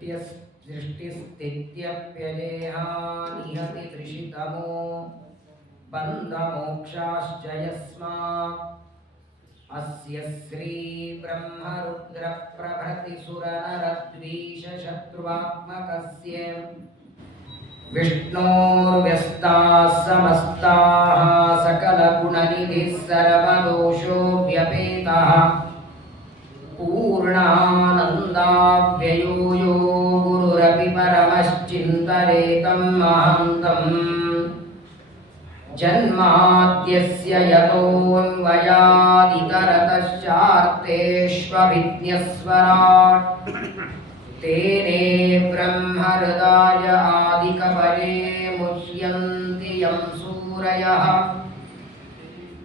सृष्टिस्थित्यप्यजेहा निहति त्रिषितमो बन्धमोक्षाश्च यस्मात् अस्य श्री ब्रह्मरुद्र प्रभृति सुरनरद्वीष शत्रुवात्मकस्य विष्णोर्व्यस्ताः समस्ताः सकलगुणनिधिः सर्वदोषोऽव्यपेतः पूर्णानन्दाव्ययो यो गुरुरपि परमश्चिन्तयेतं महान्तम् जन्माद्यस्य यतोऽन्वयादितरतश्चार्थेष्वभिज्ञस्वराट् तेने ब्रह्महृदाय आदिकवये मुह्यन्ति यं सूरयः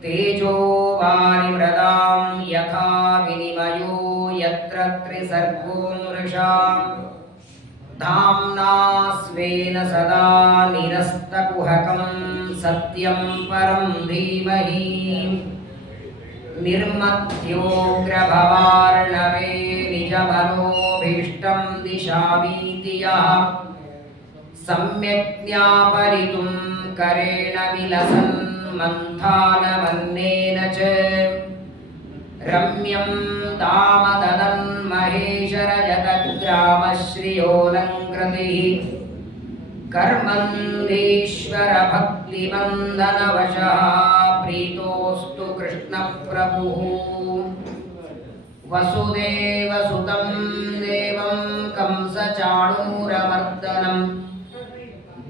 तेजो वारिमृदां यथा विनिमयो यत्र त्रिसर्गो मृषा धाम्ना स्वेन सदा निरस्तकुहकं सत्यं परं धीमहि निर्मत्योग्रभवार्णवे निजमनोभीष्टं दिशामीति यः सम्यक् ज्ञापयितुं करेण विलसन् मन्थानमन्नेन च रम्यं दामददन्महेशरजतग्रामश्रियोऽलङ्कृतिः कर्मन्धीश्वरभक्तिबन्धनवशः प्रीतोऽस्तु कृष्णप्रभुः वसुदेवसुतं देवं कंसचाणूरमर्दनं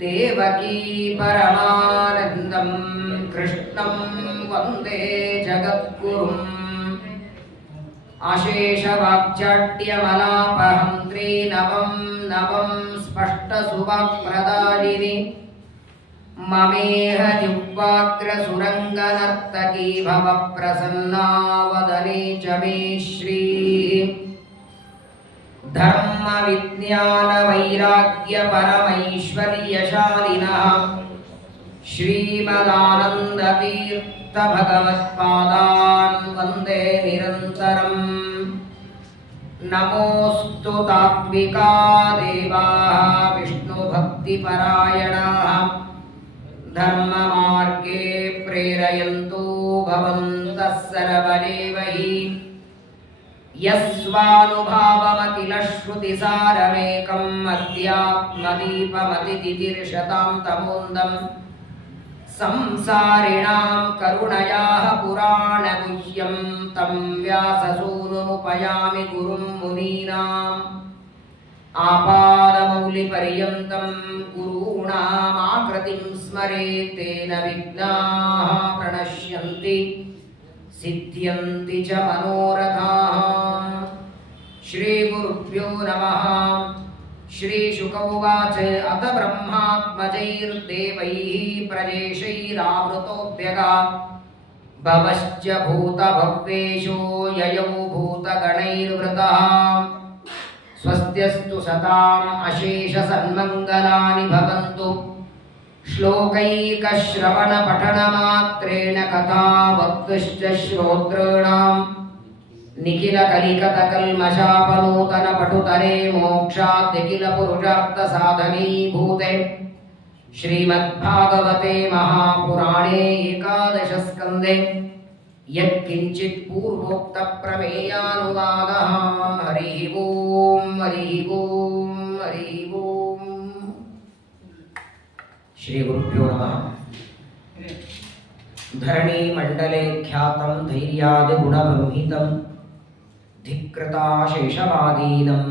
देवकी परमानन्दं कृष्णं वन्दे जगद्गुरुम् अशेषवाक्चाट्यमलापहन्त्री नवं नवं स्पष्टसुवाक्प्रदायिनि ममेह जिह्वाग्रसुरङ्गनर्तकी भव प्रसन्ना वदने च मे श्रीः धर्मविज्ञानवैराग्यपरमैश्वर्यशालिनः श्रीमदानन्दतीर्थभगवत्पादान् वन्दे निरन्तरम् नमोऽस्तु तात्विका देवाः विष्णुभक्तिपरायणाः धर्ममार्गे प्रेरयन्तु भवन्तः सर्वदेव हि यस्वानुभावमखिलश्रुतिसारमेकम् अध्यात्मदीपमतितितिर्षतां तमोन्दम् संसारिणां करुणयाः पुराणगुह्यं तं व्याससूनुमुपयामि गुरुं मुनीनाम् आपादमौलिपर्यन्तं गुरूणामाकृतिं स्मरेत् तेन विघ्नाः प्रणश्यन्ति सिद्ध्यन्ति च मनोरथाः। श्रीगुरुभ्यो नमः। श्रीशुक उवाच अथ ब्रह्मात्मजैर्देवैः प्रजेशैरावृतोऽभ्यगात् भवश्च भूतभव्येषो ययौ भूतगणैर्वृतः स्वस्त्यस्तु सताम् अशेषसन्मङ्गलानि भवन्तु। श्लोकैकश्रवणपठनमात्रेण कथा वक्तुश्च श्रोतॄणाम् निखिलकलिकतकल्मषापनूतनपटुतरे मोक्षाद्यखिलपुरुषार्थसाधनीभूते श्रीमद्भागवते महापुराणे एकादशस्कन्धे यत्किञ्चित् पूर्वोक्तप्रमेयानुवादः। हरिः ओम् हरिः ओम् हरिः ओम्। श्रीगुरुभ्यो नमः। धरणीमण्डले ख्यातं धैर्यादिगुणबृंहितं ಧಿಕ್ಕೃತಾಶೇಷವಾದೀನಂ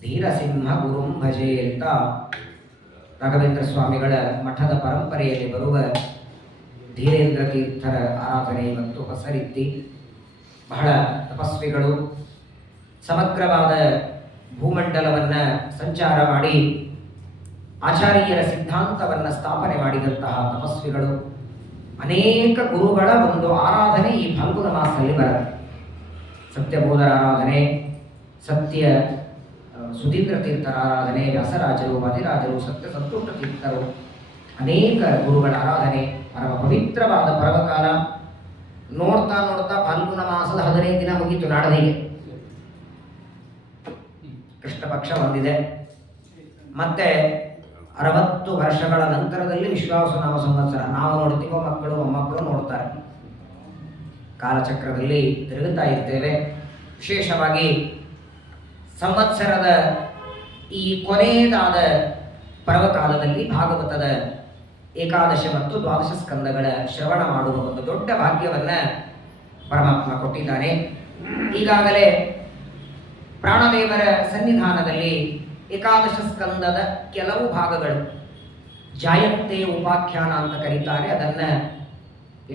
ಧೀರಸಿಂಹ ಭಜೆ ಅಂತ ರಾಘವೇಂದ್ರ ಸ್ವಾಮಿಗಳ ಮಠದ ಪರಂಪರೆಯಲ್ಲಿ ಬರುವ ಧೀರೇಂದ್ರ ತೀರ್ಥರ ಆರಾಧನೆ ಮತ್ತು ಹೊಸ ರೀತಿ ಬಹಳ ತಪಸ್ವಿಗಳು ಸಮಗ್ರವಾದ ಭೂಮಂಡಲವನ್ನು ಸಂಚಾರ ಮಾಡಿ ಆಚಾರ್ಯರ ಸಿದ್ಧಾಂತವನ್ನು ಸ್ಥಾಪನೆ ಮಾಡಿದಂತಹ ತಪಸ್ವಿಗಳು. ಅನೇಕ ಗುರುಗಳ ಒಂದು ಆರಾಧನೆ ಈ ಫಲ್ಗುಣ ಮಾಸದಲ್ಲಿ ಬರುತ್ತೆ. ಸತ್ಯಬೋಧರ ಆರಾಧನೆ, ಸತ್ಯ ಸುಧೀಂದ್ರ ತೀರ್ಥರ ಆರಾಧನೆ, ವ್ಯಾಸರಾಜರು, ವಾದಿರಾಜರು, ಸತ್ಯ ಸಂತೋಷ ತೀರ್ಥರು, ಅನೇಕ ಗುರುಗಳ ಆರಾಧನೆ, ಪರಮ ಪವಿತ್ರವಾದ ಪರ್ವಕಾಲ. ನೋಡ್ತಾ ನೋಡ್ತಾ ಫಲ್ಗುಣ ಮಾಸದ 15 ದಿನ ಮುಗೀತು. ನಾಡದಿಗೆ ಕೃಷ್ಣ ಪಕ್ಷ ಒಂದಿದೆ. ಮತ್ತೆ 60 ವರ್ಷಗಳ ನಂತರದಲ್ಲಿ ವಿಶ್ವಾವಸುನಾಮ ಸಂವತ್ಸರ. ನಾವು ನೋಡ್ತೀವೋ, ಮಕ್ಕಳು ಮೊಮ್ಮಕ್ಕಳು ನೋಡ್ತಾರೆ. ಕಾಲಚಕ್ರದಲ್ಲಿ ತಿರುಗುತ್ತಾ ಇರ್ತೇವೆ. ವಿಶೇಷವಾಗಿ ಸಂವತ್ಸರದ ಈ ಕೊನೆಯದಾದ ಪರ್ವಕಾಲದಲ್ಲಿ ಭಾಗವತದ ಏಕಾದಶ ಮತ್ತು ದ್ವಾದಶ ಸ್ಕಂದಗಳ ಶ್ರವಣ ಮಾಡುವ ಒಂದು ದೊಡ್ಡ ಭಾಗ್ಯವನ್ನ ಪರಮಾತ್ಮ ಕೊಟ್ಟಿದ್ದಾನೆ. ಈಗಾಗಲೇ ಪ್ರಾಣದೇವರ ಸನ್ನಿಧಾನದಲ್ಲಿ ಏಕಾದಶ ಸ್ಕಂದದ ಕೆಲವು ಭಾಗಗಳು ಜಾಯಂತೆ ಉಪಾಖ್ಯಾನ ಅಂತ ಕರೀತಾರೆ. ಅದನ್ನ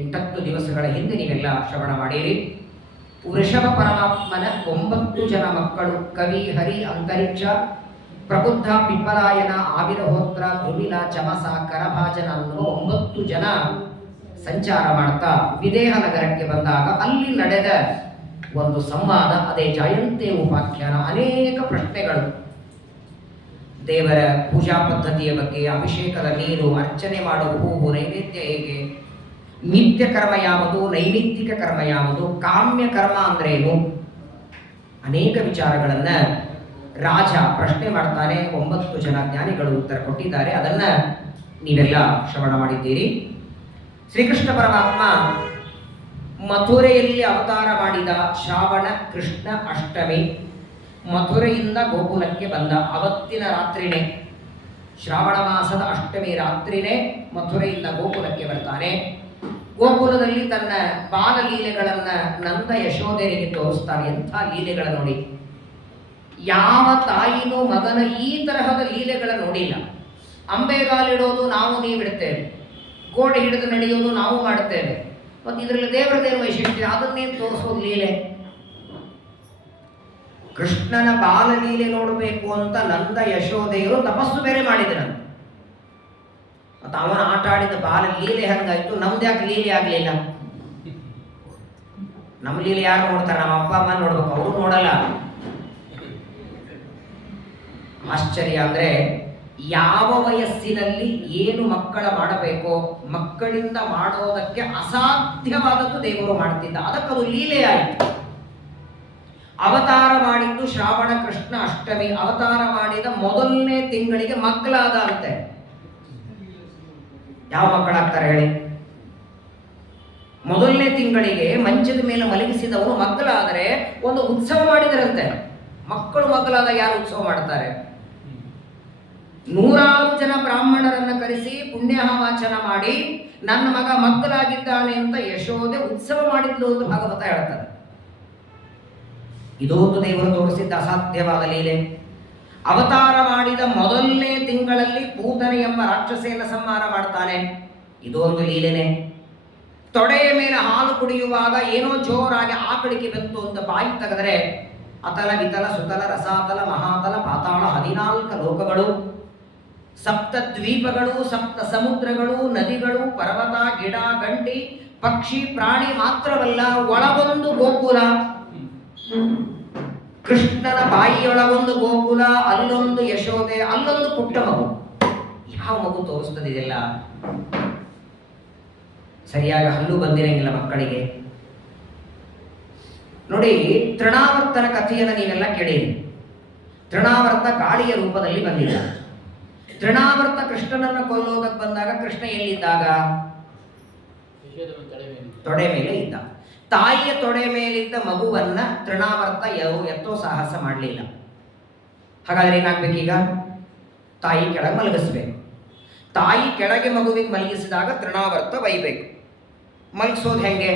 8 ದಿವಸಗಳ ಹಿಂದೆ ನೀವೆಲ್ಲ ಶ್ರವಣ ಮಾಡಿರಿ. ವೃಷಭ ಪರಮಾತ್ಮನ 9 ಜನ ಮಕ್ಕಳು ಕವಿ, ಹರಿ, ಅಂತರಿಕ್ಷ, ಪ್ರಬುದ್ಧ, ಪಿಪ್ಪಲಾಯನ, ಆವಿರಹೋತ್ರ, ಧ್ರುಮಿಲ, ಚಮಸ, ಕರಭಾಜನ ಅನ್ನುವ 9 ಜನ ಸಂಚಾರ ಮಾಡ್ತಾ ವಿದೇಹ ನಗರಕ್ಕೆ ಬಂದಾಗ ಅಲ್ಲಿ ನಡೆದ ಒಂದು ಸಂವಾದ, ಅದೇ ಜಾಯಂತೆ ಉಪಾಖ್ಯಾನ. ಅನೇಕ ಪ್ರಶ್ನೆಗಳು ದೇವರ ಪೂಜಾ ಪದ್ಧತಿಯ ಬಗ್ಗೆ, ಅಭಿಷೇಕದ ನೀರು, ಅರ್ಚನೆ ಮಾಡುವ ಹೂವು, ನೈವೇದ್ಯ ಹೇಗೆ, ನಿತ್ಯ ಕರ್ಮ ಯಾವುದು, ನೈಮಿತ್ತಿಕ ಕರ್ಮ ಯಾವುದು, ಕಾಮ್ಯ ಕರ್ಮ ಅಂದ್ರೇನು, ಅನೇಕ ವಿಚಾರಗಳನ್ನ ರಾಜ ಪ್ರಶ್ನೆ ಮಾಡ್ತಾನೆ. 9 ಜನ ಜ್ಞಾನಿಗಳು ಉತ್ತರ ಕೊಟ್ಟಿದ್ದಾರೆ. ಅದನ್ನ ನೀವೆಲ್ಲ ಶ್ರವಣ ಮಾಡಿದ್ದೀರಿ. ಶ್ರೀಕೃಷ್ಣ ಪರಮಾತ್ಮ ಮಥುರೆಯಲ್ಲಿ ಅವತಾರ ಮಾಡಿದ ಶ್ರಾವಣ ಕೃಷ್ಣ ಅಷ್ಟಮಿ, ಮಥುರೆಯಿಂದ ಗೋಕುಲಕ್ಕೆ ಬಂದ ಅವತ್ತಿನ ರಾತ್ರಿನೇ, ಶ್ರಾವಣ ಮಾಸದ ಅಷ್ಟಮಿ ರಾತ್ರಿನೇ ಮಥುರೆಯಿಂದ ಗೋಕುಲಕ್ಕೆ ಬರ್ತಾನೆ. ಗೋಕುಲದಲ್ಲಿ ತನ್ನ ಬಾಲಲೀಲೆಗಳನ್ನ ನಂದ ಯಶೋಧೆಯರಿಗೆ ತೋರಿಸ್ತಾನೆ. ಎಂಥ ಲೀಲೆಗಳ ನೋಡಿ! ಯಾವ ತಾಯಿನೂ ಮಗನ ಈ ತರಹದ ಲೀಲೆಗಳ ನೋಡಿಲ್ಲ. ಅಂಬೆಗಾಲಿಡೋದು ನಾವು ನೀವಿಡ್ತೇವೆ, ಗೋಡೆ ಹಿಡಿದು ನಡೆಯೋದು ನಾವು ಮಾಡ್ತೇವೆ. ಮತ್ತು ಇದರಲ್ಲಿ ದೇವರದೇನು ವೈಶಿಷ್ಟ್ಯ, ಅದನ್ನೇನು ತೋರಿಸೋದು ಲೀಲೆ. ಕೃಷ್ಣನ ಬಾಲಲೀಲೆ ನೋಡಬೇಕು ಅಂತ ನಂದ ಯಶೋಧೆಯರು ತಪಸ್ಸು ಬೇರೆ ಮಾಡಿದ್ರಂತೆ. ಮತ್ತು ಅವನ ಆಟ ಆಡಿದ ಬಾಲ ಲೀಲೆ ಹಂಗಾಯ್ತು, ನಮ್ದು ಯಾಕೆ ಲೀಲೆ ಆಗಲಿಲ್ಲ? ನಮ್ಮ ಲೀಲೆ ಯಾರು ನೋಡ್ತಾರೆ? ನಮ್ಮ ಅಪ್ಪ ಅಮ್ಮ ನೋಡ್ಬೇಕು, ಅವರು ನೋಡಲ್ಲ. ಆಶ್ಚರ್ಯ ಅಂದ್ರೆ, ಯಾವ ವಯಸ್ಸಿನಲ್ಲಿ ಏನು ಮಕ್ಕಳ ಮಾಡಬೇಕೋ ಮಕ್ಕಳಿಂದ ಮಾಡೋದಕ್ಕೆ ಅಸಾಧ್ಯವಾದದ್ದು ದೇವರು ಮಾಡ್ತಿದ್ದ. ಅದಕ್ಕದು ಲೀಲೆ ಆಯಿತು. ಅವತಾರ ಮಾಡಿದ್ದು ಶ್ರಾವಣ ಕೃಷ್ಣ ಅಷ್ಟಮಿ. ಅವತಾರ ಮಾಡಿದ ಮೊದಲನೇ ತಿಂಗಳಿಗೆ ಮಕ್ಕಳಾದ ಅಂತೆ. ಯಾವ ಮಕ್ಕಳಾಗ್ತಾರೆ ಹೇಳಿ? ಮೊದಲನೇ ತಿಂಗಳಿಗೆ ಮಂಚದ ಮೇಲೆ ಮಲಗಿಸಿದವರು ಮಕ್ಕಳಾದರೆ ಒಂದು ಉತ್ಸವ ಮಾಡಿದರಂತೆ. ಮಕ್ಕಳು ಮಕ್ಕಳಾದ ಯಾರು ಉತ್ಸವ ಮಾಡ್ತಾರೆ? 100 ಜನ ಬ್ರಾಹ್ಮಣರನ್ನ ಕರೆಸಿ ಪುಣ್ಯವಾಚನ ಮಾಡಿ ನನ್ನ ಮಗ ಮಕ್ಕಳಾಗಿದ್ದಾನೆ ಅಂತ ಯಶೋದೆ ಉತ್ಸವ ಮಾಡಿದ್ಲು ಅಂತ ಭಾಗವತ ಹೇಳ್ತಾರೆ. ಇದೊಂದು ದೇವರು ತೋರಿಸಿದ್ದ ಅಸಾಧ್ಯವಾದ ಲೀಲೆ. ಅವತಾರ ಮಾಡಿದ ಮೊದಲನೇ ತಿಂಗಳಲ್ಲಿ ಪೂತನೆ ಎಂಬ ರಾಕ್ಷಸೆಯನ್ನು ಸಂಹಾರ ಮಾಡ್ತಾನೆ. ಇದೊಂದು ಲೀಲೆನೆ. ತೊಡೆಯ ಮೇಲೆ ಹಾಲು ಕುಡಿಯುವಾಗ ಏನೋ ಜೋರಾಗಿ ಆಕಳಿಕೆ ಬಂತು ಅಂತ ಬಾಯಿ ತೆಗೆದರೆ ಅತಲ ವಿತಲ ಸುತಲ ರಸಾತಲ ಮಹಾತಲ ಪಾತಾಳ 14 ಲೋಕಗಳು, 7 ದ್ವೀಪಗಳು, 7 ಸಮುದ್ರಗಳು, ನದಿಗಳು, ಪರ್ವತ, ಗಿಡ, ಗಂಟಿ, ಪಕ್ಷಿ, ಪ್ರಾಣಿ ಮಾತ್ರವಲ್ಲ, ಒಳಗೊಂದು ಗೋಕುಲ. ಕೃಷ್ಣನ ಬಾಯಿಯೊಳಗೊಂದು ಗೋಕುಲ, ಅಲ್ಲೊಂದು ಯಶೋದೆ, ಅಲ್ಲೊಂದು ಪುಟ್ಟ ಮಗು. ಯಾವ ಮಗು ತೋರಿಸ್ತದೆ ಇದೆಲ್ಲ? ಸರಿಯಾಗಿ ಹಲ್ಲು ಬಂದಿರಂಗಿಲ್ಲ ಮಕ್ಕಳಿಗೆ. ನೋಡಿ, ತೃಣಾವರ್ತನ ಕಥೆಯನ್ನು ನೀವೆಲ್ಲ ಕೇಳಿರಿ. ತೃಣಾವರ್ತ ಗಾಳಿಯ ರೂಪದಲ್ಲಿ ಬಂದಿದ್ದ. ತೃಣಾವರ್ತ ಕೃಷ್ಣನನ್ನು ಕೊಲ್ಲೋದಕ್ಕೆ ಬಂದಾಗ ಕೃಷ್ಣ ಎಲ್ಲಿದ್ದಾಗ? ತೊಡೆ ಮೇಲೆ ಇದ್ದ. ತಾಯಿಯ ತೊಡೆ ಮೇಲಿದ್ದ ಮಗುವನ್ನ ತೃಣಾವರ್ತ ಎತ್ತೋ ಸಾಹಸ ಮಾಡಲಿಲ್ಲ. ಹಾಗಾದ್ರೆ ಏನಾಗ್ಬೇಕೀಗ? ತಾಯಿ ಕೆಳಗೆ ಮಲಗಿಸ್ಬೇಕು. ತಾಯಿ ಕೆಳಗೆ ಮಗುವಿಗೆ ಮಲಗಿಸಿದಾಗ ತೃಣಾವರ್ತ ಬೈಬೇಕು. ಮಲಗಿಸೋದು ಹೆಂಗೆ?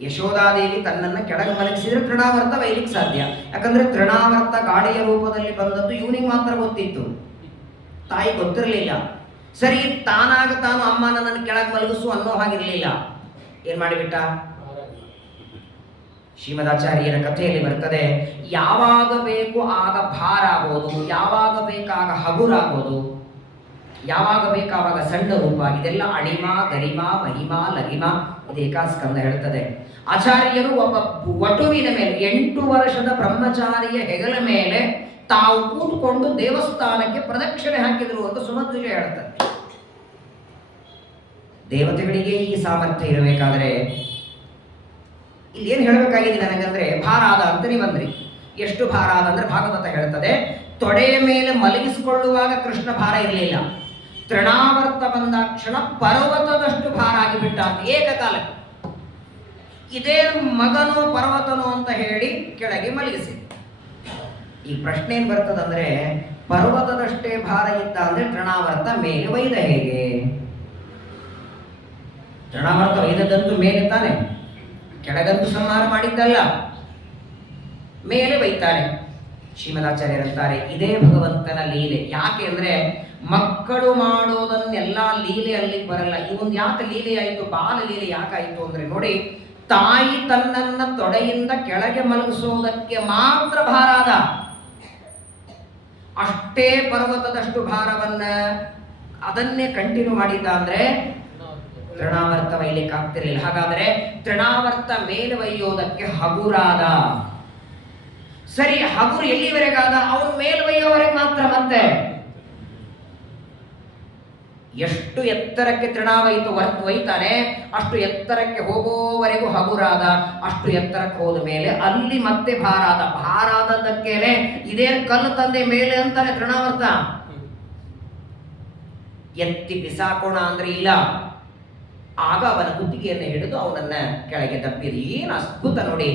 ಯಶೋಧಾದೇವಿ ತನ್ನನ್ನು ಕೆಳಗೆ ಮಲಗಿಸಿದ್ರೆ ತೃಣಾವರ್ತ ಬೈಲಿಕ್ಕೆ ಸಾಧ್ಯ. ಯಾಕಂದ್ರೆ ತೃಣಾವರ್ತ ಗಾಳಿಯ ರೂಪದಲ್ಲಿ ಬಂದದ್ದು ಇವನಿಗೆ ಮಾತ್ರ ಗೊತ್ತಿತ್ತು, ತಾಯಿ ಗೊತ್ತಿರಲಿಲ್ಲ. ಸರಿ, ತಾನಾಗ ತಾನು ಅಮ್ಮ ನನ್ನನ್ನು ಕೆಳಗೆ ಮಲಗಿಸು ಅನ್ನೋ ಹಾಗಿರಲಿಲ್ಲ. ಏನ್ ಮಾಡಿಬಿಟ್ಟ? ಶ್ರೀಮದಾಚಾರ್ಯರ ಕಥೆಯಲ್ಲಿ ಬರ್ತದೆ, ಯಾವಾಗ ಬೇಕು ಆಗ ಭಾರ ಆಗೋದು, ಯಾವಾಗ ಬೇಕಾಗ ಹಗುರಾಗೋದು, ಯಾವಾಗ ಬೇಕಾವಾಗ ಸಣ್ಣ ರೂಪ. ಇದೆಲ್ಲ ಅಣಿಮ, ಗರಿಮ, ಮಹಿಮ, ಲಗಿಮ. ಇದು ಏಕಾಸ್ಕಂದ ಹೇಳ್ತದೆ. ಆಚಾರ್ಯರು ಒಬ್ಬ ವಟುವಿನ ಮೇಲೆ 8 ವರ್ಷದ ಬ್ರಹ್ಮಚಾರಿಯ ಹೆಗಲ ಮೇಲೆ ತಾವು ಕೂತ್ಕೊಂಡು ದೇವಸ್ಥಾನಕ್ಕೆ ಪ್ರದಕ್ಷಿಣೆ ಹಾಕಿದ್ರು ಅಂತ ಸುಮಧ್ವಜ ಹೇಳ್ತಾರೆ. ದೇವತೆಗಳಿಗೆ ಈ ಸಾಮರ್ಥ್ಯ ಇರಬೇಕಾದ್ರೆ ಇಲ್ಲಿ ಏನು ಹೇಳಬೇಕಾಗಿದೆ ನನಗಂದ್ರೆ, ಭಾರ ಆದ ಅಂತ ನೀವು ಬಂದ್ರಿ, ಎಷ್ಟು ಭಾರ ಆದಂದ್ರೆ ಭಾಗವತ ಹೇಳ್ತದೆ, ತೊಡೆಯ ಮೇಲೆ ಮಲಗಿಸಿಕೊಳ್ಳುವಾಗ ಕೃಷ್ಣ ಭಾರ ಇರಲಿಲ್ಲ, ತೃಣಾವರ್ತ ಬಂದಾಕ್ಷಣ ಪರ್ವತದಷ್ಟು ಭಾರ ಆಗಿಬಿಟ್ಟ ಅಂತ ಏಕಕಾಲಕ್ಕೆ. ಇದೇ ಮಗನೋ ಪರ್ವತನೋ ಅಂತ ಹೇಳಿ ಕೆಳಗೆ ಮಲಗಿಸಿ. ಈ ಪ್ರಶ್ನೆ ಏನ್ ಬರ್ತದಂದ್ರೆ, ಪರ್ವತದಷ್ಟೇ ಭಾರ ಇದ್ದ ಅಂದ್ರೆ ತೃಣಾವರ್ತ ಮೇಲೆ ಒಯ್ದ ಹೇಗೆ? ತೃಣಾವರ್ತ ಒಯ್ದದಂತೂ ಮೇಲೆ ತಾನೆ, ಕೆಳಗಂತೂ ಸಂಹಾರ ಮಾಡಿದ್ದಲ್ಲ, ಮೇಲೆ ಒಯ್ತಾನೆ. ಶ್ರೀಮದಾಚಾರ್ಯರಂತಾರೆ ಇದೇ ಭಗವಂತನ ಲೀಲೆ. ಯಾಕೆ ಅಂದ್ರೆ ಮಕ್ಕಳು ಮಾಡೋದನ್ನೆಲ್ಲ ಲೀಲೆ ಅಲ್ಲಿ ಬರಲ್ಲ. ಇವೊಂದು ಯಾಕೆ ಲೀಲೆ ಆಯಿತು, ಬಾಲ ಲೀಲೆ ಯಾಕಾಯಿತು ಅಂದ್ರೆ ನೋಡಿ, ತಾಯಿ ತನ್ನನ್ನ ತೊಡೆಯಿಂದ ಕೆಳಗೆ ಮಲಗಿಸೋದಕ್ಕೆ ಮಾತ್ರ ಭಾರ ಆದ, ಅಷ್ಟೇ ಪರ್ವತದಷ್ಟು ಭಾರವನ್ನ ಅದನ್ನೇ ಕಂಟಿನ್ಯೂ ಮಾಡಿದ್ದ ಅಂದ್ರೆ ತೃಣಾವರ್ತ ಒಯ್ಲಿಕ್ಕೆ ಆಗ್ತಿರ್ಲಿಲ್ಲ. ಹಾಗಾದ್ರೆ ತೃಣಾವರ್ತ ಮೇಲೆ ಒಯ್ಯೋದಕ್ಕೆ ಹಗುರಾದ. ಸರಿ, ಹಗುರು ಎಲ್ಲಿವರೆಗಾದ? ಅವನು ಮೇಲೆ ಒಯ್ಯೋವರೆಗೆ ಮಾತ್ರ. ಮತ್ತೆ ಎಷ್ಟು ಎತ್ತರಕ್ಕೆ ತೃಣಾವಯಿತು ಒಯ್ತಾನೆ ಅಷ್ಟು ಎತ್ತರಕ್ಕೆ ಹೋಗೋವರೆಗೂ ಹಗುರಾದ. ಅಷ್ಟು ಎತ್ತರಕ್ಕೆ ಹೋದ ಮೇಲೆ ಅಲ್ಲಿ ಮತ್ತೆ ಭಾರಾದ. ಭಾರಾದದ್ದಕ್ಕೇನೆ ಇದೇ ಕಲ್ಲು ತಂದೆ ಮೇಲೆ ಅಂತಾನೆ ತೃಣಾವರ್ತ. ಎತ್ತಿ ಬಿಸಾಕೋಣ ಅಂದ್ರೆ ಇಲ್ಲ, ಆಗ ಅವನ ಕುತ್ತಿಗೆಯನ್ನು ಹಿಡಿದು ಅವನನ್ನ ಕೆಳಗೆ ದಬ್ಬಿರಿ. ಏನು ಅದ್ಭುತ ನೋಡಿ.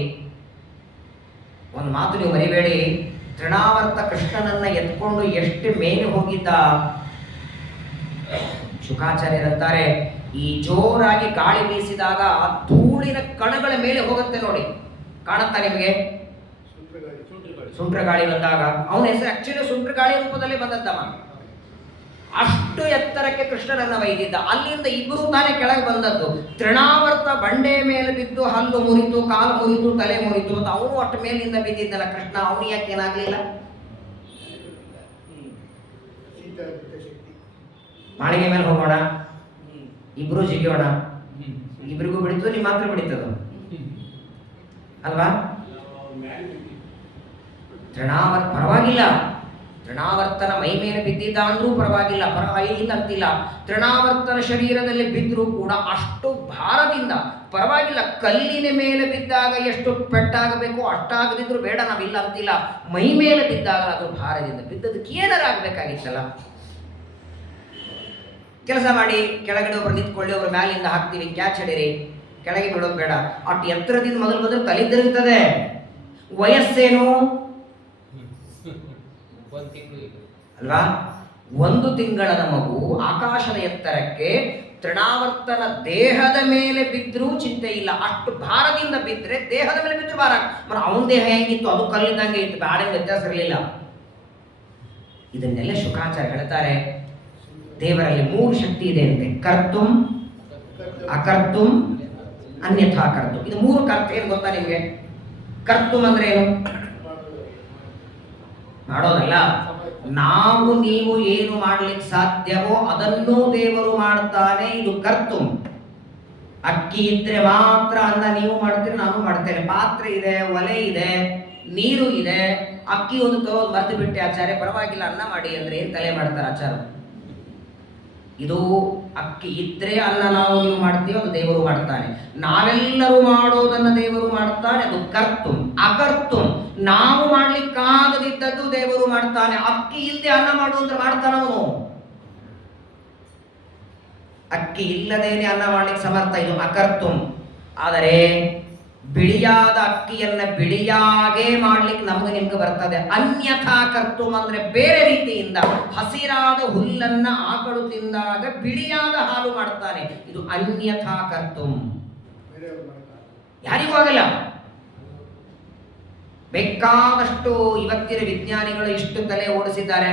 ಒಂದು ಮಾತು ನೀವು ಮರಿಬೇಡಿ, ತೃಣಾವರ್ತ ಕೃಷ್ಣನನ್ನ ಎತ್ಕೊಂಡು ಎಷ್ಟು ಮೇಲೆ ಹೋಗಿದ್ದ. ಶುಕಾಚಾರ್ಯರಂತಾರೆ, ಈ ಜೋರಾಗಿ ಗಾಳಿ ಬೀಸಿದಾಗ ಧೂಳಿನ ಕಣಗಳ ಮೇಲೆ ಹೋಗುತ್ತೆ ನೋಡಿ, ಕಾಣುತ್ತಾ ನಿಮಗೆ? ಸುಂಟ್ರ ಗಾಳಿ ಬಂದಾಗ ಅವನ ಹೆಸರು ಆಕ್ಚುಲಿ ಸುಂಟ್ರ ಗಾಳಿ ರೂಪದಲ್ಲಿ ಬಂದದ್ದಮ್ಮ. ಅಷ್ಟು ಎತ್ತರಕ್ಕೆ ಕೃಷ್ಣನನ್ನ ಒಯ್ದಿದ್ದ. ಅಲ್ಲಿಂದ ಇಬ್ಬರು ತಾನೇ ಕೆಳಗೆ ಬಂದದ್ದು. ತೃಣಾವರ್ತ ಬಂಡೆ ಮೇಲೆ ಬಿದ್ದು ಹಲ್ಲು ಮುರಿತು, ಕಾಲು ಮುರಿತು, ತಲೆ ಮುರಿತು ಅಂತ ಅವನು ಅಷ್ಟು ಮೇಲಿಂದ ಬಿದ್ದಿದ್ದಲ್ಲ ಕೃಷ್ಣ. ಅವನು ಯಾಕೆ ಏನಾಗ್ಲಿಲ್ಲ? ಮಾಳಿಗೆ ಮೇಲೆ ಹೋಗೋಣ, ಇಬ್ರು ಜಿಗಿಯೋಣ, ಇಬ್ರಿಗೂ ಬಿಡಿತು, ನಿಮ್ಮ ಮಾತ್ರ ಬಿಡಿತದ ಅಲ್ವಾ? ತೃಣಾವರ್ತ ಪರವಾಗಿಲ್ಲ, ತೃಣಾವರ್ತನ ಮೈ ಮೇಲೆ ಬಿದ್ದಿದ್ದ ಅಂದ್ರೂ ಪರವಾಗಿಲ್ಲ, ಇಲ್ಲ ಅಂತಿಲ್ಲ. ತೃಣಾವರ್ತನ ಶರೀರದಲ್ಲಿ ಬಿದ್ದರೂ ಕೂಡ ಅಷ್ಟು ಭಾರದಿಂದ ಪರವಾಗಿಲ್ಲ. ಕಲ್ಲಿನ ಮೇಲೆ ಬಿದ್ದಾಗ ಎಷ್ಟು ಪೆಟ್ಟಾಗಬೇಕು ಅಷ್ಟಾಗದಿದ್ರು ಬೇಡ, ನಾವಿಲ್ಲ ಅಂತಿಲ್ಲ. ಮೈ ಮೇಲೆ ಬಿದ್ದಾಗ ಅದು ಭಾರದಿಂದ ಬಿದ್ದದಕ್ಕೆ ಏನಾರು ಆಗ್ಬೇಕಾಗಿತ್ತಲ್ಲ. ಕೆಲಸ ಮಾಡಿ, ಕೆಳಗಡೆ ಒಬ್ರು ನಿಂತ್ಕೊಳ್ಳಿ, ಒಬ್ರು ಮ್ಯಾಲಿಂದ ಹಾಕ್ತೀವಿ, ಕ್ಯಾಚ್ ಹಿಡೀರಿ, ಕೆಳಗೆ ಬಿಡೋದು ಬೇಡ. ಅಷ್ಟು ಎತ್ತರದಿಂದ ಮೊದಲು ತಲೆ ತಿರುಗುತ್ತದೆ. ವಯಸ್ಸೇನು ಅಲ್ವಾ? 1 ತಿಂಗಳದ ಮಗು ಆಕಾಶದ ಎತ್ತರಕ್ಕೆ ತೃಣಾವರ್ತನ ದೇಹದ ಮೇಲೆ ಬಿದ್ದರೂ ಚಿಂತೆ ಇಲ್ಲ. ಅಷ್ಟು ಭಾರದಿಂದ ಬಿದ್ದರೆ ದೇಹದ ಮೇಲೆ ಬಿದ್ದು ಭಾರ. ಅವನ ದೇಹ ಹೆಂಗಿತ್ತು, ಅದು ಕಲ್ಲಿದ್ದಂಗೆ ಇತ್ತು, ಬ್ಯಾಡ ವ್ಯತ್ಯಾಸ ಇರಲಿಲ್ಲ. ಇದನ್ನೆಲ್ಲ ಶುಕಾಚಾರ್ಯ ಹೇಳ್ತಾರೆ. ದೇವರಲ್ಲಿ 3 ಶಕ್ತಿ ಇದೆ ಅಂತೆ: ಕರ್ತುಂ, ಅಕರ್ತುಂ, ಅನ್ಯಥಾ ಕರ್ತು. ಇದು 3 ಕರ್ತ ಏನು ಗೊತ್ತಾ ನಿಮಗೆ? ಕರ್ತುಂ ಅಂದ್ರೆ ಏನು? ಮಾಡೋದಲ್ಲ. ನಾವು ನೀವು ಏನು ಮಾಡ್ಲಿಕ್ಕೆ ಸಾಧ್ಯವೋ ಅದನ್ನೂ ದೇವರು ಮಾಡ್ತಾನೆ. ಇದು ಕರ್ತುಂ. ಅಕ್ಕಿ ಇದ್ರೆ ಮಾತ್ರ ಅನ್ನ ನೀವು ಮಾಡ್ತೀರಿ, ನಾನು ಮಾಡ್ತೇನೆ. ಪಾತ್ರೆ ಇದೆ, ಒಲೆ ಇದೆ, ನೀರು ಇದೆ. ಅಕ್ಕಿ ಒಂದು ತರೋದು ಮರ್ತು ಬಿಟ್ಟೆ ಆಚಾರ್ಯ, ಪರವಾಗಿಲ್ಲ ಅನ್ನ ಮಾಡಿ ಅಂದ್ರೆ ಏನ್ ತಲೆ ಮಾಡ್ತಾರೆ ಆಚಾರ? ಇದು ಅಕ್ಕಿ ಇದ್ರೆ ಅನ್ನ ನಾವು ನೀವು ಮಾಡ್ತೀವಿ, ಅದು ದೇವರು ಮಾಡ್ತಾನೆ. ನಾವೆಲ್ಲರೂ ಮಾಡೋದನ್ನ ದೇವರು ಮಾಡ್ತಾನೆ, ಅದು ಕರ್ತುಂ. ಅಕರ್ತುಂ, ನಾವು ಮಾಡ್ಲಿಕ್ಕಾಗದಿದ್ದದ್ದು ದೇವರು ಮಾಡ್ತಾನೆ. ಅಕ್ಕಿ ಇಲ್ಲದೆ ಅನ್ನ ಮಾಡು ಅಂದ್ರೆ ಮಾಡ್ತಾನವನು. ಅಕ್ಕಿ ಇಲ್ಲದೇನೆ ಅನ್ನ ಮಾಡ್ಲಿಕ್ಕೆ ಸಮರ್ಥ, ಇದು ಅಕರ್ತುಂ. ಆದರೆ ಬಿಳಿಯಾದ ಅಕ್ಕಿಯನ್ನ ಬಿಳಿಯಾಗೇ ಮಾಡ್ಲಿಕ್ಕೆ ನಮ್ಗೆ ನಿಮ್ಗೆ ಬರ್ತದೆ. ಅನ್ಯಥಾ ಕರ್ತುಂ ಅಂದ್ರೆ ಬೇರೆ ರೀತಿಯಿಂದ ಹಸಿರಾದ ಹುಲ್ಲನ್ನ ಆಕಳು ತಿಂದಾಗ ಬಿಳಿಯಾದ ಹಾಲು ಮಾಡ್ತಾನೆ, ಇದು ಅನ್ಯಥಾ ಕರ್ತುಂ. ಯಾರಿಗೂ ಆಗಲ್ಲ. ಬೇಕಾದಷ್ಟು ಇವತ್ತಿನ ವಿಜ್ಞಾನಿಗಳು ಇಷ್ಟು ತಲೆ ಓಡಿಸಿದ್ದಾರೆ,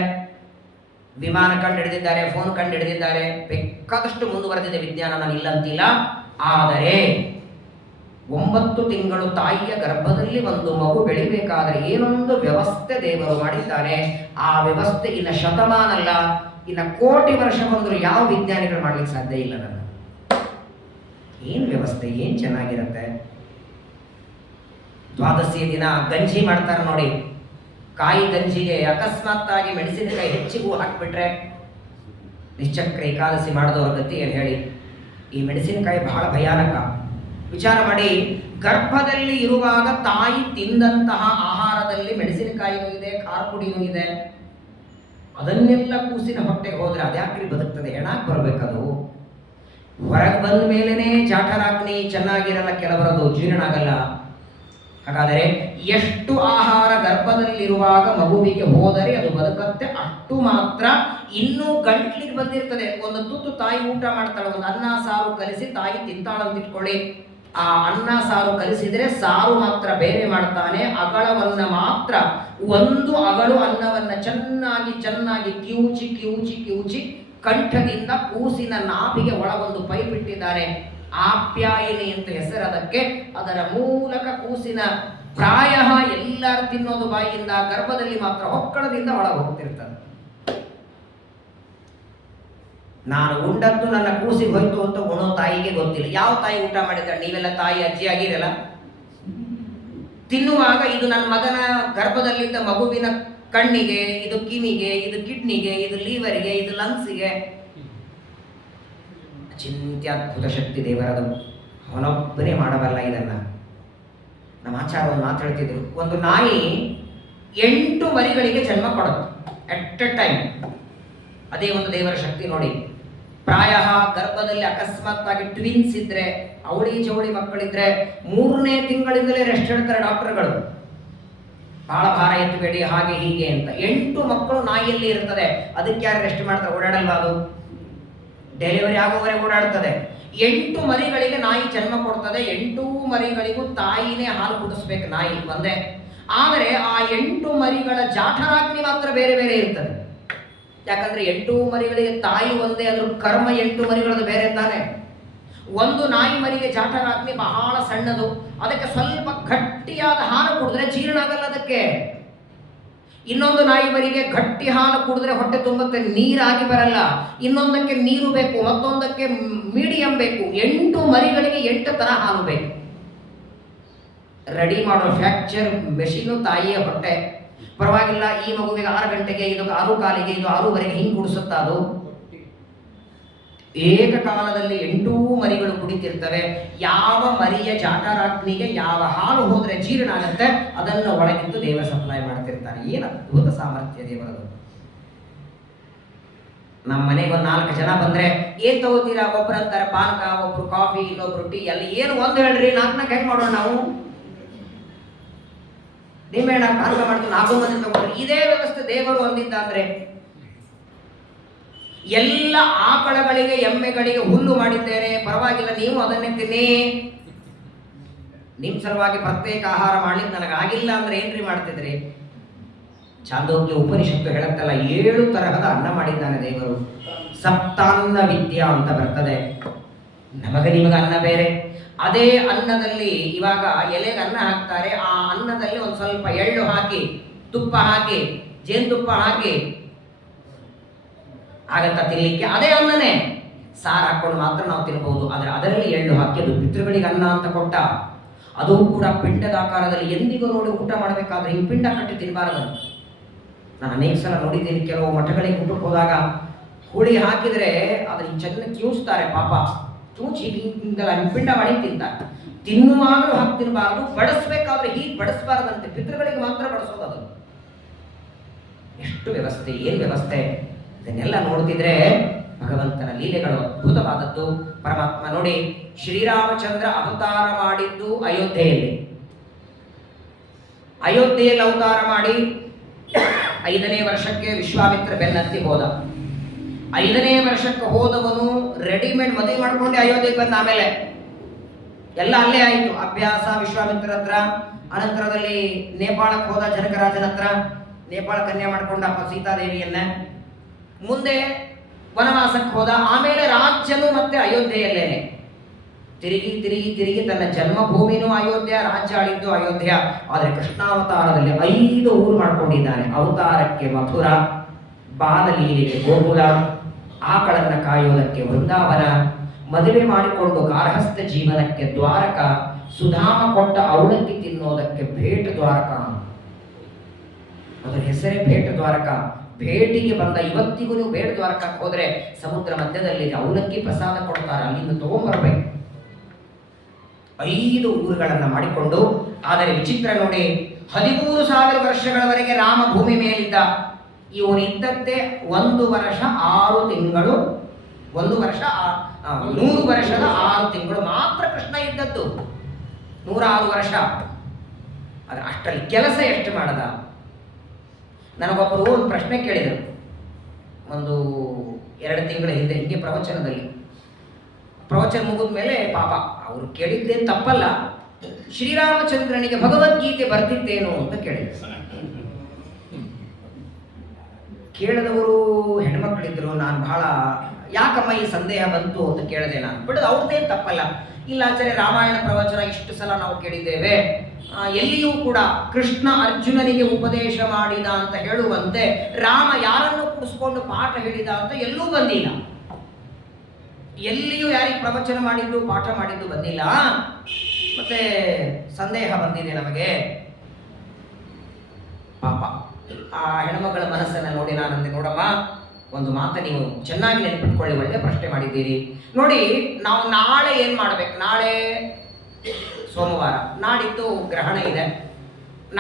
ವಿಮಾನ ಕಂಡು ಹಿಡಿದಿದ್ದಾರೆ, ಫೋನ್ ಕಂಡು ಹಿಡಿದಿದ್ದಾರೆ, ಬೇಕಾದಷ್ಟು ಮುಂದುವರೆದಿದೆ ವಿಜ್ಞಾನ, ನಾನು ಇಲ್ಲ ಅಂತಿಲ್ಲ. ಆದರೆ 9 ತಿಂಗಳು ತಾಯಿಯ ಗರ್ಭದಲ್ಲಿ ಒಂದು ಮಗು ಬೆಳಿಬೇಕಾದ್ರೆ ಏನೊಂದು ವ್ಯವಸ್ಥೆ ದೇವರು ಮಾಡಿದ್ದಾನೆ. ಆ ವ್ಯವಸ್ಥೆ ಇನ್ನ ಶತಮಾನ ಅಲ್ಲ, ಇನ್ನ ಕೋಟಿ ವರ್ಷ ಬಂದರೂ ಯಾವ ವಿಜ್ಞಾನಿಗಳು ಮಾಡ್ಲಿಕ್ಕೆ ಸಾಧ್ಯ ಇಲ್ಲ. ನನ್ನ ಏನ್ ವ್ಯವಸ್ಥೆ, ಏನ್ ಚೆನ್ನಾಗಿರುತ್ತೆ. ದ್ವಾದಶಿಯ ದಿನ ಗಂಜಿ ಮಾಡ್ತಾರೆ ನೋಡಿ. ಕಾಯಿ ಗಂಜಿಗೆ ಅಕಸ್ಮಾತ್ತಾಗಿ ಮೆಣಸಿನಕಾಯಿ ಹೆಚ್ಚಿಗೂ ಹಾಕ್ಬಿಟ್ರೆ ನಿಶ್ಚಕ್ರ ಏಕಾದಶಿ ಮಾಡಿದವ್ರ ಗತಿ ಏನು ಹೇಳಿ? ಈ ಮೆಣಸಿನಕಾಯಿ ಬಹಳ ಭಯಾನಕ. ವಿಚಾರ ಮಾಡಿ, ಗರ್ಭದಲ್ಲಿ ಇರುವಾಗ ತಾಯಿ ತಿಂದಂತಹ ಆಹಾರದ ಅನ್ನದಲ್ಲಿ ಮೆಣಸಿನಕಾಯಿನೂ ಇದೆ, ಖಾರ ಪುಡಿನೂ ಇದೆ. ಅದನ್ನೆಲ್ಲ ಕೂಸಿನ ಹೊಟ್ಟೆಗೆ ಹೋದ್ರೆ ಅದ್ಯಾಕ್ರಿ ಬದುಕ್ತದೆ? ಹೆಣಾಗಿ ಬರ್ಬೇಕದು. ಹೊರಗೆ ಬಂದ ಮೇಲೇನೆ ಜಾಠರಾಗ್ನಿ ಚೆನ್ನಾಗಿರಲ್ಲ, ಕೆಲವರದು ಜೀರ್ಣ ಆಗಲ್ಲ. ಹಾಗಾದರೆ ಎಷ್ಟು ಆಹಾರ ಗರ್ಭದಲ್ಲಿರುವಾಗ ಮಗುವಿಗೆ ಹೋದರೆ ಅದು ಬದುಕತ್ತೆ, ಅಷ್ಟು ಮಾತ್ರ. ಇನ್ನೂ ಗಂಟ್ಲಿಗೆ ಬಂದಿರ್ತದೆ, ಒಂದು ತುತ್ತು ತಾಯಿ ಊಟ ಮಾಡ್ತಾಳೆ, ಒಂದು ಅನ್ನ ಸಾರು ಕಲಿಸಿ ತಾಯಿ ತಿಂತಾಳಂತ ಇಟ್ಕೊಳ್ಳಿ. ಆ ಅನ್ನ ಸಾರು ಕಲಿಸಿದ್ರೆ ಸಾರು ಮಾತ್ರ ಬೇರೆ ಮಾಡ್ತಾನೆ, ಅಗಳವನ್ನ ಮಾತ್ರ ಒಂದು ಅಗಳು ಅನ್ನವನ್ನ ಚೆನ್ನಾಗಿ ಚೆನ್ನಾಗಿ ಕಿವುಚಿ ಕಿವುಚಿ ಕಿವುಚಿ ಕಂಠದಿಂದ ಕೂಸಿನ ನಾಭಿಗೆ ಒಳಗೊಂದು ಪೈಪ್ ಇಟ್ಟಿದ್ದಾರೆ. ಆಪ್ಯಾಯಿನಿ ಅಂತ ಹೆಸರು ಅದಕ್ಕೆ. ಅದರ ಮೂಲಕ ಕೂಸಿನ ಪ್ರಾಯ ಎಲ್ಲರೂ ತಿನ್ನೋದು ಬಾಯಿಯಿಂದ, ಗರ್ಭದಲ್ಲಿ ಮಾತ್ರ ಹೊಕ್ಕಳದಿಂದ ಒಳಗೆ ಹೋಗ್ತಿರ್ತದೆ. ನಾನು ಉಂಡದ್ದು ನನ್ನ ಕೂಸಿಗೆ ಹೋಯ್ತು ಅಂತ ಉಣೋ ತಾಯಿಗೆ ಗೊತ್ತಿಲ್ಲ. ಯಾವ ತಾಯಿ ಊಟ ಮಾಡಿದ್ದಾಳೆ? ನೀವೆಲ್ಲ ತಾಯಿ ಅಜ್ಜಿ ಆಗಿರಲ್ಲ. ತಿನ್ನುವಾಗ ಇದು ನನ್ನ ಮಗನ ಗರ್ಭದಲ್ಲಿದ್ದ ಮಗುವಿನ ಕಣ್ಣಿಗೆ, ಇದು ಕಿವಿಗೆ, ಇದು ಕಿಡ್ನಿಗೆ, ಇದು ಲೀವರ್ಗೆ, ಇದು ಲಂಗ್ಸಿಗೆ. ಅಚಿಂತ್ಯದ್ಭುತ ಶಕ್ತಿ ದೇವರದು. ಅವನೊಬ್ಬನೇ ಮಾಡಬಲ್ಲ ಇದನ್ನ. ನಮ್ಮ ಆಚಾರ ಒಂದು ಮಾತು ಹೇಳ್ತಿದ್ರು, ಒಂದು ನಾಯಿ 8 ಮರಿಗಳಿಗೆ ಜನ್ಮ ಕೊಡುತ್ತೆ ಅಟ್ ಎ ಟೈಮ್. ಅದೇ ಒಂದು ದೇವರ ಶಕ್ತಿ ನೋಡಿ. ಪ್ರಾಯ ಗರ್ಭದಲ್ಲಿ ಅಕಸ್ಮಾತ್ ಆಗಿ ಟ್ವಿನ್ಸ್ ಇದ್ರೆ, ಅವಳಿ ಜವಳಿ ಮಕ್ಕಳಿದ್ರೆ 3ನೇ ತಿಂಗಳಿಂದಲೇ ರೆಸ್ಟ್ ಹೇಳ್ತಾರೆ ಡಾಕ್ಟರ್ಗಳು. ಬಹಳ ಭಾರ ಎತ್ತಬೇಡಿ ಹಾಗೆ ಹೀಗೆ ಅಂತ. 8 ಮಕ್ಕಳು ನಾಯಿಯಲ್ಲಿ ಇರ್ತದೆ, ಅದಕ್ಕೆ ಯಾರು ರೆಸ್ಟ್ ಮಾಡ್ತಾರೆ? ಓಡಾಡಲ್ವಾ ಅದು? ಡೆಲಿವರಿ ಆಗುವವರೆಗೆ ಓಡಾಡ್ತದೆ. 8 ಮರಿಗಳಿಗೆ ನಾಯಿ ಜನ್ಮ ಕೊಡ್ತದೆ. 8 ಮರಿಗಳಿಗೂ ತಾಯಿನೇ ಹಾಲು ಕುಡಿಸ್ಬೇಕು ನಾಯಿ ಒಂದೇ. ಆದರೆ ಆ 8 ಮರಿಗಳ ಜಾಠರಾಗ್ನಿ ಮಾತ್ರ ಬೇರೆ ಬೇರೆ ಇರ್ತದೆ. ಯಾಕಂದ್ರೆ 8 ಮರಿಗಳಿಗೆ ತಾಯಿ ಒಂದೇ, ಅದ್ರ ಕರ್ಮ 8 ಮರಿಗಳದ್ದು ಬೇರೆ ತಾನೆ. ಒಂದು ನಾಯಿ ಮರಿಗೆ ಜಾಠರಾಗ್ನಿ ಬಹಳ ಸಣ್ಣದು, ಅದಕ್ಕೆ ಸ್ವಲ್ಪ ಗಟ್ಟಿಯಾದ ಹಾಲು ಕುಡಿದ್ರೆ ಜೀರ್ಣ ಆಗಲ್ಲ ಅದಕ್ಕೆ. ಇನ್ನೊಂದು ನಾಯಿ ಮರಿಗೆ ಗಟ್ಟಿ ಹಾಲು ಕುಡಿದ್ರೆ ಹೊಟ್ಟೆ ತುಂಬುತ್ತೆ, ನೀರಾಗಿ ಬರಲ್ಲ. ಇನ್ನೊಂದಕ್ಕೆ ನೀರು ಬೇಕು, ಮತ್ತೊಂದಕ್ಕೆ ಮೀಡಿಯಂ ಬೇಕು. 8 ಮರಿಗಳಿಗೆ 8 ತರ ಹಾಲು ಬೇಕು. ರೆಡಿ ಮಾಡೋ ಫ್ಯಾಕ್ಚರ್ ಮೆಷಿನು ತಾಯಿಯ ಹೊಟ್ಟೆ. ಪರವಾಗಿಲ್ಲ, ಈ ಮಗುವಿಗೆ 6 ಗಂಟೆಗೆ, ಇದು 6 ಕಾಲಿಗೆ, ಇದು 6ವರೆಗೆ ಹಿಂಗೆ ಕುಡಿಸುತ್ತಾ ಅದು. ಏಕಕಾಲದಲ್ಲಿ 8 ಮರಿಗಳು ಕುಡಿತಿರ್ತವೆ. ಯಾವ ಮರಿಯ ಜಾಠರಾಗ್ನಿಗೆ ಯಾವ ಹಾಲು ಹೋದ್ರೆ ಜೀರ್ಣ ಆಗುತ್ತೆ ಅದನ್ನು ಒಳಗಿದ್ದು ದೇವರು ಸಪ್ಲೈ ಮಾಡ್ತಿರ್ತಾರೆ. ಏನು ಅದ್ಭುತ ಸಾಮರ್ಥ್ಯ ದೇವರದು. ನಮ್ಮ ಮನೆಗೆ ಒಂದು 4 ಜನ ಬಂದ್ರೆ ಏನ್ ತಗೋತೀರಾ? ಒಬ್ರು ಅಂತಾರೆ ಪಾನಕ, ಒಬ್ರು ಕಾಫಿ, ಇನ್ನೊಬ್ರು ಟೀ. ಅಲ್ಲಿ ಏನು ಒಂದು ಹೇಳ್ರಿ, 4 ಹೆಂಗ್ ಮಾಡೋಣ ನಾವು? ನಿಮ್ಮೇಣ ಪಾನಕ ಮಾಡ್ತೀವಿ, 4 ಮಂದಿ ತಗೊಂಡ್ರಿ. ಇದೇ ವ್ಯವಸ್ಥೆ ದೇವರು ಅಂದಿದ್ದ. ಅಂದ್ರೆ ಎಲ್ಲ ಆಕಳಗಳಿಗೆ ಎಮ್ಮೆಗಳಿಗೆ ಹುಲ್ಲು ಮಾಡಿದ್ದೇನೆ, ಪರವಾಗಿಲ್ಲ ನೀವು ಅದನ್ನೇ ತಿನ್ನಿ. ನಿಮ್ ಸಲುವಾಗಿ ಪ್ರತ್ಯೇಕ ಆಹಾರ ಮಾಡ್ಲಿಕ್ಕೆ ನನಗಾಗಿಲ್ಲ ಅಂದ್ರೆ ಏನ್ರಿ ಮಾಡ್ತಿದ್ರಿ? ಚಾಂದೋಗ್ಯ ಉಪನಿಷತ್ತು ಹೇಳುತ್ತಲ್ಲ, 7 ತರಹದ ಅನ್ನ ಮಾಡಿದ್ದಾನೆ ದೇವರು. ಸಪ್ತಾನ್ನ ವಿದ್ಯಾ ಅಂತ ಬರ್ತದೆ. ನಮಗೆ ನಿಮಗೆ ಅನ್ನ ಬೇರೆ. ಅದೇ ಅನ್ನದಲ್ಲಿ ಇವಾಗ ಎಲೆಗೆ ಅನ್ನ ಹಾಕ್ತಾರೆ. ಆ ಅನ್ನದಲ್ಲಿ ಒಂದು ಸ್ವಲ್ಪ ಎಳ್ಳು ಹಾಕಿ, ತುಪ್ಪ ಹಾಕಿ, ಜೇನುತುಪ್ಪ ಹಾಕಿ ಆಗತ್ತ ತಿನ್ಲಿಕ್ಕೆ. ಅದೇ ಅನ್ನನೇ ಸಾರು ಹಾಕೊಂಡು ಮಾತ್ರ ನಾವು ತಿನ್ಬಹುದು. ಆದರೆ ಅದರಲ್ಲಿ ಎಳ್ಳು ಹಾಕಿ, ಅದು ಪಿತೃಗಳಿಗೆ ಅನ್ನ ಅಂತ ಕೊಟ್ಟ. ಅದು ಕೂಡ ಪಿಂಡದ ಆಕಾರದಲ್ಲಿ. ಎಂದಿಗೂ ನೋಡಿ ಊಟ ಮಾಡಬೇಕಾದ್ರೆ ಹಿಂಗೆ ಪಿಂಡ ಕಟ್ಟಿ ತಿನ್ನಬಾರದು. ನಾನು ಅನೇಕ ಸಲ ನೋಡಿದ್ದೀನಿ, ಕೆಲವು ಮಠಗಳಿಗೆ ಊಟಕ್ಕೆ ಹೋದಾಗ ಹುಳಿ ಹಾಕಿದರೆ ಅದನ್ನ ಚೆನ್ನಾಗಿ ಕಿವುಚ್ತಾರೆ ಪಾಪ. ಚೂಚಿ ಹಿಂಗೆಲ್ಲ ಪಿಂಡ ಮಾಡಿ ತಿಂತಾರೆ. ತಿನ್ನುವಾಗಲೂ ಹಾಕಿ ತಿನ್ನಬಾರದು, ಬಡಿಸ್ಬೇಕಾದ್ರೆ ಹೀಗೆ ಬಡಿಸಬಾರದಂತೆ. ಪಿತೃಗಳಿಗೆ ಮಾತ್ರ ಬಡಿಸೋದು. ಅದು ಎಷ್ಟು ವ್ಯವಸ್ಥೆ, ಏನು ವ್ಯವಸ್ಥೆ! ಇದನ್ನೆಲ್ಲ ನೋಡ್ತಿದ್ರೆ ಭಗವಂತನ ಲೀಲೆಗಳು ಅದ್ಭುತವಾದದ್ದು. ಪರಮಾತ್ಮ ನೋಡಿ, ಶ್ರೀರಾಮಚಂದ್ರ ಅವತಾರ ಮಾಡಿದ್ದು ಅಯೋಧ್ಯೆಯಲ್ಲಿ. ಅಯೋಧ್ಯೆಯಲ್ಲಿ ಅವತಾರ ಮಾಡಿ 5ನೇ ವರ್ಷಕ್ಕೆ ವಿಶ್ವಾಮಿತ್ರ ಬೆನ್ನತ್ತಿ ಹೋದ. 5ನೇ ವರ್ಷಕ್ಕೆ ಹೋದವನು ರೆಡಿಮೇಡ್ ಮದುವೆ ಮಾಡ್ಕೊಂಡೆ ಅಯೋಧ್ಯೆಗೆ ಬಂದ. ಆಮೇಲೆ ಎಲ್ಲ ಅಲ್ಲೇ ಆಯಿತು ಅಭ್ಯಾಸ ವಿಶ್ವಾಮಿತ್ರ ಹತ್ರ. ಅನಂತರದಲ್ಲಿ ನೇಪಾಳಕ್ಕೆ ಹೋದ, ಜನಕರಾಜನ ಹತ್ರ. ನೇಪಾಳ ಕನ್ಯಾ ಮಾಡ್ಕೊಂಡಪ್ಪ ಸೀತಾದೇವಿಯನ್ನ. ಮುಂದೆ ವನವಾಸಕ್ಕೆ ಹೋದ. ಆಮೇಲೆ ರಾಜ್ಯನು ಮತ್ತೆ ಅಯೋಧ್ಯೆಯಲ್ಲೇನೆ. ತಿರುಗಿ ತಿರುಗಿ ತಿರುಗಿ ತನ್ನ ಜನ್ಮಭೂಮಿನೂ ಅಯೋಧ್ಯ, ರಾಜ್ಯ ಆಳಿದ್ದು ಅಯೋಧ್ಯ. ಆದರೆ ಕೃಷ್ಣಾವತಾರದಲ್ಲಿ 5 ಊರು ಮಾಡ್ಕೊಂಡಿದ್ದಾನೆ. ಅವತಾರಕ್ಕೆ ಮಥುರ, ಬಾಲಲೀಲೆಗೆ ಗೋಕುಲ, ಆಕಳನ್ನ ಕಾಯೋದಕ್ಕೆ ವೃಂದಾವನ, ಮದುವೆ ಮಾಡಿಕೊಂಡು ಗಾರ್ಹಸ್ಥ ಜೀವನಕ್ಕೆ ದ್ವಾರಕ, ಸುಧಾಮ ಕೊಟ್ಟ ಅವಲಕ್ಕಿ ತಿನ್ನೋದಕ್ಕೆ ಭೇಟ ದ್ವಾರಕ. ಅದರ ಹೆಸರೇ ಭೇಟ ದ್ವಾರಕ. ಭೇಟಿಗೆ ಬಂದ ಇವತ್ತಿಗೂ ನೀವು ಭೇಟ ದ್ವಾರಕಕ್ಕೆ ಹೋದ್ರೆ ಸಮುದ್ರ ಮಧ್ಯದಲ್ಲಿ ಅವಲಕ್ಕಿ ಪ್ರಸಾದ ಕೊಡ್ತಾರೆ, ಅಲ್ಲಿಂದ ತಗೊಂಡ್ಬರ್ಬೇಕು. 5 ಊರುಗಳನ್ನು ಮಾಡಿಕೊಂಡು, ಆದರೆ ವಿಚಿತ್ರ ನೋಡಿ, 13,000 ವರ್ಷಗಳವರೆಗೆ ರಾಮ ಭೂಮಿ ಮೇಲಿದ್ದ. ಇವನು ಇದ್ದದ್ದೇ 1 ವರ್ಷ 6 ತಿಂಗಳು, 1 ವರ್ಷ 100 ವರ್ಷದ 6 ತಿಂಗಳು ಮಾತ್ರ ಕೃಷ್ಣ ಇದ್ದದ್ದು. 106 ವರ್ಷ. ಆದರೆ ಅಷ್ಟರಲ್ಲಿ ಕೆಲಸ ಎಷ್ಟು ಮಾಡದ? ನನಗೊಬ್ಬರು ಒಂದು ಪ್ರಶ್ನೆ ಕೇಳಿದರು ಒಂದು 2 ತಿಂಗಳ ಹಿಂದೆ, ಹೀಗೆ ಪ್ರವಚನದಲ್ಲಿ. ಪ್ರವಚನ ಮುಗಿದ ಮೇಲೆ ಪಾಪ ಅವರು ಕೇಳಿದ್ದೇನು ತಪ್ಪಲ್ಲ, ಶ್ರೀರಾಮಚಂದ್ರನಿಗೆ ಭಗವದ್ಗೀತೆ ಬರ್ತಿದ್ದೇನು ಅಂತ ಕೇಳಿದ್ರು. ಕೇಳಿದವರು ಹೆಣ್ಮಕ್ಳಿದ್ರು. ನಾನು ಬಹಳ ಯಾಕಮ್ಮ ಈ ಸಂದೇಹ ಬಂತು ಅಂತ ಕೇಳಿದೆ. ನಾನು ಬಿಡೋದು ಅವ್ರದ್ದೇನು ತಪ್ಪಲ್ಲ. ಇಲ್ಲ ಆಚಾರ್ಯ, ರಾಮಾಯಣ ಪ್ರವಚನ ಇಷ್ಟು ಸಲ ನಾವು ಕೇಳಿದ್ದೇವೆ, ಎಲ್ಲಿಯೂ ಕೂಡ ಕೃಷ್ಣ ಅರ್ಜುನನಿಗೆ ಉಪದೇಶ ಮಾಡಿದ ಅಂತ ಹೇಳುವಂತೆ ರಾಮ ಯಾರನ್ನು ಕೂಡಿಸ್ಕೊಂಡು ಪಾಠ ಹೇಳಿದ ಅಂತ ಎಲ್ಲೂ ಬಂದಿಲ್ಲ. ಎಲ್ಲಿಯೂ ಯಾರಿಗೆ ಪ್ರವಚನ ಮಾಡಿದ್ದು ಪಾಠ ಮಾಡಿದ್ದು ಬಂದಿಲ್ಲ. ಮತ್ತೆ ಸಂದೇಹ ಬಂದಿದೆ ನಮಗೆ. ಪಾಪ ಆ ಹೆಣ್ಮಗಳ ಮನಸ್ಸನ್ನು ನೋಡಿ ನಾನಂದೆ, ನೋಡಮ್ಮ, ಒಂದು ಮಾತು ನೀವು ಚೆನ್ನಾಗಿ ನೆನಪಿಟ್ಕೊಳ್ಳಿ, ಒಳ್ಳೆ ಪ್ರಶ್ನೆ ಮಾಡಿದ್ದೀರಿ. ನೋಡಿ, ನಾವು ನಾಳೆ ಏನು ಮಾಡ್ಬೇಕು? ನಾಳೆ ಸೋಮವಾರ, ನಾಡಿದ್ದು ಗ್ರಹಣ ಇದೆ.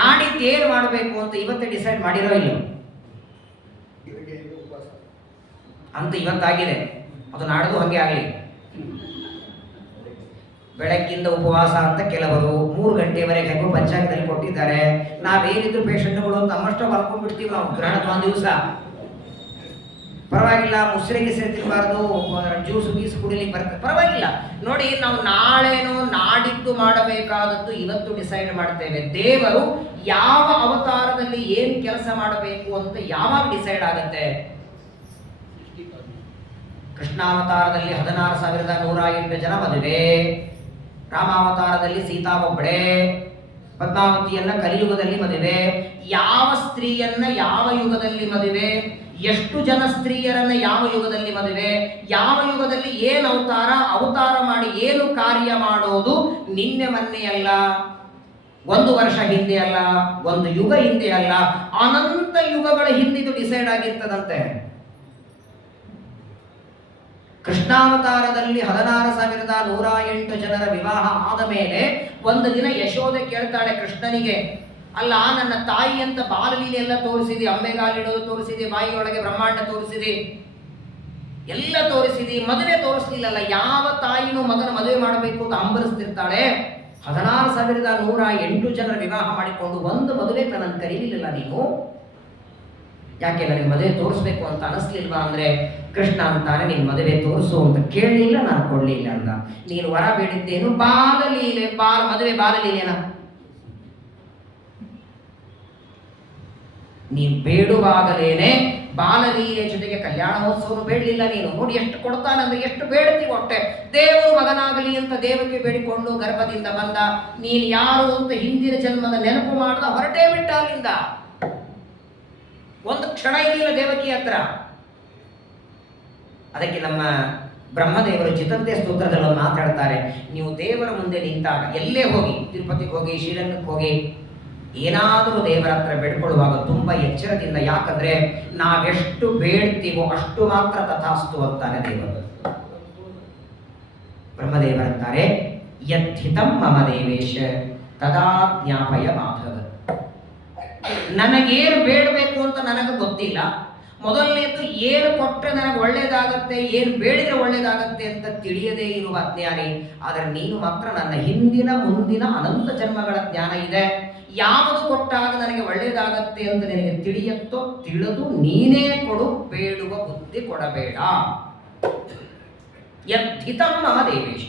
ನಾಡಿದ್ದು ಏನು ಮಾಡಬೇಕು ಅಂತ ಇವತ್ತೇ ಡಿಸೈಡ್ ಮಾಡಿರೋ ಇಲ್ಲ ಅಂತ ಇವತ್ತಾಗಿದೆ. ಅದು ನಾಡ್ದು ಹಾಗೆ ಆಗಲಿ. ಬೆಳಗ್ಗಿಂದ ಉಪವಾಸ ಅಂತ ಕೆಲವರು 3 ಗಂಟೆವರೆಗೆ ಹೆಂಗೋ ಪಂಚಾಂಗದಲ್ಲಿ ಕೊಟ್ಟಿದ್ದಾರೆ. ನಾವೇನಿದ್ರು ಪೇಷಂಟ್ಗಳು ಅಂತ ನಮ್ಮಷ್ಟ ಬರ್ಕೊಂಡ್ಬಿಡ್ತೀವಿ ನಾವು. ಗ್ರಹಣದ ಒಂದು ದಿವಸ ಪರವಾಗಿಲ್ಲ, ಮುಸ್ರಿಗೆ ತಿನ್ನಬಾರ್ದು, ಜ್ಯೂಸ್ ಗೀಸ್ ಕುಡಿಲಿಕ್ಕೆ ಬರ್ತದೆ, ಪರವಾಗಿಲ್ಲ. ನೋಡಿ, ನಾವು ನಾಳೆನೋ ನಾಡಿದ್ದು ಮಾಡಬೇಕಾದದ್ದು ಇವತ್ತು ಡಿಸೈಡ್ ಮಾಡ್ತೇವೆ. ದೇವರು ಯಾವ ಅವತಾರದಲ್ಲಿ ಏನು ಕೆಲಸ ಮಾಡಬೇಕು ಅಂತ ಯಾವಾಗ ಡಿಸೈಡ್ ಆಗುತ್ತೆ? ಕೃಷ್ಣಾವತಾರದಲ್ಲಿ 16,108 ಜನ ಮದುವೆ, ರಾಮಾವತಾರದಲ್ಲಿ ಸೀತಾ ಒಬ್ಬಳೆ, ಪದ್ಮಾವತಿಯನ್ನ ಕಲಿಯುಗದಲ್ಲಿ ಮದುವೆ. ಯಾವ ಸ್ತ್ರೀಯನ್ನ ಯಾವ ಯುಗದಲ್ಲಿ ಮದುವೆ, ಎಷ್ಟು ಜನ ಸ್ತ್ರೀಯರನ್ನ ಯಾವ ಯುಗದಲ್ಲಿ ಮದುವೆ, ಯಾವ ಯುಗದಲ್ಲಿ ಏನು ಅವತಾರ ಮಾಡಿ ಏನು ಕಾರ್ಯ ಮಾಡೋದು ನಿನ್ನೆ ಮೊನ್ನೆ ಅಲ್ಲ, 1 ವರ್ಷ ಹಿಂದೆ ಅಲ್ಲ, 1 ಯುಗ ಹಿಂದೆ ಅಲ್ಲ, ಅನಂತ ಯುಗಗಳ ಹಿಂದಿದು ಡಿಸೈಡ್ ಆಗಿರ್ತದಂತೆ. ಕೃಷ್ಣಾವತಾರದಲ್ಲಿ 16,108 ಜನರ ವಿವಾಹ ಆದ ಮೇಲೆ ಒಂದು ದಿನ ಯಶೋದೆ ಕೇಳ್ತಾಳೆ ಕೃಷ್ಣನಿಗೆ, ಅಲ್ಲ, ನನ್ನ ತಾಯಿ ಅಂತ ಬಾಲಲೀಲೆ ಎಲ್ಲ ತೋರಿಸಿದೆ, ಅಂಬೆಗಾಲಿಡೋದು ತೋರಿಸಿದೆ, ಬಾಯಿಯೊಳಗೆ ಬ್ರಹ್ಮಾಂಡ ತೋರಿಸಿದೆ, ಎಲ್ಲ ತೋರಿಸಿದೆ, ಮದುವೆ ತೋರಿಸ್ಲಿಲ್ಲಲ್ಲ. ಯಾವ ತಾಯಿನೂ ಮಗನ ಮದುವೆ ಮಾಡಬೇಕು ಅಂತ ಹಂಬಲಿಸ್ತಿರ್ತಾಳೆ. 16,108 ಜನರ ವಿವಾಹ ಮಾಡಿಕೊಂಡು ಒಂದು ಮದುವೆ ನನ್ನನ್ನು ಕರೀಲಿಲ್ಲ ನೀನು, ಯಾಕೆ ನನಗೆ ಮದುವೆ ತೋರಿಸ್ಬೇಕು ಅಂತ ಅನಿಸ್ಲಿಲ್ವಾ ಅಂದ್ರೆ, ಕೃಷ್ಣ ಅಂತಾನೆ, ನೀನು ಮದುವೆ ತೋರಿಸು ಅಂತ ಕೇಳಲಿಲ್ಲ, ನಾನು ಕೊಡ್ಲಿಲ್ಲ ಅಂದ. ನೀನು ವರ ಬೇಡಿದ್ದೇನು? ಬಾಲಲೀಲೆ. ಮದುವೆ ಬಾಲಲೀಲೆನ? ನೀನು ಬೇಡುವಾಗಲೇನೆ ಬಾಲಲೀಲೆ ಜೊತೆಗೆ ಕಲ್ಯಾಣ ಮಹೋತ್ಸವನು ಬೇಡಲಿಲ್ಲ ನೀನು. ನೋಡಿ ಎಷ್ಟು ಕೊಡ್ತಾನಂದ್ರೆ, ಎಷ್ಟು ಬೇಡ್ತೀವಿ ಹೊಟ್ಟೆ. ದೇವರು ಮಗನಾಗಲಿ ಅಂತ ದೇವಕ್ಕೆ ಬೇಡಿಕೊಂಡು ಗರ್ಭದಿಂದ ಬಂದ. ನೀನು ಯಾರು ಅಂತ ಹಿಂದಿನ ಜನ್ಮದ ನೆನಪು ಮಾಡ್ದ, ಹೊರಟೇ ಬಿಟ್ಟ ಅಲ್ಲಿಂದ. ಒಂದು ಕ್ಷಣ ಇರಲಿಲ್ಲ ದೇವಕಿ ಹತ್ರ. ಅದಕ್ಕೆ ನಮ್ಮ ಬ್ರಹ್ಮದೇವರು ಚಿತಂತೆ ಸ್ತೋತ್ರದಲ್ಲಿ ಒಂದು ಮಾತಾಡ್ತಾರೆ, ನೀವು ದೇವರ ಮುಂದೆ ನಿಂತಾಗ ಎಲ್ಲೇ ಹೋಗಿ, ತಿರುಪತಿಗೆ ಹೋಗಿ, ಶ್ರೀರಂಗಕ್ಕೆ ಹೋಗಿ, ಏನಾದರೂ ದೇವರ ಹತ್ರ ಬೇಡ್ಕೊಳ್ಳುವಾಗ ತುಂಬ ಎಚ್ಚರದಿಂದ, ಯಾಕಂದ್ರೆ ನಾವೆಷ್ಟು ಬೇಡ್ತೀವೋ ಅಷ್ಟು ಮಾತ್ರ ತಥಾಸ್ತು ಅಂತಾನೆ ದೇವರು. ಬ್ರಹ್ಮದೇವರಂತಾರೆ, ಯದ್ಹಿತಂ ಮಮ ದೇವೇಶ ತದಾ ಜ್ಞಾಪಯ ಮಾಧವ. ನನಗೇನು ಬೇಡಬೇಕು ಅಂತ ನನಗೆ ಗೊತ್ತಿಲ್ಲ. ಮೊದಲನೇದು ಏನು ಕೊಟ್ಟರೆ ನನಗೆ ಒಳ್ಳೇದಾಗತ್ತೆ, ಏನು ಬೇಡಿದ್ರೆ ಒಳ್ಳೇದಾಗತ್ತೆ ಅಂತ ತಿಳಿಯದೇ ಇರುವ ಅಜ್ಞಾನಿ. ಆದರೆ ನೀನು ಮಾತ್ರ ನನ್ನ ಹಿಂದಿನ ಮುಂದಿನ ಅನಂತ ಜನ್ಮಗಳ ಜ್ಞಾನ ಇದೆ. ಯಾವುದು ಕೊಟ್ಟಾಗ ನನಗೆ ಒಳ್ಳೇದಾಗತ್ತೆ ಅಂತ ನಿನಗೆ ತಿಳಿಯತ್ತೋ ತಿಳಿದು ನೀನೇ ಕೊಡು, ಬೇಡುವ ಬುದ್ಧಿ ಕೊಡಬೇಡ. ಯದ್ಹಿತಂ ಮಮ ದೇವೇಶ್.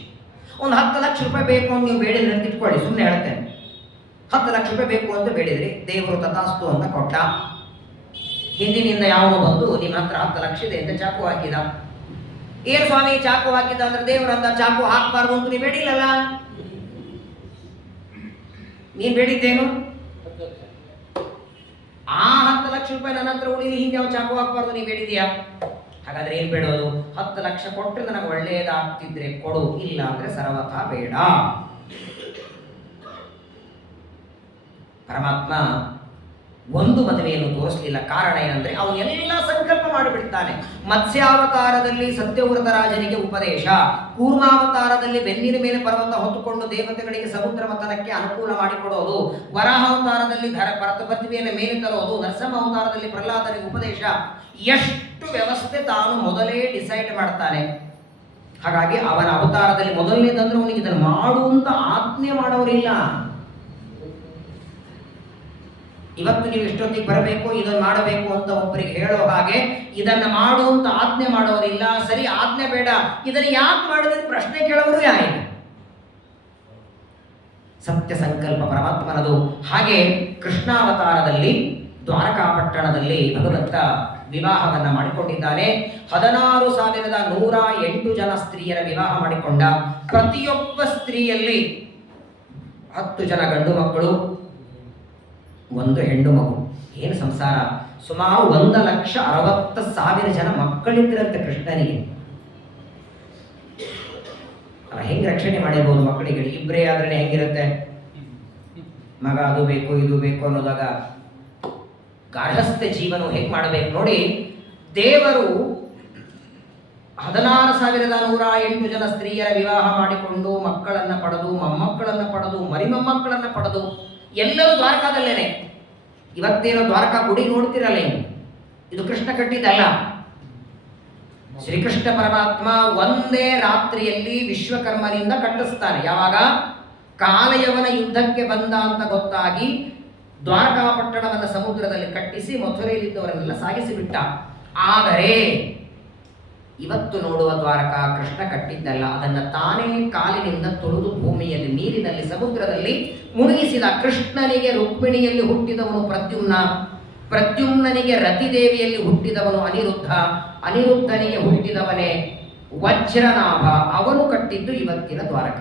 ಒಂದು 10 ಲಕ್ಷ ರೂಪಾಯಿ ಬೇಕು ಅಂತ ನೀವು ಬೇಡಿದ್ರೆ ಅಂತ ಇಟ್ಕೊಳ್ಳಿ, ಸುಮ್ಮನೆ ಹೇಳ್ತೇನೆ. 10 ಲಕ್ಷ ರೂಪಾಯಿ ಬೇಕು ಅಂತ ಬೇಡಿದ್ರಿ, ದೇವರು ತಥಾಸ್ತು ಅಂತ ಕೊಟ್ಟ. ಹಿಂದಿನಿಂದ ಯಾವನು ಬಂದು ನಿಮ್ಮ ಹತ್ರ 10 ಲಕ್ಷ ಇದೆ ಅಂತ ಚಾಕು ಹಾಕಿದ. ಏನು ಸ್ವಾಮಿ ಚಾಕು ಹಾಕಿದ ಅಂದ್ರೆ, ದೇವರು ಅಂದ ಚಾಕು ಹಾಕಬಾರ್ದು ಅಂತ ನೀವು ಬೇಡಿಲ್ಲಲ್ಲ. ನೀನ್ ಬೇಡಿದ್ದೇನು? ಆ 10 ಲಕ್ಷ ರೂಪಾಯಿ ನನ್ನ ಹತ್ರ ಉಳಿಲಿ, ಹಿಂದೆ ಯಾವ ಚಾಕು ಹಾಕಬಾರ್ದು ನೀ ಬೇಡಿದ್ಯಾ? ಹಾಗಾದ್ರೆ ಏನ್ ಬೇಡೋದು? 10 ಲಕ್ಷ ಕೊಟ್ಟು ನನಗೆ ಒಳ್ಳೇದಾಗ್ತಿದ್ರೆ ಕೊಡು, ಇಲ್ಲ ಅಂದ್ರೆ ಸರ್ವಥಾ ಬೇಡ. ಪರಮಾತ್ಮ ಒಂದು ಮದುವೆಯನ್ನು ತೋರಿಸಲಿಲ್ಲ. ಕಾರಣ ಏನಂದ್ರೆ ಅವನೆಲ್ಲ ಸಂಕಲ್ಪ ಮಾಡಿಬಿಡ್ತಾನೆ. ಮತ್ಸ್ಯಾವತಾರದಲ್ಲಿ ಸತ್ಯವ್ರತ ರಾಜನಿಗೆ ಉಪದೇಶ, ಕೂರ್ಮಾವತಾರದಲ್ಲಿ ಬೆನ್ನಿನ ಮೇಲೆ ಪರ್ವತ ಹೊತ್ತುಕೊಂಡು ದೇವತೆಗಳಿಗೆ ಸಮುದ್ರ ಮಥನಕ್ಕೆ ಅನುಕೂಲ ಮಾಡಿಕೊಡೋದು, ವರಾಹಾವತಾರದಲ್ಲಿ ಪೃಥ್ವಿಯನ್ನು ಮೇಲೆ ತರೋದು, ನರಸಿಂಹ ಅವತಾರದಲ್ಲಿ ಪ್ರಹ್ಲಾದನಿಗೆ ಉಪದೇಶ, ಎಷ್ಟು ವ್ಯವಸ್ಥೆ ತಾನು ಮೊದಲೇ ಡಿಸೈಡ್ ಮಾಡ್ತಾನೆ. ಹಾಗಾಗಿ ಅವನ ಅವತಾರದಲ್ಲಿ ಮೊದಲನೇದಂದ್ರೆ ಅವನಿಗೆ ಇದನ್ನು ಮಾಡುವಂತ ಆಜ್ಞೆ ಮಾಡೋರಿಲ್ಲ. ಇವತ್ತು ನೀವು ಎಷ್ಟೊತ್ತಿಗೆ ಬರಬೇಕು, ಇದನ್ನು ಮಾಡಬೇಕು ಅಂತ ಒಬ್ಬರಿಗೆ ಹೇಳೋ ಹಾಗೆ ಇದನ್ನು ಮಾಡುವಂತ ಆಜ್ಞೆ ಮಾಡೋರಿಲ್ಲ. ಸರಿ, ಆಜ್ಞೆ ಬೇಡ, ಇದನ್ನು ಯಾಕೆ ಮಾಡಿದ್ರೆ ಪ್ರಶ್ನೆ ಕೇಳೋರು ಯಾರಿಲ್ಲ. ಸತ್ಯ ಸಂಕಲ್ಪ ಪರಮಾತ್ಮನದು. ಹಾಗೆ ಕೃಷ್ಣಾವತಾರದಲ್ಲಿ ದ್ವಾರಕಾಪಟ್ಟಣದಲ್ಲಿ ಭಗವಂತ ವಿವಾಹವನ್ನ ಮಾಡಿಕೊಂಡಿದ್ದಾನೆ. 16,108 ಜನ ಸ್ತ್ರೀಯರ ವಿವಾಹ ಮಾಡಿಕೊಂಡ. ಪ್ರತಿಯೊಬ್ಬ ಸ್ತ್ರೀಯಲ್ಲಿ 10 ಜನ ಗಂಡು ಮಕ್ಕಳು, 1 ಹೆಣ್ಣು ಮಗು. ಏನು ಸಂಸಾರ! ಸುಮಾರು 1,60,000 ಜನ ಮಕ್ಕಳಿದ್ರಂತೆ ಕೃಷ್ಣನಿಗೆ. ಹೆಂಗ್ ರಕ್ಷಣೆ ಮಾಡಿರ್ಬೋದು ಮಕ್ಕಳಿಗೆ? ಇಬ್ಬರೇ ಆದ್ರೆ ಹೆಂಗಿರುತ್ತೆ? ಮಗ ಅದು ಬೇಕು ಇದು ಬೇಕು ಅನ್ನೋದಾಗ ಗಾರ್ಹಸ್ಥ್ಯ ಜೀವನ ಹೇಗೆ ಮಾಡಬೇಕು ನೋಡಿ. ದೇವರು 16,108 ಜನ ಸ್ತ್ರೀಯರ ವಿವಾಹ ಮಾಡಿಕೊಂಡು ಮಕ್ಕಳನ್ನ ಪಡೆದು, ಮೊಮ್ಮಕ್ಕಳನ್ನ ಪಡೆದು, ಮರಿಮೊಮ್ಮಕ್ಕಳನ್ನ ಪಡೆದು, ಎಲ್ಲರೂ ದ್ವಾರಕಾದಲ್ಲೇನೆ. ಇವತ್ತೇನೋ ದ್ವಾರಕಾ ಗುಡಿ ನೋಡ್ತಿರಲ್ಲ, ಇದು ಕೃಷ್ಣ ಕಟ್ಟಿದ್ದಲ್ಲ. ಶ್ರೀಕೃಷ್ಣ ಪರಮಾತ್ಮ ಒಂದೇ ರಾತ್ರಿಯಲ್ಲಿ ವಿಶ್ವಕರ್ಮನಿಂದ ಕಟ್ಟಿಸ್ತಾನೆ. ಯಾವಾಗ? ಕಾಲಯವನ ಯುದ್ಧಕ್ಕೆ ಬಂದ ಅಂತ ಗೊತ್ತಾಗಿ ದ್ವಾರಕಾಪಟ್ಟಣವನ್ನು ಸಮುದ್ರದಲ್ಲಿ ಕಟ್ಟಿಸಿ ಮಥುರೆಯಲ್ಲಿದ್ದವರನ್ನೆಲ್ಲ ಸಾಗಿಸಿಬಿಟ್ಟ. ಆದರೆ ಇವತ್ತು ನೋಡುವ ದ್ವಾರಕಾ ಕೃಷ್ಣ ಕಟ್ಟಿದ್ದಲ್ಲ, ಅದನ್ನು ತಾನೇ ಕಾಲಿನಿಂದ ತೊಳೆದು ಭೂಮಿಯಲ್ಲಿ, ನೀರಿನಲ್ಲಿ, ಸಮುದ್ರದಲ್ಲಿ ಮುಳುಗಿಸಿದ. ಕೃಷ್ಣನಿಗೆ ರುಕ್ಮಿಣಿಯಲ್ಲಿ ಹುಟ್ಟಿದವನು ಪ್ರದ್ಯುಮ್ನ, ಪ್ರದ್ಯುಮ್ನನಿಗೆ ರತಿದೇವಿಯಲ್ಲಿ ಹುಟ್ಟಿದವನು ಅನಿರುದ್ಧ, ಅನಿರುದ್ಧನಿಗೆ ಹುಟ್ಟಿದವನೇ ವಜ್ರನಾಭ. ಅವನು ಕಟ್ಟಿದ್ದು ಇವತ್ತಿನ ದ್ವಾರಕ.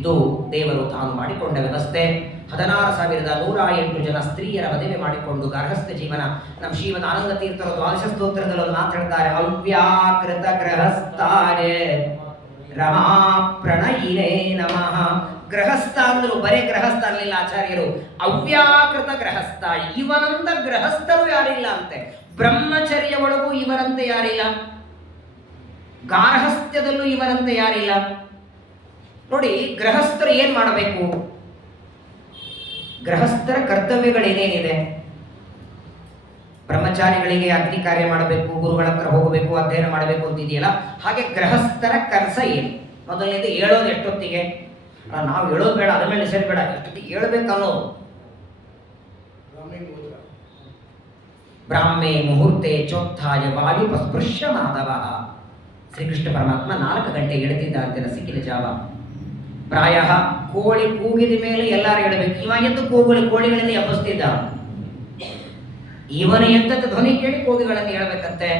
ಇದು ದೇವರು ತಾನು ಮಾಡಿಕೊಂಡ ವ್ಯವಸ್ಥೆ. 16,108 ಜನ ಸ್ತ್ರೀಯರ ಮದುವೆ ಮಾಡಿಕೊಂಡು ಗಾರ್ಹಸ್ಥ್ಯ ಜೀವನ. ನಮ್ಮ ಶ್ರೀಮದ್ ಆನಂದ ತೀರ್ಥರು ದ್ವಾದಶ ಸ್ತೋತ್ರದಲ್ಲಿ ಒಂದು ಮಾತು ಹೇಳ್ತಾರೆ, ಅವ್ಯಾಕೃತ ಗೃಹಸ್ಥಾರೇ ರಮಾ ಪ್ರಣಯಿನೇ ನಮಃ. ಗೃಹಸ್ಥ ಅಂದ್ರು ಬರೇ ಗೃಹಸ್ಥ ಅನ್ನಲಿಲ್ಲ ಆಚಾರ್ಯರು, ಅವ್ಯಾಕೃತ ಗೃಹಸ್ಥ. ಇವನಂತ ಗೃಹಸ್ಥರು ಯಾರಿಲ್ಲ ಅಂತೆ. ಬ್ರಹ್ಮಚರ್ಯ ಒಳಗೂ ಇವರಂತೆ ಯಾರಿಲ್ಲ, ಗಾರ್ಹಸ್ಥ್ಯದಲ್ಲೂ ಇವರಂತೆ ಯಾರಿಲ್ಲ. ನೋಡಿ, ಗೃಹಸ್ಥರು ಏನ್ ಮಾಡಬೇಕು? ಗೃಹಸ್ಥರ ಕರ್ತವ್ಯಗಳೇನೇನಿದೆ? ಬ್ರಹ್ಮಚಾರಿಗಳಿಗೆ ಅಗ್ನಿ ಕಾರ್ಯ ಮಾಡಬೇಕು, ಗುರುಗಳ ಹತ್ರ ಹೋಗಬೇಕು, ಅಧ್ಯಯನ ಮಾಡಬೇಕು ಅಂತಿದೆಯಲ್ಲ, ಹಾಗೆ ಗೃಹಸ್ಥರ ಕೆಲಸ ಏನು? ಮೊದಲನೇದು ಹೇಳೋದು ಎಷ್ಟೊತ್ತಿಗೆ. ನಾವು ಹೇಳೋದು ಬೇಡ, ಅದ್ರ ಮೇಲೆ ಡಿಸೈಡ್ ಬೇಡ, ಎಷ್ಟೊತ್ತಿಗೆ ಹೇಳ್ಬೇಕನ್ನೋದು. ಬ್ರಾಹ್ಮೆ ಮುಹೂರ್ತೆ ಚೋತ್ಥಾಯ ವಾಯು ಸ್ಪೃಶ್ಯ ಮಾಧವ. ಶ್ರೀಕೃಷ್ಣ ಪರಮಾತ್ಮ 4 ಗಂಟೆ ಹೇಳ್ತಿದ್ದ ಅಂತ ನಸಿಕಿನ ಜಾವ. ಪ್ರಾಯ ಕೋಳಿ ಕೂಗಿದ ಮೇಲೆ ಎಲ್ಲರೂ ಹೇಳಬೇಕು. ಇವ ಎದ್ದು ಕೋಳಿಗಳಿಂದ ಎಬ್ಬಿಸ್ತಿದ್ದ. ಇವನ ಎದ್ದದ ಧ್ವನಿ ಕೇಳಿ ಕೋಗಿಗಳನ್ನು ಹೇಳಬೇಕಂತೆ.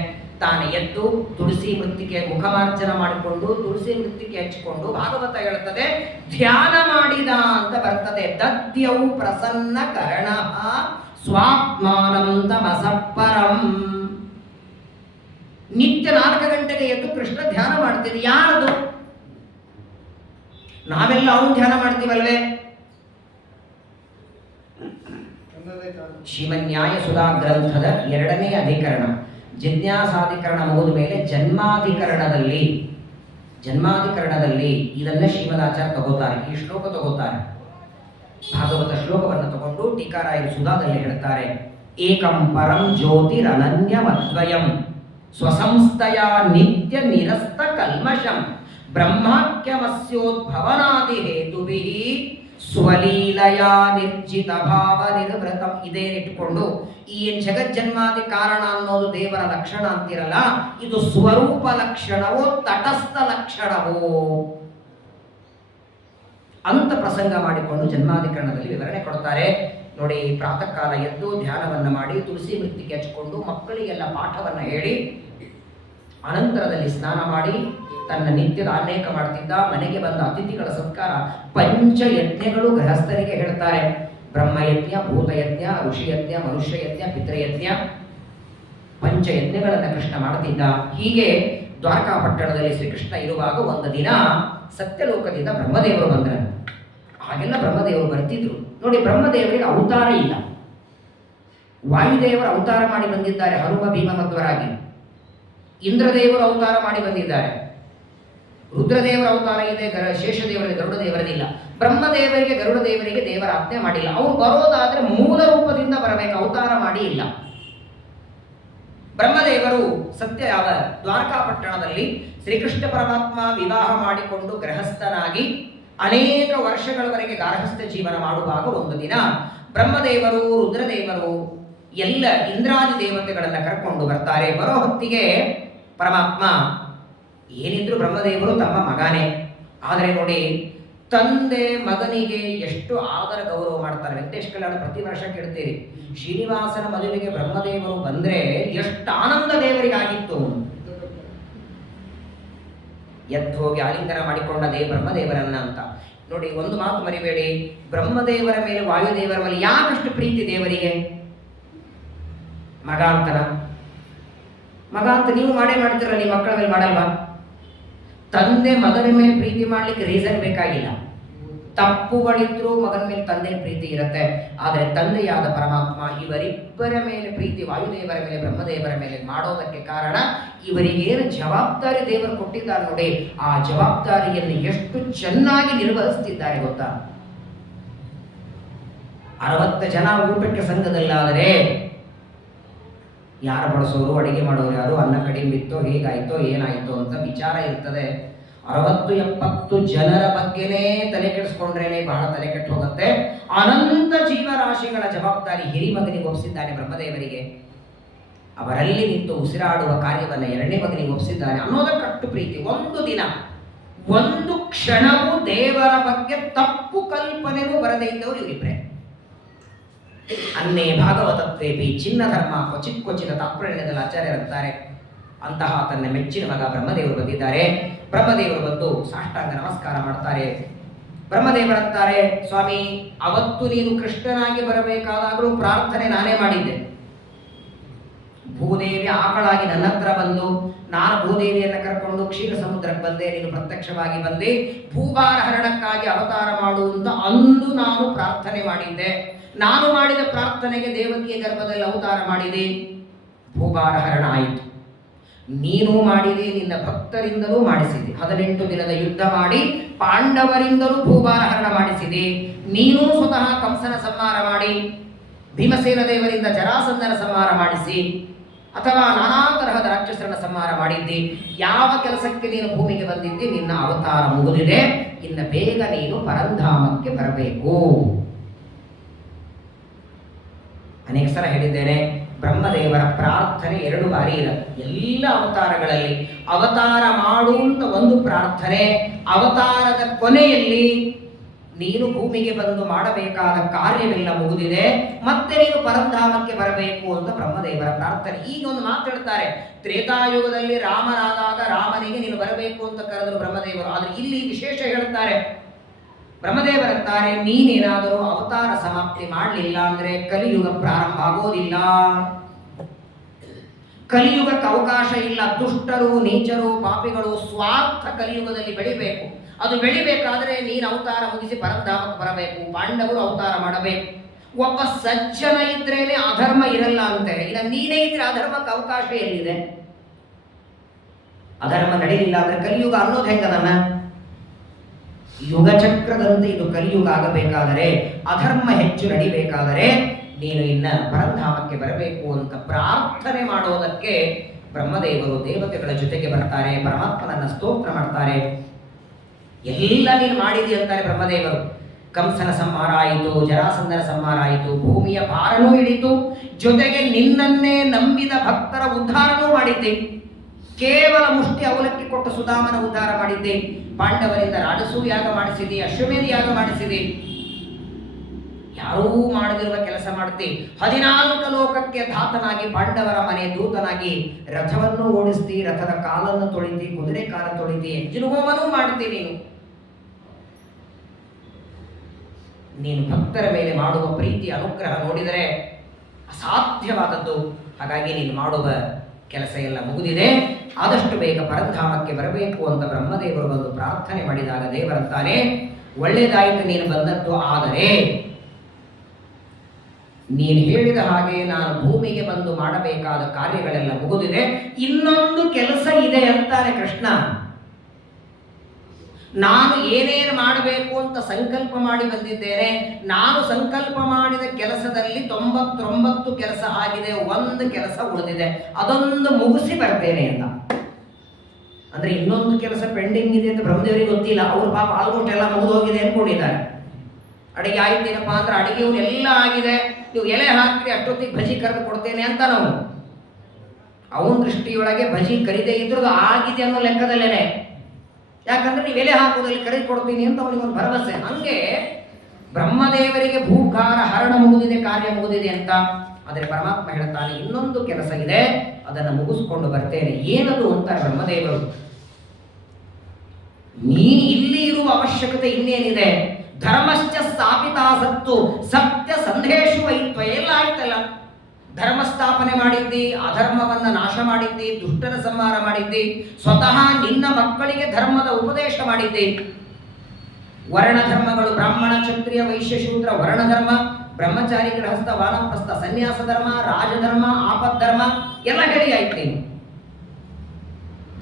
ತಾನು ಎದ್ದು ತುಳಸಿ ಮೃತ್ತಿಗೆ ಮುಖಮಾರ್ಜನ ಮಾಡಿಕೊಂಡು, ತುಳಸಿ ಮೃತ್ತಿಗೆ ಹಚ್ಚಿಕೊಂಡು, ಭಾಗವತ ಹೇಳುತ್ತದೆ, ಧ್ಯಾನ ಮಾಡಿದ ಅಂತ ಬರ್ತದೆ. ದದ್ಯವು ಪ್ರಸನ್ನ ಕರ್ಣ ಸ್ವಾತ್ಮಾನಂ ತಮಸಪ್ಪರಂ. ನಿತ್ಯ 4 ಗಂಟೆಗೆ ಎದ್ದು ಕೃಷ್ಣ ಧ್ಯಾನ ಮಾಡ್ತೀವಿ. ಯಾರದು? ನಾವೆಲ್ಲ ಅವನು ಧ್ಯಾನ ಮಾಡ್ತೀವಲ್ವೇ? ಶ್ರೀಮನ್ಯಾಯ ಸುಧಾ ಗ್ರಂಥದ 2ನೇ ಅಧಿಕರಣ ಜಿಜ್ಞಾಸಾಧಿಕರಣ ಮುಗಿದ ಮೇಲೆ ಜನ್ಮಾಧಿಕರಣದಲ್ಲಿ ಇದನ್ನ ಶ್ರೀಮದಾಚಾರ್ಯ ತಗೋತಾರೆ. ಈ ಶ್ಲೋಕ ತಗೋತಾರೆ. ಭಾಗವತ ಶ್ಲೋಕವನ್ನು ತಗೊಂಡು ಟೀಕಾರಾಯರು ಸುಧಾದಲ್ಲಿ ಹೇಳ್ತಾರೆ, ಏಕಂ ಪರಂ ಜ್ಯೋತಿರನನ್ಯವದ್ವಯಂ ಸ್ವಸಂಸ್ಥಯ ನಿತ್ಯ ನಿರಸ್ತ ಕಲ್ಮಷಂ ಬ್ರಹ್ಮಾಖ್ಯಮಸ್ಯೋದ್ಭವನಾದಿ ಹೇತುಭಿಃ ಸ್ವಲೀಲಯ ನಿರ್ಜಿತ ಭಾವ ನಿರ್ವೃತಂ. ಇದೇನಿಟ್ಟುಕೊಂಡು ಈ ಜಗಜ್ಜನ್ಮಾದಿ ಕಾರಣ ಅನ್ನೋದು ದೇವರ ಲಕ್ಷಣ ಅಂತಿರಲ್ಲ, ಇದು ಸ್ವರೂಪ ಲಕ್ಷಣವೋ ತಟಸ್ಥ ಲಕ್ಷಣವೋ ಅಂತ ಪ್ರಸಂಗ ಮಾಡಿಕೊಂಡು ಜನ್ಮಾಧಿಕರಣದಲ್ಲಿ ವಿವರಣೆ ಕೊಡ್ತಾರೆ. ನೋಡಿ, ಪ್ರಾತಃ ಕಾಲ ಎದ್ದು ಧ್ಯಾನವನ್ನು ಮಾಡಿ ತುಳಸಿ ಮೃತ್ತಿಗೆ ಹಚ್ಚಿಕೊಂಡು ಮಕ್ಕಳಿಗೆಲ್ಲ ಪಾಠವನ್ನು ಹೇಳಿ ಅನಂತರದಲ್ಲಿ ಸ್ನಾನ ಮಾಡಿ ತನ್ನ ನಿತ್ಯದ ಅನೇಕ ಮಾಡ್ತಿದ್ದ. ಮನೆಗೆ ಬಂದ ಅತಿಥಿಗಳ ಸತ್ಕಾರ, ಪಂಚಯಜ್ಞಗಳು ಗೃಹಸ್ಥರಿಗೆ ಹೇಳ್ತಾರೆ. ಬ್ರಹ್ಮಯಜ್ಞ, ಭೂತಯಜ್ಞ, ಋಷಿಯಜ್ಞ, ಮನುಷ್ಯಯಜ್ಞ, ಪಿತೃಯಜ್ಞ, ಪಂಚಯಜ್ಞಗಳನ್ನು ಕೃಷ್ಣ ಮಾಡ್ತಿದ್ದ. ಹೀಗೆ ದ್ವಾರಕಾಪಟ್ಟಣದಲ್ಲಿ ಶ್ರೀಕೃಷ್ಣ ಇರುವಾಗ ಒಂದು ದಿನ ಸತ್ಯಲೋಕದಿಂದ ಬ್ರಹ್ಮದೇವರು ಬಂದರು. ಹಾಗೆಲ್ಲ ಬ್ರಹ್ಮದೇವರು ಬರ್ತಿದ್ರು. ನೋಡಿ, ಬ್ರಹ್ಮದೇವರಿಗೆ ಅವತಾರ ಇಲ್ಲ. ವಾಯುದೇವರು ಅವತಾರ ಮಾಡಿ ಬಂದಿದ್ದಾರೆ ಹನುಮ ಭೀಮ ಮಧ್ವರಾಗಿ. ಇಂದ್ರದೇವರು ಅವತಾರ ಮಾಡಿ ಬಂದಿದ್ದಾರೆ. ರುದ್ರದೇವರ ಅವತಾರ ಇದೆ, ಶೇಷದೇವರಿಗೆ ಗರುಡ ದೇವರದಿಲ್ಲ. ಬ್ರಹ್ಮದೇವರಿಗೆ ಗರುಡ ದೇವರಿಗೆ ದೇವರ ಆಜ್ಞೆ ಮಾಡಿಲ್ಲ. ಅವರು ಬರೋದಾದ್ರೆ ಮೂಲ ರೂಪದಿಂದ ಬರಬೇಕು, ಅವತಾರ ಮಾಡಿ ಇಲ್ಲ. ಬ್ರಹ್ಮದೇವರು ಸತ್ಯಯಾದ ದ್ವಾರಕಾಪಟ್ಟಣದಲ್ಲಿ ಶ್ರೀಕೃಷ್ಣ ಪರಮಾತ್ಮ ವಿವಾಹ ಮಾಡಿಕೊಂಡು ಗೃಹಸ್ಥನಾಗಿ ಅನೇಕ ವರ್ಷಗಳವರೆಗೆ ಗಾರ್ಹಸ್ಥ್ಯ ಜೀವನ ಮಾಡುವಾಗ ಒಂದು ದಿನ ಬ್ರಹ್ಮದೇವರು ರುದ್ರದೇವರು ಎಲ್ಲ ಇಂದ್ರಾದಿ ದೇವತೆಗಳನ್ನ ಕರ್ಕೊಂಡು ಬರ್ತಾರೆ. ಬರೋ ಹೊತ್ತಿಗೆ ಪರಮಾತ್ಮ, ಏನಿದ್ರು ಬ್ರಹ್ಮದೇವರು ತಮ್ಮ ಮಗನೇ, ಆದರೆ ನೋಡಿ ತಂದೆ ಮಗನಿಗೆ ಎಷ್ಟು ಆದರ ಗೌರವ ಮಾಡ್ತಾರೆ. ವೆಂಕಟೇಶ್ ಕಲ್ಯಾಣ ಪ್ರತಿ ವರ್ಷ ಕೇಳ್ತೀರಿ, ಶ್ರೀನಿವಾಸನ ಮದುವೆಗೆ ಬ್ರಹ್ಮದೇವರು ಬಂದ್ರೆ ಎಷ್ಟು ಆನಂದ ದೇವರಿಗಾಗಿತ್ತು. ಎದ್ದು ಹೋಗಿ ಆಲಿಂಗನ ಮಾಡಿಕೊಂಡ ಬ್ರಹ್ಮದೇವರನ್ನ ಅಂತ ನೋಡಿ. ಒಂದು ಮಾತು ಮರಿಬೇಡಿ, ಬ್ರಹ್ಮದೇವರ ಮೇಲೆ ವಾಯುದೇವರ ಮೇಲೆ ಯಾಕಷ್ಟು ಪ್ರೀತಿ ದೇವರಿಗೆ? ಮಗ ಅಂತ ನೀವು ಮಾಡೇ ಮಾಡ್ತೀರ, ನಿಮ್ಮ ಮಕ್ಕಳ ಮೇಲೆ ಮಾಡಲ್ವಾ? ತಂದೆ ಮಗನ ಮೇಲೆ ಪ್ರೀತಿ ಮಾಡ್ಲಿಕ್ಕೆ ರೀಸನ್ ಬೇಕಾಗಿಲ್ಲ. ತಪ್ಪುಗಳಿದ್ರೂ ಮಗನ ಮೇಲೆ ತಂದೆ ಪ್ರೀತಿ ಇರುತ್ತೆ. ಆದರೆ ತಂದೆಯಾದ ಪರಮಾತ್ಮ ಇವರಿಬ್ಬರ ಮೇಲೆ ಪ್ರೀತಿ, ವಾಯುದೇವರ ಮೇಲೆ ಬ್ರಹ್ಮದೇವರ ಮೇಲೆ ಮಾಡೋದಕ್ಕೆ ಕಾರಣ ಇವರಿಗೇನು ಜವಾಬ್ದಾರಿ ದೇವರು ಕೊಟ್ಟಿದ್ದಾರೆ ನೋಡಿ, ಆ ಜವಾಬ್ದಾರಿಯನ್ನು ಎಷ್ಟು ಚೆನ್ನಾಗಿ ನಿರ್ವಹಿಸ್ತಿದ್ದಾರೆ ಗೊತ್ತಾ? 60 ಜನ ಊಟಕ್ಕೆ ಸಂಘದಲ್ಲಾದರೆ ಯಾರು ಬಡಿಸೋರು, ಅಡಿಗೆ ಮಾಡೋರು ಯಾರು, ಅನ್ನ ಕಡಿಮೆ ಬಿತ್ತೋ, ಹೇಗಾಯ್ತೋ ಏನಾಯ್ತೋ ಅಂತ ವಿಚಾರ ಇರ್ತದೆ. 60-70 ಜನರ ಬಗ್ಗೆನೇ ತಲೆ ಕೆಡಿಸ್ಕೊಂಡ್ರೇನೆ ಬಹಳ ತಲೆ ಕೆಟ್ಟು ಹೋಗುತ್ತೆ. ಅನಂತ ಜೀವರಾಶಿಗಳ ಜವಾಬ್ದಾರಿ ಹಿರಿಮಗನಿಗೆ ಒಪ್ಪಿಸಿದ್ದಾನೆ ಬ್ರಹ್ಮದೇವರಿಗೆ. ಅವರಲ್ಲಿ ನಿಂತು ಉಸಿರಾಡುವ ಕಾರ್ಯವನ್ನು ಎರಡನೇ ಮಗನಿಗೆ ಒಪ್ಪಿಸಿದ್ದಾನೆ ಅನ್ನೋದಕ್ಕಷ್ಟು ಪ್ರೀತಿ. ಒಂದು ದಿನ ಒಂದು ಕ್ಷಣವೂ ದೇವರ ಬಗ್ಗೆ ತಪ್ಪು ಕಲ್ಪನೆಗೂ ಬರದೇ ಇದ್ದವರು ಇವರಿಬ್ಬರೇ. ಅನ್ನೇ ಭಾಗವತತ್ವೇಪಿ ಚಿನ್ನ ಧರ್ಮ ಕ್ವಚಿತ್ ತಾತ್ಪರ್ಯದಲ್ಲಿ ಆಚಾರ್ಯರಂತಾರೆ. ಅಂತಹ ತನ್ನ ಮೆಚ್ಚಿನ ಮಗ ಬ್ರಹ್ಮದೇವರು ಬಂದಿದ್ದಾರೆ. ಬ್ರಹ್ಮದೇವರು ಬಂದು ಸಾಷ್ಟಾಂಗ ನಮಸ್ಕಾರ ಮಾಡ್ತಾರೆ. ಬ್ರಹ್ಮದೇವರಂತಾರೆ, ಸ್ವಾಮಿ, ಅವತ್ತು ನೀನು ಕೃಷ್ಣನಾಗಿ ಬರಬೇಕಾದಾಗಲೂ ಪ್ರಾರ್ಥನೆ ನಾನೇ ಮಾಡಿದ್ದೆ. ಭೂದೇವಿ ಆಕಳಾಗಿ ನನ್ನ ಹತ್ರ ಬಂದು ನಾನು ಭೂದೇವಿಯನ್ನು ಕರ್ಕೊಂಡು ಕ್ಷೀರ ಸಮುದ್ರಕ್ಕೆ ಬಂದೆ, ನೀನು ಪ್ರತ್ಯಕ್ಷವಾಗಿ ಬಂದೆ, ಭೂಭಾರ ಹರಣಕ್ಕಾಗಿ ಅವತಾರ ಮಾಡುವಂತ ಅಂದು ನಾನು ಪ್ರಾರ್ಥನೆ ಮಾಡಿದ್ದೆ. ನಾನು ಮಾಡಿದ ಪ್ರಾರ್ಥನೆಗೆ ದೇವಕಿಯ ಗರ್ಭದಲ್ಲಿ ಅವತಾರ ಮಾಡಿದೆ, ಭೂಭಾರ ಹರಣ ಆಯಿತು. ನೀನು ಮಾಡಿದೆ, ನಿನ್ನ ಭಕ್ತರಿಂದಲೂ ಮಾಡಿಸಿದೆ. 18 ದಿನದ ಯುದ್ಧ ಮಾಡಿ ಪಾಂಡವರಿಂದಲೂ ಭೂಭಾರ ಹರಣ ಮಾಡಿಸಿದೆ. ನೀನು ಸ್ವತಃ ಕಂಸನ ಸಂಹಾರ ಮಾಡಿ ಭೀಮಸೇನ ದೇವರಿಂದ ಜರಾಸಂಧನ ಸಂಹಾರ ಮಾಡಿಸಿ, ಅಥವಾ ನಾನಾ ತರಹದ ರಾಕ್ಷಸರನ್ನ ಸಂಹಾರ ಮಾಡಿದ್ದಿ. ಯಾವ ಕೆಲಸಕ್ಕೆ ನೀನು ಭೂಮಿಗೆ ಬಂದಿದ್ದಿ? ನಿನ್ನ ಅವತಾರ ಮುಗಿದಿದೆ, ಇನ್ನು ಬೇಗ ನೀನು ಪರಂಧಾಮಕ್ಕೆ ಬರಬೇಕು. ಅನೇಕ ಸಲ ಹೇಳಿದ್ದೇನೆ, ಬ್ರಹ್ಮದೇವರ ಪ್ರಾರ್ಥನೆ 2 ಬಾರಿ ಇರುತ್ತೆ ಎಲ್ಲ ಅವತಾರಗಳಲ್ಲಿ. ಅವತಾರ ಮಾಡುವಂತ ಒಂದು ಪ್ರಾರ್ಥನೆ, ಅವತಾರದ ಕೊನೆಯಲ್ಲಿ ನೀನು ಭೂಮಿಗೆ ಬಂದು ಮಾಡಬೇಕಾದ ಕಾರ್ಯವೆಲ್ಲ ಮುಗಿದಿದೆ, ಮತ್ತೆ ನೀನು ಪರಂಧಾಮಕ್ಕೆ ಬರಬೇಕು ಅಂತ ಬ್ರಹ್ಮದೇವರ ಪ್ರಾರ್ಥನೆ. ಈಗ ಒಂದು ಮಾತು ಹೇಳ್ತಾರೆ, ತ್ರೇತಾಯುಗದಲ್ಲಿ ರಾಮನಾದಾಗ ರಾಮನಿಗೆ ನೀನು ಬರಬೇಕು ಅಂತ ಕರೆದರು ಬ್ರಹ್ಮದೇವರು. ಆದರೆ ಇಲ್ಲಿ ವಿಶೇಷ ಹೇಳ್ತಾರೆ, ಬ್ರಹ್ಮದೇವರಂತಾರೆ, ನೀನೇನಾದರೂ ಅವತಾರ ಸಮಾಪ್ತಿ ಮಾಡಲಿಲ್ಲ ಅಂದ್ರೆ ಕಲಿಯುಗ ಪ್ರಾರಂಭ ಆಗೋದಿಲ್ಲ. ಕಲಿಯುಗಕ್ಕೆ ಅವಕಾಶ ಇಲ್ಲ. ದುಷ್ಟರು, ನೀಚರು, ಪಾಪಿಗಳು ಸ್ವಾರ್ಥ ಕಲಿಯುಗದಲ್ಲಿ ಬೆಳಿಬೇಕು. ಅದು ಬೆಳಿಬೇಕಾದ್ರೆ ನೀನು ಅವತಾರ ಮುಗಿಸಿ ಪರಂಧಾಮಕ್ಕೆ ಬರಬೇಕು. ಪಾಂಡವರು ಅವತಾರ ಮಾಡಬೇಕು. ಒಬ್ಬ ಸಜ್ಜನ ಇದ್ರೇನೆ ಅಧರ್ಮ ಇರಲ್ಲ ಅಂತೆ. ಇಲ್ಲ ನೀನೇ ಇದ್ರೆ ಅಧರ್ಮಕ್ಕೆ ಅವಕಾಶ ಎಲ್ಲಿದೆ? ಅಧರ್ಮ ನಡೀಲಿಲ್ಲ ಅಂದ್ರೆ ಕಲಿಯುಗ ಅನ್ನೋದು ಹೆಂಗದನ್ನ? ಯುಗಚಕ್ರದಂತೆ ಇದು ಕಲಿಯುಗ ಆಗಬೇಕಾದರೆ, ಅಧರ್ಮ ಹೆಚ್ಚು ನಡಿಬೇಕಾದರೆ ನೀನು ಇನ್ನ ಪರಂಧಾಮಕ್ಕೆ ಬರಬೇಕು ಅಂತ ಪ್ರಾರ್ಥನೆ ಮಾಡೋದಕ್ಕೆ ಬ್ರಹ್ಮದೇವರು ದೇವತೆಗಳ ಜೊತೆಗೆ ಬರ್ತಾರೆ. ಪರಮಾತ್ಮನನ್ನ ಸ್ತೋತ್ರ ಮಾಡ್ತಾರೆ. ಎಲ್ಲ ನೀನು ಮಾಡಿದಿ ಅಂತಾರೆ ಬ್ರಹ್ಮದೇವರು. ಕಂಸನ ಸಂಹಾರ ಆಯಿತು, ಜರಾಸಂಧನ ಸಂಹಾರ ಆಯಿತು, ಭೂಮಿಯ ಭಾರನೂ ಇಳಿತು, ಜೊತೆಗೆ ನಿನ್ನನ್ನೇ ನಂಬಿದ ಭಕ್ತರ ಉದ್ಧಾರನೂ ಮಾಡಿದ್ದೆ. ಕೇವಲ ಮುಷ್ಟಿ ಅವಲಕ್ಕಿ ಕೊಟ್ಟು ಸುಧಾಮನ ಉದ್ಧಾರ ಮಾಡಿದ್ದೆ. ಪಾಂಡವರಿಂದ ರಾಜಸೂ ಯಾಗ ಮಾಡಿಸಿದೆ, ಅಶ್ವಮೇಧ ಯಾಗ ಮಾಡಿಸಿದೆ. ಯಾರೂ ಮಾಡದಿರುವ ಕೆಲಸ ಮಾಡುತ್ತೆ. 14 ಲೋಕಕ್ಕೆ ಧಾತನಾಗಿ ಪಾಂಡವರ ಮನೆ ದೂತನಾಗಿ ರಥವನ್ನು ಓಡಿಸ್ತಿ, ರಥದ ಕಾಲನ್ನು ತೊಳಿತಿ, ಕುದುರೆ ಕಾಲ ತೊಳಿತಿ, ಹೆಜ್ಜಿನ ಹೋಮನೂ ಮಾಡ್ತಿ. ನೀನು ಭಕ್ತರ ಮೇಲೆ ಮಾಡುವ ಪ್ರೀತಿ ಅನುಗ್ರಹ ನೋಡಿದರೆ ಅಸಾಧ್ಯವಾದದ್ದು. ಹಾಗಾಗಿ ನೀನು ಮಾಡುವ ಕೆಲಸ ಎಲ್ಲ ಮುಗಿದಿದೆ, ಆದಷ್ಟು ಬೇಗ ಪರಂಧಾಮಕ್ಕೆ ಬರಬೇಕು ಅಂತ ಬ್ರಹ್ಮದೇವರು ಬಂದು ಪ್ರಾರ್ಥನೆ ಮಾಡಿದಾಗ ದೇವರಂತಾನೆ, ಒಳ್ಳೆಯದಾಯಿತು ನೀನು ಬಂದದ್ದು. ಆದರೆ ನೀನು ಹೇಳಿದ ಹಾಗೆ ನಾನು ಭೂಮಿಗೆ ಬಂದು ಮಾಡಬೇಕಾದ ಕಾರ್ಯಗಳೆಲ್ಲ ಮುಗಿದಿದೆ, ಇನ್ನೊಂದು ಕೆಲಸ ಇದೆ ಅಂತಾನೆ ಕೃಷ್ಣ. ನಾನು ಏನೇನು ಮಾಡಬೇಕು ಅಂತ ಸಂಕಲ್ಪ ಮಾಡಿ ಬಂದಿದ್ದೇನೆ, ನಾನು ಸಂಕಲ್ಪ ಮಾಡಿದ ಕೆಲಸದಲ್ಲಿ 99 ಕೆಲಸ ಆಗಿದೆ, ಒಂದು ಕೆಲಸ ಉಳಿದಿದೆ, ಅದೊಂದು ಮುಗಿಸಿ ಬರ್ತೇನೆ ಅಂತ. ಅಂದ್ರೆ ಇನ್ನೊಂದು ಕೆಲಸ ಪೆಂಡಿಂಗ್ ಇದೆ ಅಂತ ಬ್ರಹ್ಮದೇವರಿಗೆ ಗೊತ್ತಿಲ್ಲ. ಅವ್ರ ಪಾಪ ಆಲ್ಮೋಸ್ಟ್ ಎಲ್ಲ ಮುಗಿದು ಹೋಗಿದೆ ಅನ್ಕೊಂಡಿದ್ದಾರೆ. ಅಡಿಗೆ ಆಯ್ತೇನಪ್ಪ ಅಂದ್ರೆ ಅಡಿಗೆ ಎಲ್ಲ ಆಗಿದೆ, ನೀವು ಎಲೆ ಹಾಕಿ ಅಷ್ಟೊತ್ತಿಗೆ ಭಜಿ ಕರೆದು ಕೊಡ್ತೇನೆ ಅಂತ ನಾವು. ಅವನ ದೃಷ್ಟಿಯೊಳಗೆ ಭಜಿ ಕರಿದೇ ಇದ್ರದ್ದು ಆಗಿದೆ ಅನ್ನೋ ಲೆಕ್ಕದಲ್ಲೇನೆ. ಯಾಕಂದ್ರೆ ನೀವು ಎಲೆ ಹಾಕೋದಲ್ಲಿ ಕರೆದು ಕೊಡ್ತೀನಿ ಅಂತ ಅವನಿಗೊಂದು ಭರವಸೆ. ಹಂಗೆ ಬ್ರಹ್ಮದೇವರಿಗೆ ಭೂಕಾರ ಹರಣ ಮುಗಿದಿದೆ, ಕಾರ್ಯ ಮುಗಿದಿದೆ ಅಂತ. ಆದರೆ ಪರಮಾತ್ಮ ಹೇಳ್ತಾನೆ ಇನ್ನೊಂದು ಕೆಲಸ ಇದೆ, ಅದನ್ನು ಮುಗಿಸ್ಕೊಂಡು ಬರ್ತೇನೆ. ಏನದು ಅಂತ ಬ್ರಹ್ಮದೇವರು, ನೀನು ಇಲ್ಲಿ ಇರುವ ಅವಶ್ಯಕತೆ ಇನ್ನೇನಿದೆ? ಧರ್ಮಶ್ಚ ಸ್ಥಾಪಿತಾಸತ್ತು ಸತ್ಯ ಸಂದೇಶು ವೈತ್ವ. ಎಲ್ಲ ಆಯ್ತಲ್ಲ, ಧರ್ಮ ಸ್ಥಾಪನೆ ಮಾಡಿದ್ದಿ, ಅಧರ್ಮವನ್ನ ನಾಶ ಮಾಡಿದ್ದಿ, ದುಷ್ಟರ ಸಂಹಾರ ಮಾಡಿದ್ದಿ, ಸ್ವತಃ ನಿನ್ನ ಮಕ್ಕಳಿಗೆ ಧರ್ಮದ ಉಪದೇಶ ಮಾಡಿದ್ದಿ. ವರ್ಣಧರ್ಮಗಳು ಬ್ರಾಹ್ಮಣ ಕ್ಷತ್ರಿಯ ವೈಶ್ಯ ಶೂದ್ರ ವರ್ಣಧರ್ಮ, ಬ್ರಹ್ಮಚಾರಿ ಗೃಹಸ್ಥ ವಾನಪ್ರಸ್ಥ ಸನ್ಯಾಸ ಧರ್ಮ, ರಾಜಧರ್ಮ, ಆಪದ್ಧರ್ಮ ಎಲ್ಲ ಹೇಳಿ ಆಯ್ತು. ನೀನು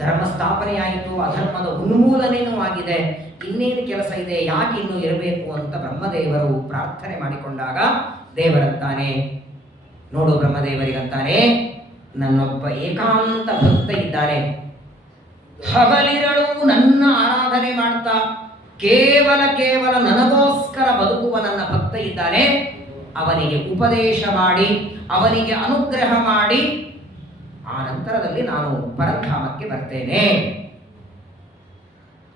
ಧರ್ಮ ಸ್ಥಾಪನೆಯಾಯಿತು, ಅಧರ್ಮದ ಉನ್ಮೂಲನೆಯೂ ಆಗಿದೆ, ಇನ್ನೇನು ಕೆಲಸ ಇದೆ, ಯಾಕೆ ಇನ್ನೂ ಇರಬೇಕು ಅಂತ ಬ್ರಹ್ಮದೇವರು ಪ್ರಾರ್ಥನೆ ಮಾಡಿಕೊಂಡಾಗ ದೇವರಂತಾನೆ, ನೋಡು ಬ್ರಹ್ಮದೇವರಿಗಂತಾನೆ, ನನ್ನೊಬ್ಬ ಏಕಾಂತ ಭಕ್ತ ಇದ್ದಾನೆ, ಹಗಲಿರಳು ನನ್ನ ಆರಾಧನೆ ಮಾಡ್ತಾ ಕೇವಲ ನನಗೋಸ್ಕರ ಬದುಕುವ ನನ್ನ ಭಕ್ತ ಇದ್ದಾನೆ. ಅವನಿಗೆ ಉಪದೇಶ ಮಾಡಿ, ಅವನಿಗೆ ಅನುಗ್ರಹ ಮಾಡಿ, ಆ ನಂತರದಲ್ಲಿ ನಾನು ಪರಧಾಮಕ್ಕೆ ಬರ್ತೇನೆ.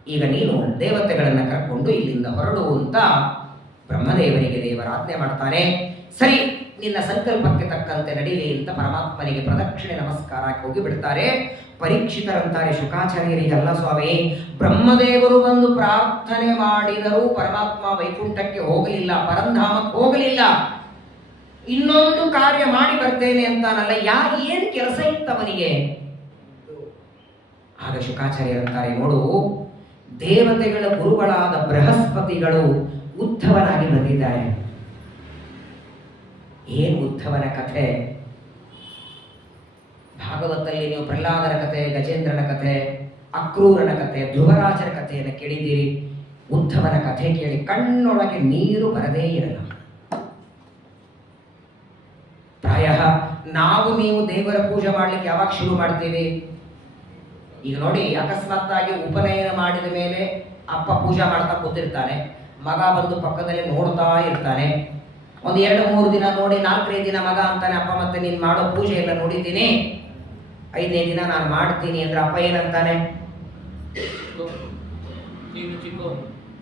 ಈಗ ನೀನು ದೇವತೆಗಳನ್ನು ಕರ್ಕೊಂಡು ಇಲ್ಲಿಂದ ಹೊರಡು ಅಂತ ಬ್ರಹ್ಮದೇವರಿಗೆ ದೇವರಾಜ್ಞೆ ಮಾಡ್ತಾನೆ. ಸರಿ, ನಿನ್ನ ಸಂಕಲ್ಪಕ್ಕೆ ತಕ್ಕಂತೆ ನಡೀಲಿ ಅಂತ ಪರಮಾತ್ಮನಿಗೆ ಪ್ರದಕ್ಷಿಣೆ ನಮಸ್ಕಾರ ಹೋಗಿ ಬಿಡ್ತಾರೆ. ಪರೀಕ್ಷಿತರಂತಾರೆ ಶುಕಾಚಾರ್ಯರಿಗಲ್ಲ ಸ್ವಾಮಿ, ಬ್ರಹ್ಮದೇವರು ಬಂದು ಪ್ರಾರ್ಥನೆ ಮಾಡಿದರೂ ಪರಮಾತ್ಮ ವೈಕುಂಠಕ್ಕೆ ಹೋಗಲಿಲ್ಲ, ಪರಂಧಾಮಕ್ಕೆ ಹೋಗಲಿಲ್ಲ, ಇನ್ನೊಂದು ಕಾರ್ಯ ಮಾಡಿ ಬರ್ತೇನೆ ಅಂತಾನಲ್ಲ, ಏನು ಕೆಲಸ ಇತ್ತವನಿಗೆ? ಆಗ ಶುಕಾಚಾರ್ಯರಂತಾರೆ, ನೋಡು, ದೇವತೆಗಳ ಗುರುಗಳಾದ ಬೃಹಸ್ಪತಿಗಳು ಉದ್ಧವನಾಗಿ ಬಂದಿದ್ದಾರೆ. ಏನು ಉದ್ಧವನ ಕಥೆ? ಭಾಗವತದಲ್ಲಿ ನೀವು ಪ್ರಹ್ಲಾದನ ಕಥೆ, ಗಜೇಂದ್ರನ ಕಥೆ, ಅಕ್ರೂರನ ಕಥೆ, ಧ್ರುವರಾಜರ ಕಥೆಯನ್ನು ಕೇಳಿದ್ದೀರಿ. ಉದ್ಧವನ ಕಥೆ ಕೇಳಿ ಕಣ್ಣೊಳಗೆ ನೀರು ಬರದೇ ಇರಲ್ಲ. ಪ್ರಾಯ ನಾವು ನೀವು ದೇವರ ಪೂಜೆ ಮಾಡ್ಲಿಕ್ಕೆ ಯಾವಾಗ ಶುರು ಮಾಡ್ತೀವಿ? ಈಗ ನೋಡಿ, ಅಕಸ್ಮಾತ್ತಾಗಿ ಉಪನಯನ ಮಾಡಿದ ಮೇಲೆ ಅಪ್ಪ ಪೂಜೆ ಮಾಡ್ತಾ ಕೂತಿರ್ತಾನೆ, ಮಗ ಬಂದು ಪಕ್ಕದಲ್ಲಿ ನೋಡ್ತಾ ಇರ್ತಾನೆ. ಒಂದು 2-3 ದಿನ ನೋಡಿ, 4ನೇ ದಿನ ಮಗ ಅಂತಾನೆ, ಅಪ್ಪ ಮತ್ತೆ ನೀನು ಮಾಡೋ ಪೂಜೆ ಎಲ್ಲ ನೋಡಿದ್ದೀನಿ, 5ನೇ ದಿನ ನಾನು ಮಾಡ್ತೀನಿ ಅಂದ್ರೆ ಅಪ್ಪ ಏನಂತಾನೆ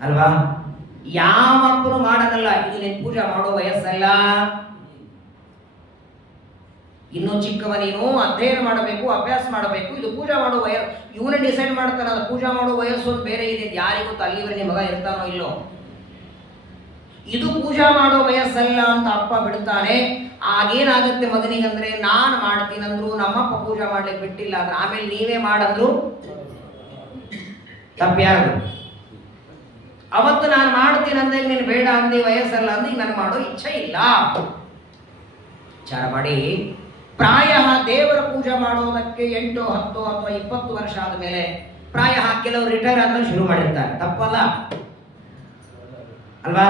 ಅಲ್ವಾ? ಯಾವ ಅಪ್ಪನು ಮಾಡನಲ್ಲ, ಇದು ನೀನು ಪೂಜೆ ಮಾಡೋ ವಯಸ್ಸಲ್ಲ, ಇನ್ನೂ ಚಿಕ್ಕವ, ನೀನು ಅಧ್ಯಯನ ಮಾಡಬೇಕು, ಅಭ್ಯಾಸ ಮಾಡಬೇಕು, ಇದು ಪೂಜಾ ಮಾಡೋ ಇವನೇ ಡಿಸೈಡ್ ಮಾಡ್ತಾನೆ. ಅದು ಪೂಜಾ ಮಾಡೋ ವಯಸ್ಸು ಒಂದು ಬೇರೆ ಇದೆ, ಯಾರಿಗೂ ಅಲ್ಲಿವರೆಗೆ ಮಗ ಇರ್ತಾನೋ ಇಲ್ಲೋ. ಇದು ಪೂಜಾ ಮಾಡೋ ವಯಸ್ಸಲ್ಲ ಅಂತ ಅಪ್ಪ ಬಿಡ್ತಾನೆ. ಆಗೇನಾಗುತ್ತೆ ಮಗನಿಗಂದ್ರೆ, ನಾನು ಮಾಡ್ತೀನಂದ್ರು, ನಮ್ಮಪ್ಪ ಪೂಜಾ ಮಾಡ್ಲಿಕ್ಕೆ ಬಿಟ್ಟಿಲ್ಲ ಅಂದ್ರೆ, ಆಮೇಲೆ ನೀವೇ ಮಾಡಂದ್ರು ತಪ್ಪ್ಯಾರದು. ಅವತ್ತು ನಾನು ಮಾಡ್ತೀನಂದ್ರೆ ನೀನು ಬೇಡ ಅಂದಿ, ವಯಸ್ಸಲ್ಲ ಅಂದ್ರೆ ನನಗೆ ಮಾಡೋ ಇಚ್ಛೆ ಇಲ್ಲ. ವಿಚಾರ ಮಾಡಿ, ಪ್ರಾಯ ದೇವರ ಪೂಜೆ ಮಾಡೋದಕ್ಕೆ 8, 10 ಅಥವಾ 20 ವರ್ಷ ಆದಮೇಲೆ ಪ್ರಾಯ ಕೆಲವರು ರಿಟೈರ್ ಆದ್ಮೇಲೆ ಶುರು ಮಾಡಿರ್ತಾರೆ. ತಪ್ಪಲ್ಲ ಅಲ್ವಾ?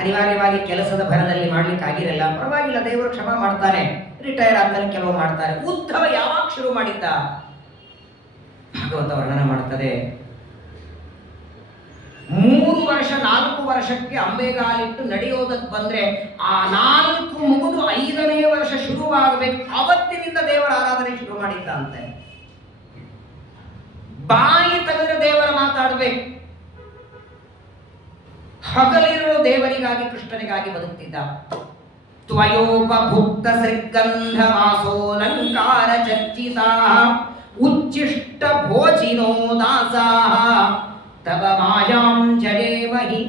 ಅನಿವಾರ್ಯವಾಗಿ ಕೆಲಸದ ಭರದಲ್ಲಿ ಮಾಡ್ಲಿಕ್ಕೆ ಆಗಿರಲ್ಲ, ಪರವಾಗಿಲ್ಲ, ದೇವರು ಕ್ಷಮ ಮಾಡ್ತಾನೆ, ರಿಟೈರ್ ಆದ್ಮೇಲೆ ಕೆಲವು ಮಾಡ್ತಾರೆ. ಉದ್ಧವ ಯಾವಾಗ ಶುರು ಮಾಡಿದ್ದ? ಭಾಗವತ ವರ್ಣನ ಮಾಡುತ್ತದೆ, 3 ವರ್ಷ 4 ವರ್ಷಕ್ಕೆ ಅಂಬೆಗಾಲಿಟ್ಟು ನಡೆಯೋದಕ್ಕೆ ಬಂದ್ರೆ, ಆ 4 ಮುಗಿದು 5ನೇ ವರ್ಷ ಶುರುವಾಗಬೇಕು, ಅವತ್ತಿನಿಂದ ದೇವರ ಆರಾಧನೆ ಶುರು ಮಾಡಿದ್ದ ಅಂತೆ. ಬಾಯಿ ತೆಗೆದ್ರೆ ದೇವರ ಮಾತಾಡ್ಬೇಕು. ಹಗಲಿರುಳು ದೇವರಿಗಾಗಿ, ಕೃಷ್ಣನಿಗಾಗಿ ಬದುಕ್ತಿದ್ದ. ತ್ವಯೋಪಭುಕ್ತ ಶ್ರೀಗಂಧ ವಾಸೋಲಂಕಾರ ಚರ್ಚಿತಾ ಉಚ್ಚಿಷ್ಟ ಭೋಜಿನೋ ದಾಸಾ ತವ ಮಾಯಾಂ ಜಡೇಮಹಿ.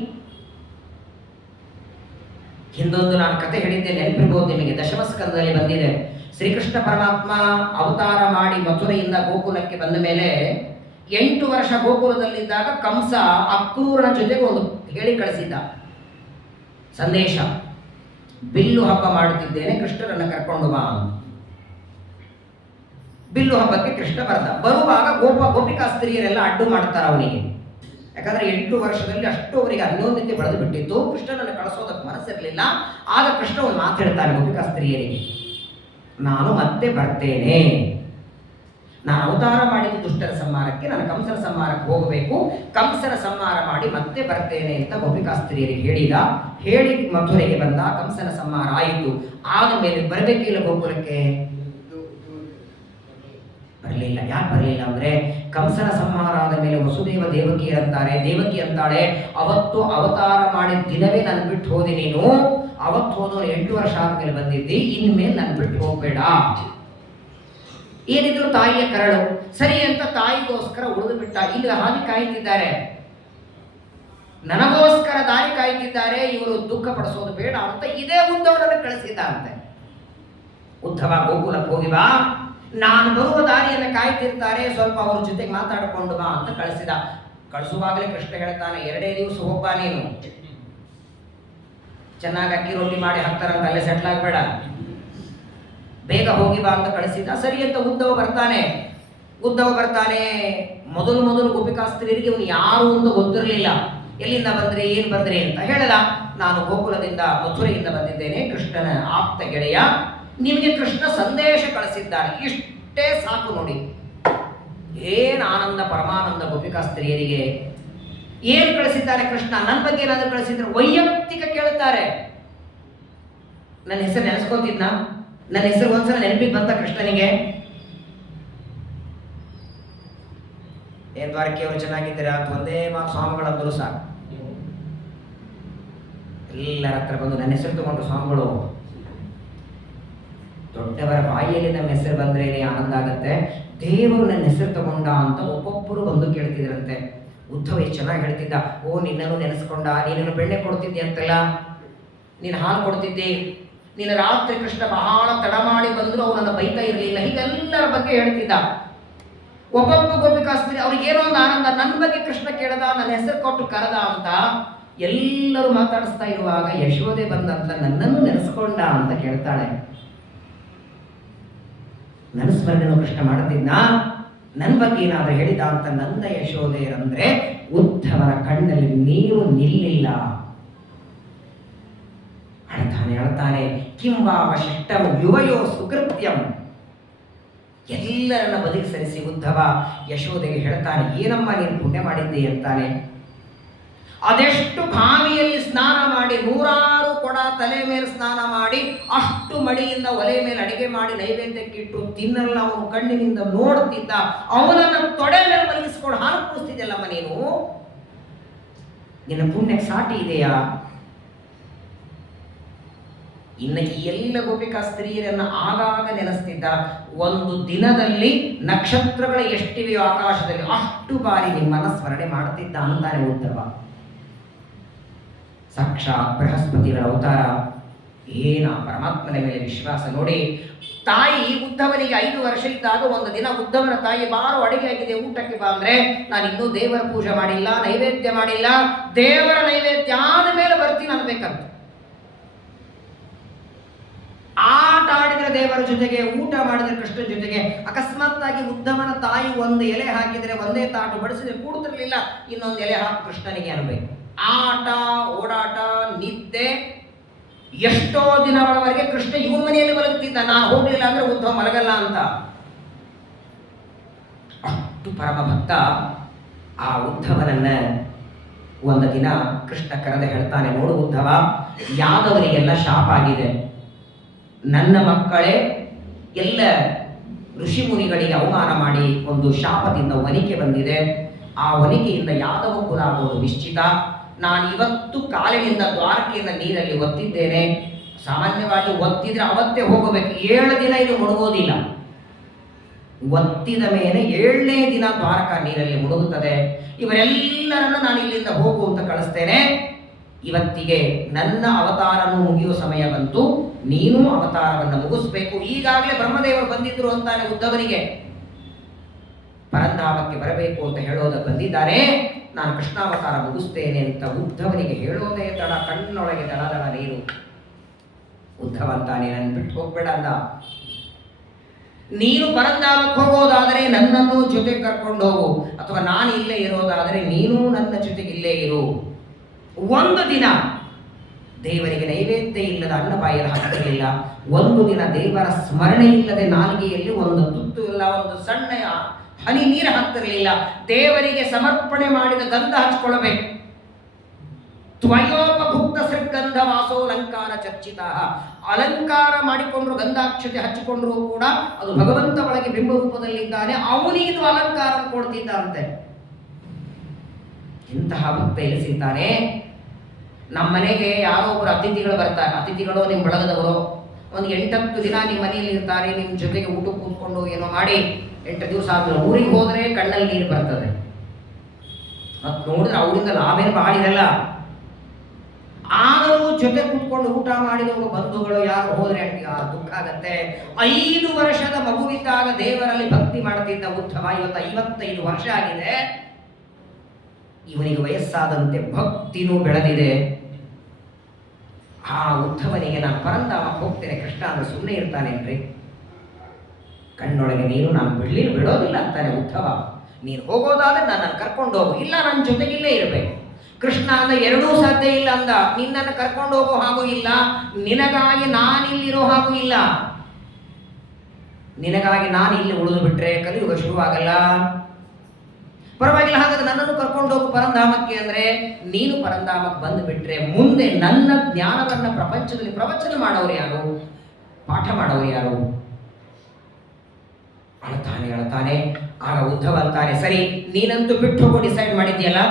ಹಿಂದೊಂದು ನಾನು ಕತೆ ಹೇಳಿದ್ದೆ, ನೆನಪಿರ್ಬೋದು ನಿಮಗೆ, ದಶಮಸ್ಕಂದದಲ್ಲಿ ಬಂದಿದೆ. ಶ್ರೀಕೃಷ್ಣ ಪರಮಾತ್ಮ ಅವತಾರ ಮಾಡಿ ಮಥುರೆಯಿಂದ ಗೋಕುಲಕ್ಕೆ ಬಂದ ಮೇಲೆ 8 ವರ್ಷ ಗೋಕುಲದಲ್ಲಿದ್ದಾಗ ಕಂಸ ಅಕ್ರೂರನ ಜೊತೆಗೆ ಒಂದು ಹೇಳಿ ಕಳಿಸಿದ್ದ ಸಂದೇಶ, ಬಿಲ್ಲು ಹಬ್ಬ ಮಾಡುತ್ತಿದ್ದೇನೆ, ಕೃಷ್ಣರನ್ನು ಕರ್ಕೊಂಡು ಬಾ ಅಂತ. ಬಿಲ್ಲು ಹಬ್ಬಕ್ಕೆ ಕೃಷ್ಣ ಬರುವಾಗ ಗೋಪಿಕಾ ಸ್ತ್ರೀಯರೆಲ್ಲ ಅಡ್ಡು ಮಾಡ್ತಾರೆ ಅವನಿಗೆ. ಯಾಕಂದ್ರೆ 8 ವರ್ಷದಲ್ಲಿ ಅಷ್ಟು ಅವರಿಗೆ ಅನ್ಯೋನ್ಯತೆ ಬೆಳೆದು ಬಿಟ್ಟಿತ್ತು, ಕೃಷ್ಣನನ್ನು ಕಳಿಸೋದಕ್ಕೆ ಮನಸ್ಸಿರಲಿಲ್ಲ. ಆಗ ಕೃಷ್ಣ ಒಂದು ಮಾತು ಹೇಳ್ತಾನೆ ಗೋಪಿಕಾ ಸ್ತ್ರೀಯರಿಗೆ, ನಾನು ಮತ್ತೆ ಬರ್ತೇನೆ, ನಾನು ಅವತಾರ ಮಾಡಿದ ದುಷ್ಟರ ಸಂಹಾರಕ್ಕೆ, ನಾನು ಕಂಸನ ಸಂಹಾರಕ್ಕೆ ಹೋಗಬೇಕು, ಕಂಸನ ಸಂಹಾರ ಮಾಡಿ ಮತ್ತೆ ಬರ್ತೇನೆ ಅಂತ ಗೋಪಿಕಾ ಸ್ತ್ರೀಯರಿಗೆ ಹೇಳಿ ಮಥುರೆಗೆ ಬಂದ. ಕಂಸನ ಸಂಹಾರ ಆಯಿತು. ಆದ ಮೇಲೆ ಬರಬೇಕಿಲ್ಲ ಗೋಕುಲಕ್ಕೆ? ಬರಲಿಲ್ಲ. ಯಾಕೆ ಬರಲಿಲ್ಲ ಅಂದ್ರೆ ಕಂಸನ ಸಂಹಾರ ಆದ ಮೇಲೆ ವಸುದೇವ ದೇವಕಿ ಅಂತಾಳೆ, ಅವತ್ತು ಅವತಾರ ಮಾಡಿದ ದಿನವೇ ನಾನು ಬಿಟ್ಟು ಹೋದೆ, ನೀನು ಅವತ್ತು ಹೋದವನು 8 ವರ್ಷ ಆದ್ಮೇಲೆ ಬಂದಿದ್ದಿ, ಇನ್ಮೇಲೆ ನಾನು ಬಿಟ್ಟು ಹೋಗ್ಬೇಡ. ಏನಿದ್ರು ತಾಯಿಯ ಕರಳು ಸರಿ ಅಂತ ತಾಯಿಗೋಸ್ಕರ ಉಳಿದು ಬಿಟ್ಟ. ಇಲ್ಲಿ ಹಾದಿ ಕಾಯ್ತಿದ್ದಾರೆ, ನನಗೋಸ್ಕರ ದಾರಿ ಕಾಯ್ತಿದ್ದಾರೆ, ಇವರು ದುಃಖ ಪಡಿಸೋದು ಬೇಡ ಅಂತ ಇದೇ ಉದ್ಧವನನ್ನು ಕಳಿಸಿದ್ದ ಅಂತೆ. ಉದ್ಧವ ಗೋಕುಲಕ್ಕೆ ಹೋಗಿ ಬಾ, ನಾನು ಬರುವ ದಾರಿಯನ್ನು ಕಾಯ್ತಿರ್ತಾರೆ, ಸ್ವಲ್ಪ ಅವ್ರ ಜೊತೆಗೆ ಮಾತಾಡಿಕೊಂಡು ಬಾ ಅಂತ ಕಳಿಸಿದ. ಕಳಿಸುವಾಗಲೇ ಕೃಷ್ಣ ಹೇಳ್ತಾನೆ, 2 ದಿವಸ ಹೋಗ್ಬಾ, ನೀನು ಚೆನ್ನಾಗಿ ಅಕ್ಕಿ ರೊಟ್ಟಿ ಮಾಡಿ ಹಾಕ್ತಾರಂತ ಅಲ್ಲೇ ಸೆಟ್ಲ್ ಆಗ್ಬೇಡ, ಬೇಗ ಹೋಗಿ ಬಾ ಅಂತ ಕಳಿಸಿದ. ಸರಿ ಅಂತ ಉದ್ಧವ ಬರ್ತಾನೆ. ಮೊದಲು ಗೋಪಿಕಾಸ್ತ್ರೀಯರಿಗೆ ಇವನು ಯಾರು ಅಂತ ಗೊತ್ತಿರಲಿಲ್ಲ. ಎಲ್ಲಿಂದ ಬಂದ್ರಿ, ಏನ್ ಬಂದ್ರಿ ಅಂತ ಹೇಳದ. ನಾನು ಗೋಕುಲದಿಂದ ಮಥುರೆಯಿಂದ ಬಂದಿದ್ದೇನೆ, ಕೃಷ್ಣನ ಆಪ್ತ ಗೆಳೆಯ, ನಿಮಗೆ ಕೃಷ್ಣ ಸಂದೇಶ ಕಳಿಸಿದ್ದಾನೆ, ಇಷ್ಟೇ ಸಾಕು ನೋಡಿ. ಏನ್ ಆನಂದ, ಪರಮಾನಂದ ಗೋಪಿಕಾಸ್ತ್ರೀಯರಿಗೆ. ಏನ್ ಕಳಿಸಿದ್ದಾರೆ ಕೃಷ್ಣ? ನನ್ನ ಬಗ್ಗೆ ಏನಾದ್ರು ಕಳಿಸಿದ್ರೆ ವೈಯಕ್ತಿಕ ಕೇಳ್ತಾರೆ. ನನ್ನ ಹೆಸರು ನೆನೆಸ್ಕೋತಿದ್ನ? ನನ್ನ ಹೆಸರು ಒಂದ್ಸಲ ನೆನಪಿಗೆ ಬಂತ ಕೃಷ್ಣನಿಗೆ? ಏನ್ ದ್ವಾರಕೆಯವರು ಚೆನ್ನಾಗಿದ್ದೀರಾ ಅಂತ ಒಂದೇ ಮಾತು ಸ್ವಾಮಿಗಳಂದ್ರು ಸಾಕು. ಎಲ್ಲರ ಹತ್ರ ಬಂದು ನನ್ನ ಹೆಸರು ತಗೊಂಡು ಸ್ವಾಮಿಗಳು, ದೊಡ್ಡವರ ಬಾಯಿಯಲ್ಲಿ ನಮ್ಮ ಹೆಸರು ಬಂದ್ರೇನೆ ಆನಂದ ಆಗತ್ತೆ. ದೇವರು ನನ್ನ ಹೆಸರು ತಗೊಂಡ ಅಂತ ಒಬ್ಬೊಬ್ಬರು ಬಂದು ಕೇಳ್ತಿದ್ರಂತೆ. ಉದ್ಧವ ಎಷ್ಟು ಚೆನ್ನಾಗಿ ಹೇಳ್ತಿದ್ದ, ಓ ನಿನ್ನನ್ನು ನೆನೆಸ್ಕೊಂಡ, ನೀನನ್ನು ಬೆಣ್ಣೆ ಕೊಡ್ತಿದ್ದೆ ಅಂತಲ್ಲ, ನೀನು ಹಾಲು ಕೊಡ್ತಿದ್ದೆ, ನೀನು ರಾತ್ರಿ ಕೃಷ್ಣ ಬಹಳ ತಡ ಮಾಡಿ ಬಂದ್ರು ಅವನನ್ನು ಬೈತಾ ಇರಲಿಲ್ಲ, ಹೀಗೆಲ್ಲರ ಬಗ್ಗೆ ಹೇಳ್ತಿದ್ದ. ಒಬ್ಬೊಬ್ಬ ಗೋಪಿಕಾಸ್ತ್ರೀ ಅವ್ರಿಗೇನೋ ಒಂದು ಆನಂದ, ನನ್ನ ಬಗ್ಗೆ ಕೃಷ್ಣ ಕೇಳದ, ನನ್ನ ಹೆಸರು ಕೊಟ್ಟು ಕರೆದ ಅಂತ ಎಲ್ಲರೂ ಮಾತಾಡಿಸ್ತಾ ಇರುವಾಗ ಯಶೋದೆ ಬಂದಂತ ನನ್ನನ್ನು ನೆನೆಸ್ಕೊಂಡ ಅಂತ ಕೇಳ್ತಾಳೆ. ನನ್ನ ಸ್ಮರಣೆಯನ್ನು ಕೃಷ್ಣ ಮಾಡುತ್ತಿದ್ದ, ನನ್ನ ಬಗ್ಗೆ ಏನಾದರೂ ಹೇಳಿದ ಅಂತ ನನ್ನ ಯಶೋದೆಯರಂದ್ರೆ ಉದ್ಧವನ ಕಣ್ಣಲ್ಲಿ ನೀರು ನಿಲ್ಲಿಲ್ಲ. ಅಳ್ತಾನೆ ಕಿಂವಾವಶಿಷ್ಟಂ ಯುವಯೋ ಸುಕೃತ್ಯಂ. ಎಲ್ಲರನ್ನ ಬದಿಗೆ ಸರಿಸಿ ಉದ್ಧವ ಯಶೋದೆಗೆ ಹೇಳ್ತಾನೆ, ಏನಮ್ಮ ನೀನು ಪುಣ್ಯ ಮಾಡಿದ್ದೆ ಅಂತಾನೆ. ಅದೆಷ್ಟು ಬಾವಿಯಲ್ಲಿ ಸ್ನಾನ ಮಾಡಿ, 100 ಕೊಡ ತಲೆ ಮೇಲೆ ಸ್ನಾನ ಮಾಡಿ, ಅಷ್ಟು ಮಡಿಯಿಂದ ಒಲೆ ಮೇಲೆ ಅಡಿಗೆ ಮಾಡಿ ನೈವೇದ್ಯಕ್ಕಿಟ್ಟು ತಿನ್ನಲ್ಲ ಅವನು ಕಣ್ಣಿನಿಂದ ನೋಡ್ತಿದ್ದ. ಅವನನ್ನು ತೊಡೆ ಮೇಲೆ ಮಲಗಿಸ್ಕೊಂಡು ಹಾಲು ಕೂಸ್ತಿದ್ದಲ್ಲಮ್ಮ ನೀನು, ನಿನ್ನ ಪುಣ್ಯಕ್ಕೆ ಸಾಟಿ ಇದೆಯಾ? ಇನ್ನು ಈ ಎಲ್ಲ ಗೋಪಿಕಾ ಸ್ತ್ರೀಯರನ್ನ ಆಗಾಗ ನೆನೆಸ್ತಿದ್ದ. ಒಂದು ದಿನದಲ್ಲಿ ನಕ್ಷತ್ರಗಳ ಎಷ್ಟಿವೆಯೋ ಆಕಾಶದಲ್ಲಿ ಅಷ್ಟು ಬಾರಿ ನಿಮ್ಮನ್ನ ಸ್ಮರಣೆ ಮಾಡುತ್ತಿದ್ದ ಅಂತಾನೆ ಉದ್ಧವ. ಸಾಕ್ಷಾತ್ ಬೃಹಸ್ಪತಿಗಳ ಅವತಾರ. ಏನ ಪರಮಾತ್ಮನ ಮೇಲೆ ವಿಶ್ವಾಸ ನೋಡಿ. ತಾಯಿ ಉದ್ಧವನಿಗೆ 5 ವರ್ಷ ಇದ್ದಾಗ ಒಂದು ದಿನ ಉದ್ಧವನ ತಾಯಿ, ಬಾರೋ ಅಡಿಗೆ ಆಗಿದೆ ಊಟಕ್ಕೆ ಬಾ ಅಂದ್ರೆ, ನಾನು ಇನ್ನೂ ದೇವರ ಪೂಜೆ ಮಾಡಿಲ್ಲ, ನೈವೇದ್ಯ ಮಾಡಿಲ್ಲ, ದೇವರ ನೈವೇದ್ಯ ಆದ ಮೇಲೆ ಬರ್ತೀನಿ ಅನ್ಬೇಕಂತ. ಆಟ ಆಡಿದ್ರೆ ದೇವರ ಜೊತೆಗೆ, ಊಟ ಮಾಡಿದ್ರೆ ಕೃಷ್ಣನ ಜೊತೆಗೆ. ಅಕಸ್ಮಾತ್ ಆಗಿ ಉದ್ಧವನ ತಾಯಿ ಒಂದು ಎಲೆ ಹಾಕಿದ್ರೆ, ಒಂದೇ ತಾಟು ಬಡಿಸಿದ್ರೆ ಕೂಡ್ತಿರ್ಲಿಲ್ಲ, ಇನ್ನೊಂದು ಎಲೆ ಹಾಕಿ ಕೃಷ್ಣನಿಗೆ ಅನ್ಬೇಕು. ಆಟ, ಓಡಾಟ, ನಿದ್ದೆ, ಎಷ್ಟೋ ದಿನಗಳವರೆಗೆ ಕೃಷ್ಣ ಇವನ ಮನೆಯಲ್ಲಿ ಮಲಗುತ್ತಿದ್ದ. ನಾನು ಹೋಗ್ಲಿಲ್ಲ ಅಂದ್ರೆ ಉದ್ಧವ ಮಲಗಲ್ಲ ಅಂತ. ಅಷ್ಟು ಪರಮ ಭಕ್ತ. ಆ ಉದ್ಧವನನ್ನ ಒಂದು ದಿನ ಕೃಷ್ಣ ಕರೆದ ಹೇಳ್ತಾನೆ, ನೋಡು ಉದ್ಧವ, ಯಾದವರಿಗೆಲ್ಲ ಶಾಪ ಆಗಿದೆ, ನನ್ನ ಮಕ್ಕಳೇ ಎಲ್ಲ ಋಷಿ ಮುನಿಗಳಿಗೆ ಅವಮಾನ ಮಾಡಿ ಒಂದು ಶಾಪದಿಂದ ವನಿಕೆ ಬಂದಿದೆ. ಆ ವನಿಕೆಯಿಂದ ಯಾದವ ಕುಲ ಆಗೋದು ನಿಶ್ಚಿತ. ನಾನು ಇವತ್ತು ಕಾಲಿನಿಂದ ದ್ವಾರಕೆಯಿಂದ ನೀರಲ್ಲಿ ಒತ್ತಿದ್ದೇನೆ. ಸಾಮಾನ್ಯವಾಗಿ ಒತ್ತಿದ್ರೆ ಅವತ್ತೇ ಹೋಗಬೇಕು, 7 ದಿನ ಇದು ಮುಳುಗೋದಿಲ್ಲ. ಒತ್ತಿದ ಮೇಲೆ 7ನೇ ದಿನ ದ್ವಾರಕಾ ನೀರಲ್ಲಿ ಮುಳುಗುತ್ತದೆ. ಇವರೆಲ್ಲರನ್ನು ನಾನು ಇಲ್ಲಿಂದ ಹೋಗು ಅಂತ ಕಳಿಸ್ತೇನೆ. ಇವತ್ತಿಗೆ ನನ್ನ ಅವತಾರನು ಮುಗಿಯುವ ಸಮಯ ಬಂತು, ನೀನು ಅವತಾರವನ್ನು ಮುಗಿಸ್ಬೇಕು. ಈಗಾಗಲೇ ಬ್ರಹ್ಮದೇವರು ಬಂದಿದ್ರು ಅಂತಾನೆ ಉದ್ಧವನಿಗೆ. ಪರಂಧಾಮಕ್ಕೆ ಬರಬೇಕು ಅಂತ ಹೇಳೋದಕ್ಕೆ ಬಂದಿದ್ದಾನೆ. ನಾನು ಕೃಷ್ಣಾವತಾರ ಮುಗಿಸ್ತೇನೆ ಅಂತ ಉದ್ಧವನಿಗೆ ಹೇಳೋದೇ ತಡ, ಕಣ್ಣೊಳಗೆ ದಳ ದಳ ನೀರು. ಉದ್ಧವ ಅಂತಾನೆ, ನನ್ನ ಬಿಟ್ಟು ಹೋಗ್ಬೇಡ ಅಂದ. ನೀನು ಪರಂಧಾಮಕ್ಕೆ ಹೋಗೋದಾದರೆ ನನ್ನನ್ನು ಜೊತೆ ಕರ್ಕೊಂಡು ಹೋಗು, ಅಥವಾ ನಾನು ಇಲ್ಲೇ ಇರೋದಾದರೆ ನೀನು ನನ್ನ ಜೊತೆಗೆ ಇಲ್ಲೇ ಇರು. ಒಂದು ದಿನ ದೇವರಿಗೆ ನೈವೇದ್ಯ ಇಲ್ಲದ ಅನ್ನ ಬಾಯಲ್ಲಿ ಹಾಕಲಿಲ್ಲ. ಒಂದು ದಿನ ದೇವರ ಸ್ಮರಣೆ ಇಲ್ಲದೆ ನಾಲಿಗೆಯಲ್ಲಿ ಒಂದು ತುತ್ತು ಇಲ್ಲ, ಒಂದು ಸಣ್ಣ ಹನಿ ನೀರು ಹಾಕ್ತಿರಲಿಲ್ಲ. ದೇವರಿಗೆ ಸಮರ್ಪಣೆ ಮಾಡಿದ ಗಂಧ ಹಚ್ಕೊಳ್ಬೇಕು. ತ್ವಯೋಪಭುಕ್ತ ಸೃಗಂಧ ವಾಸೋ ಅಲಂಕಾರ ಚರ್ಚಿತ. ಅಲಂಕಾರ ಮಾಡಿಕೊಂಡ್ರು, ಗಂಧಾಕ್ಷತೆ ಹಚ್ಚಿಕೊಂಡ್ರು ಕೂಡ ಅದು ಭಗವಂತ ಒಳಗೆ ಬಿಂಬ ರೂಪದಲ್ಲಿದ್ದಾನೆ, ಅವನಿಗೆ ಇದು ಅಲಂಕಾರ ಕೊಡ್ತಿದ್ದಂತೆ. ಇಂತಹ ಭಕ್ತ ಎಲ್ಲಿ ಸಿಗ್ತಾನೆ? ನಮ್ಮ ಮನೆಗೆ ಯಾರೋ ಒಬ್ಬರು ಅತಿಥಿಗಳು ಬರ್ತಾರೆ. ಅತಿಥಿಗಳು ನಿಮ್ಮ ಬಳಗದವರು ಒಂದು 8-10 ದಿನ ನಿಮ್ಮ ಮನೆಯಲ್ಲಿ ಇರ್ತಾರೆ. ನಿಮ್ಮ ಜೊತೆಗೆ ಊಟ ಕೂತ್ಕೊಂಡು ಏನೋ ಮಾಡಿ 8 ದಿವಸ ಆದ್ಮೇಲೆ ಊರಿಗೆ ಹೋದರೆ ಕಣ್ಣಲ್ಲಿ ನೀರು ಬರ್ತದೆ. ಮತ್ತು ನೋಡಿದ್ರೆ ಅವರಿಂದ ಲಾಭ ಏನು ಬಹಳ ಇರಲ್ಲ. ಆದರೂ ಜೊತೆ ಕೂತ್ಕೊಂಡು ಊಟ ಮಾಡಿದ ಬಂಧುಗಳು ಯಾರು ಹೋದ್ರೆ ದುಃಖ ಆಗತ್ತೆ. 5 ವರ್ಷದ ಮಗುವಿದ್ದಾಗ ದೇವರಲ್ಲಿ ಭಕ್ತಿ ಮಾಡ್ತಿದ್ದ ಉದ್ಧವ ಇವತ್ತು 55 ವರ್ಷ ಆಗಿದೆ. ಇವನಿಗೆ ವಯಸ್ಸಾದಂತೆ ಭಕ್ತಿನೂ ಬೆಳೆದಿದೆ. ಆ ಉದ್ಧವನಿಗೆ ನಾನು ಪರಂಧಾಮಕ್ಕೆ ಹೋಗ್ತೇನೆ, ಕೃಷ್ಣ ಅಂದ್ರೆ ಸುಮ್ಮನೆ ಇರ್ತಾನೇನ್ರಿ? ಕಣ್ಣೊಳಗೆ ನೀನು ನಾನು ಬಿಡೋದಿಲ್ಲ ಅಂತಾನೆ ಉದ್ಧವ. ನೀನು ಹೋಗೋದಾದ್ರೆ ನನ್ನನ್ನು ಕರ್ಕೊಂಡು ಹೋಗು, ಇಲ್ಲ ನನ್ನ ಜೊತೆಗಿಲ್ಲೇ ಇರಬೇಕು. ಕೃಷ್ಣ ಅಂದ್ರೆ ಎರಡೂ ಸಾಧ್ಯ ಇಲ್ಲ ಅಂದ. ನಿನ್ನನ್ನು ಕರ್ಕೊಂಡು ಹೋಗೋ ಹಾಗೂ ಇಲ್ಲ, ನಿನಗಾಗಿ ನಾನಿಲ್ಲಿರೋ ಹಾಗೂ ಇಲ್ಲ. ನಿನಗಾಗಿ ನಾನು ಇಲ್ಲಿ ಉಳಿದು ಬಿಟ್ರೆ ಕಲಿಯುಗ ಶುರುವಾಗಲ್ಲ. ಪರವಾಗಿಲ್ಲ, ಹಾಗಾದ್ರೆ ನನ್ನನ್ನು ಕರ್ಕೊಂಡು ಹೋಗು ಪರಂಧಾಮಕ್ಕೆ ಅಂದ್ರೆ ನೀನು ಪರಂಧಾಮಕ್ಕೆ ಬಂದು ಬಿಟ್ರೆ ಮುಂದೆ ನನ್ನ ಜ್ಞಾನವನ್ನ ಪ್ರಪಂಚದಲ್ಲಿ ಪ್ರವಚನ ಮಾಡೋರು ಯಾರು? ಪಾಠ ಮಾಡೋರು ಯಾರು? ಅಳತಾನೆ. ಆಗ ಉದ್ಧವ ಅಂತಾನೆ, ಸರಿ ನೀನಂತೂ ಬಿಟ್ಟು ಹೋಗೋ ಡಿಸೈಡ್ ಮಾಡಿದ್ಯಲ್ಲ,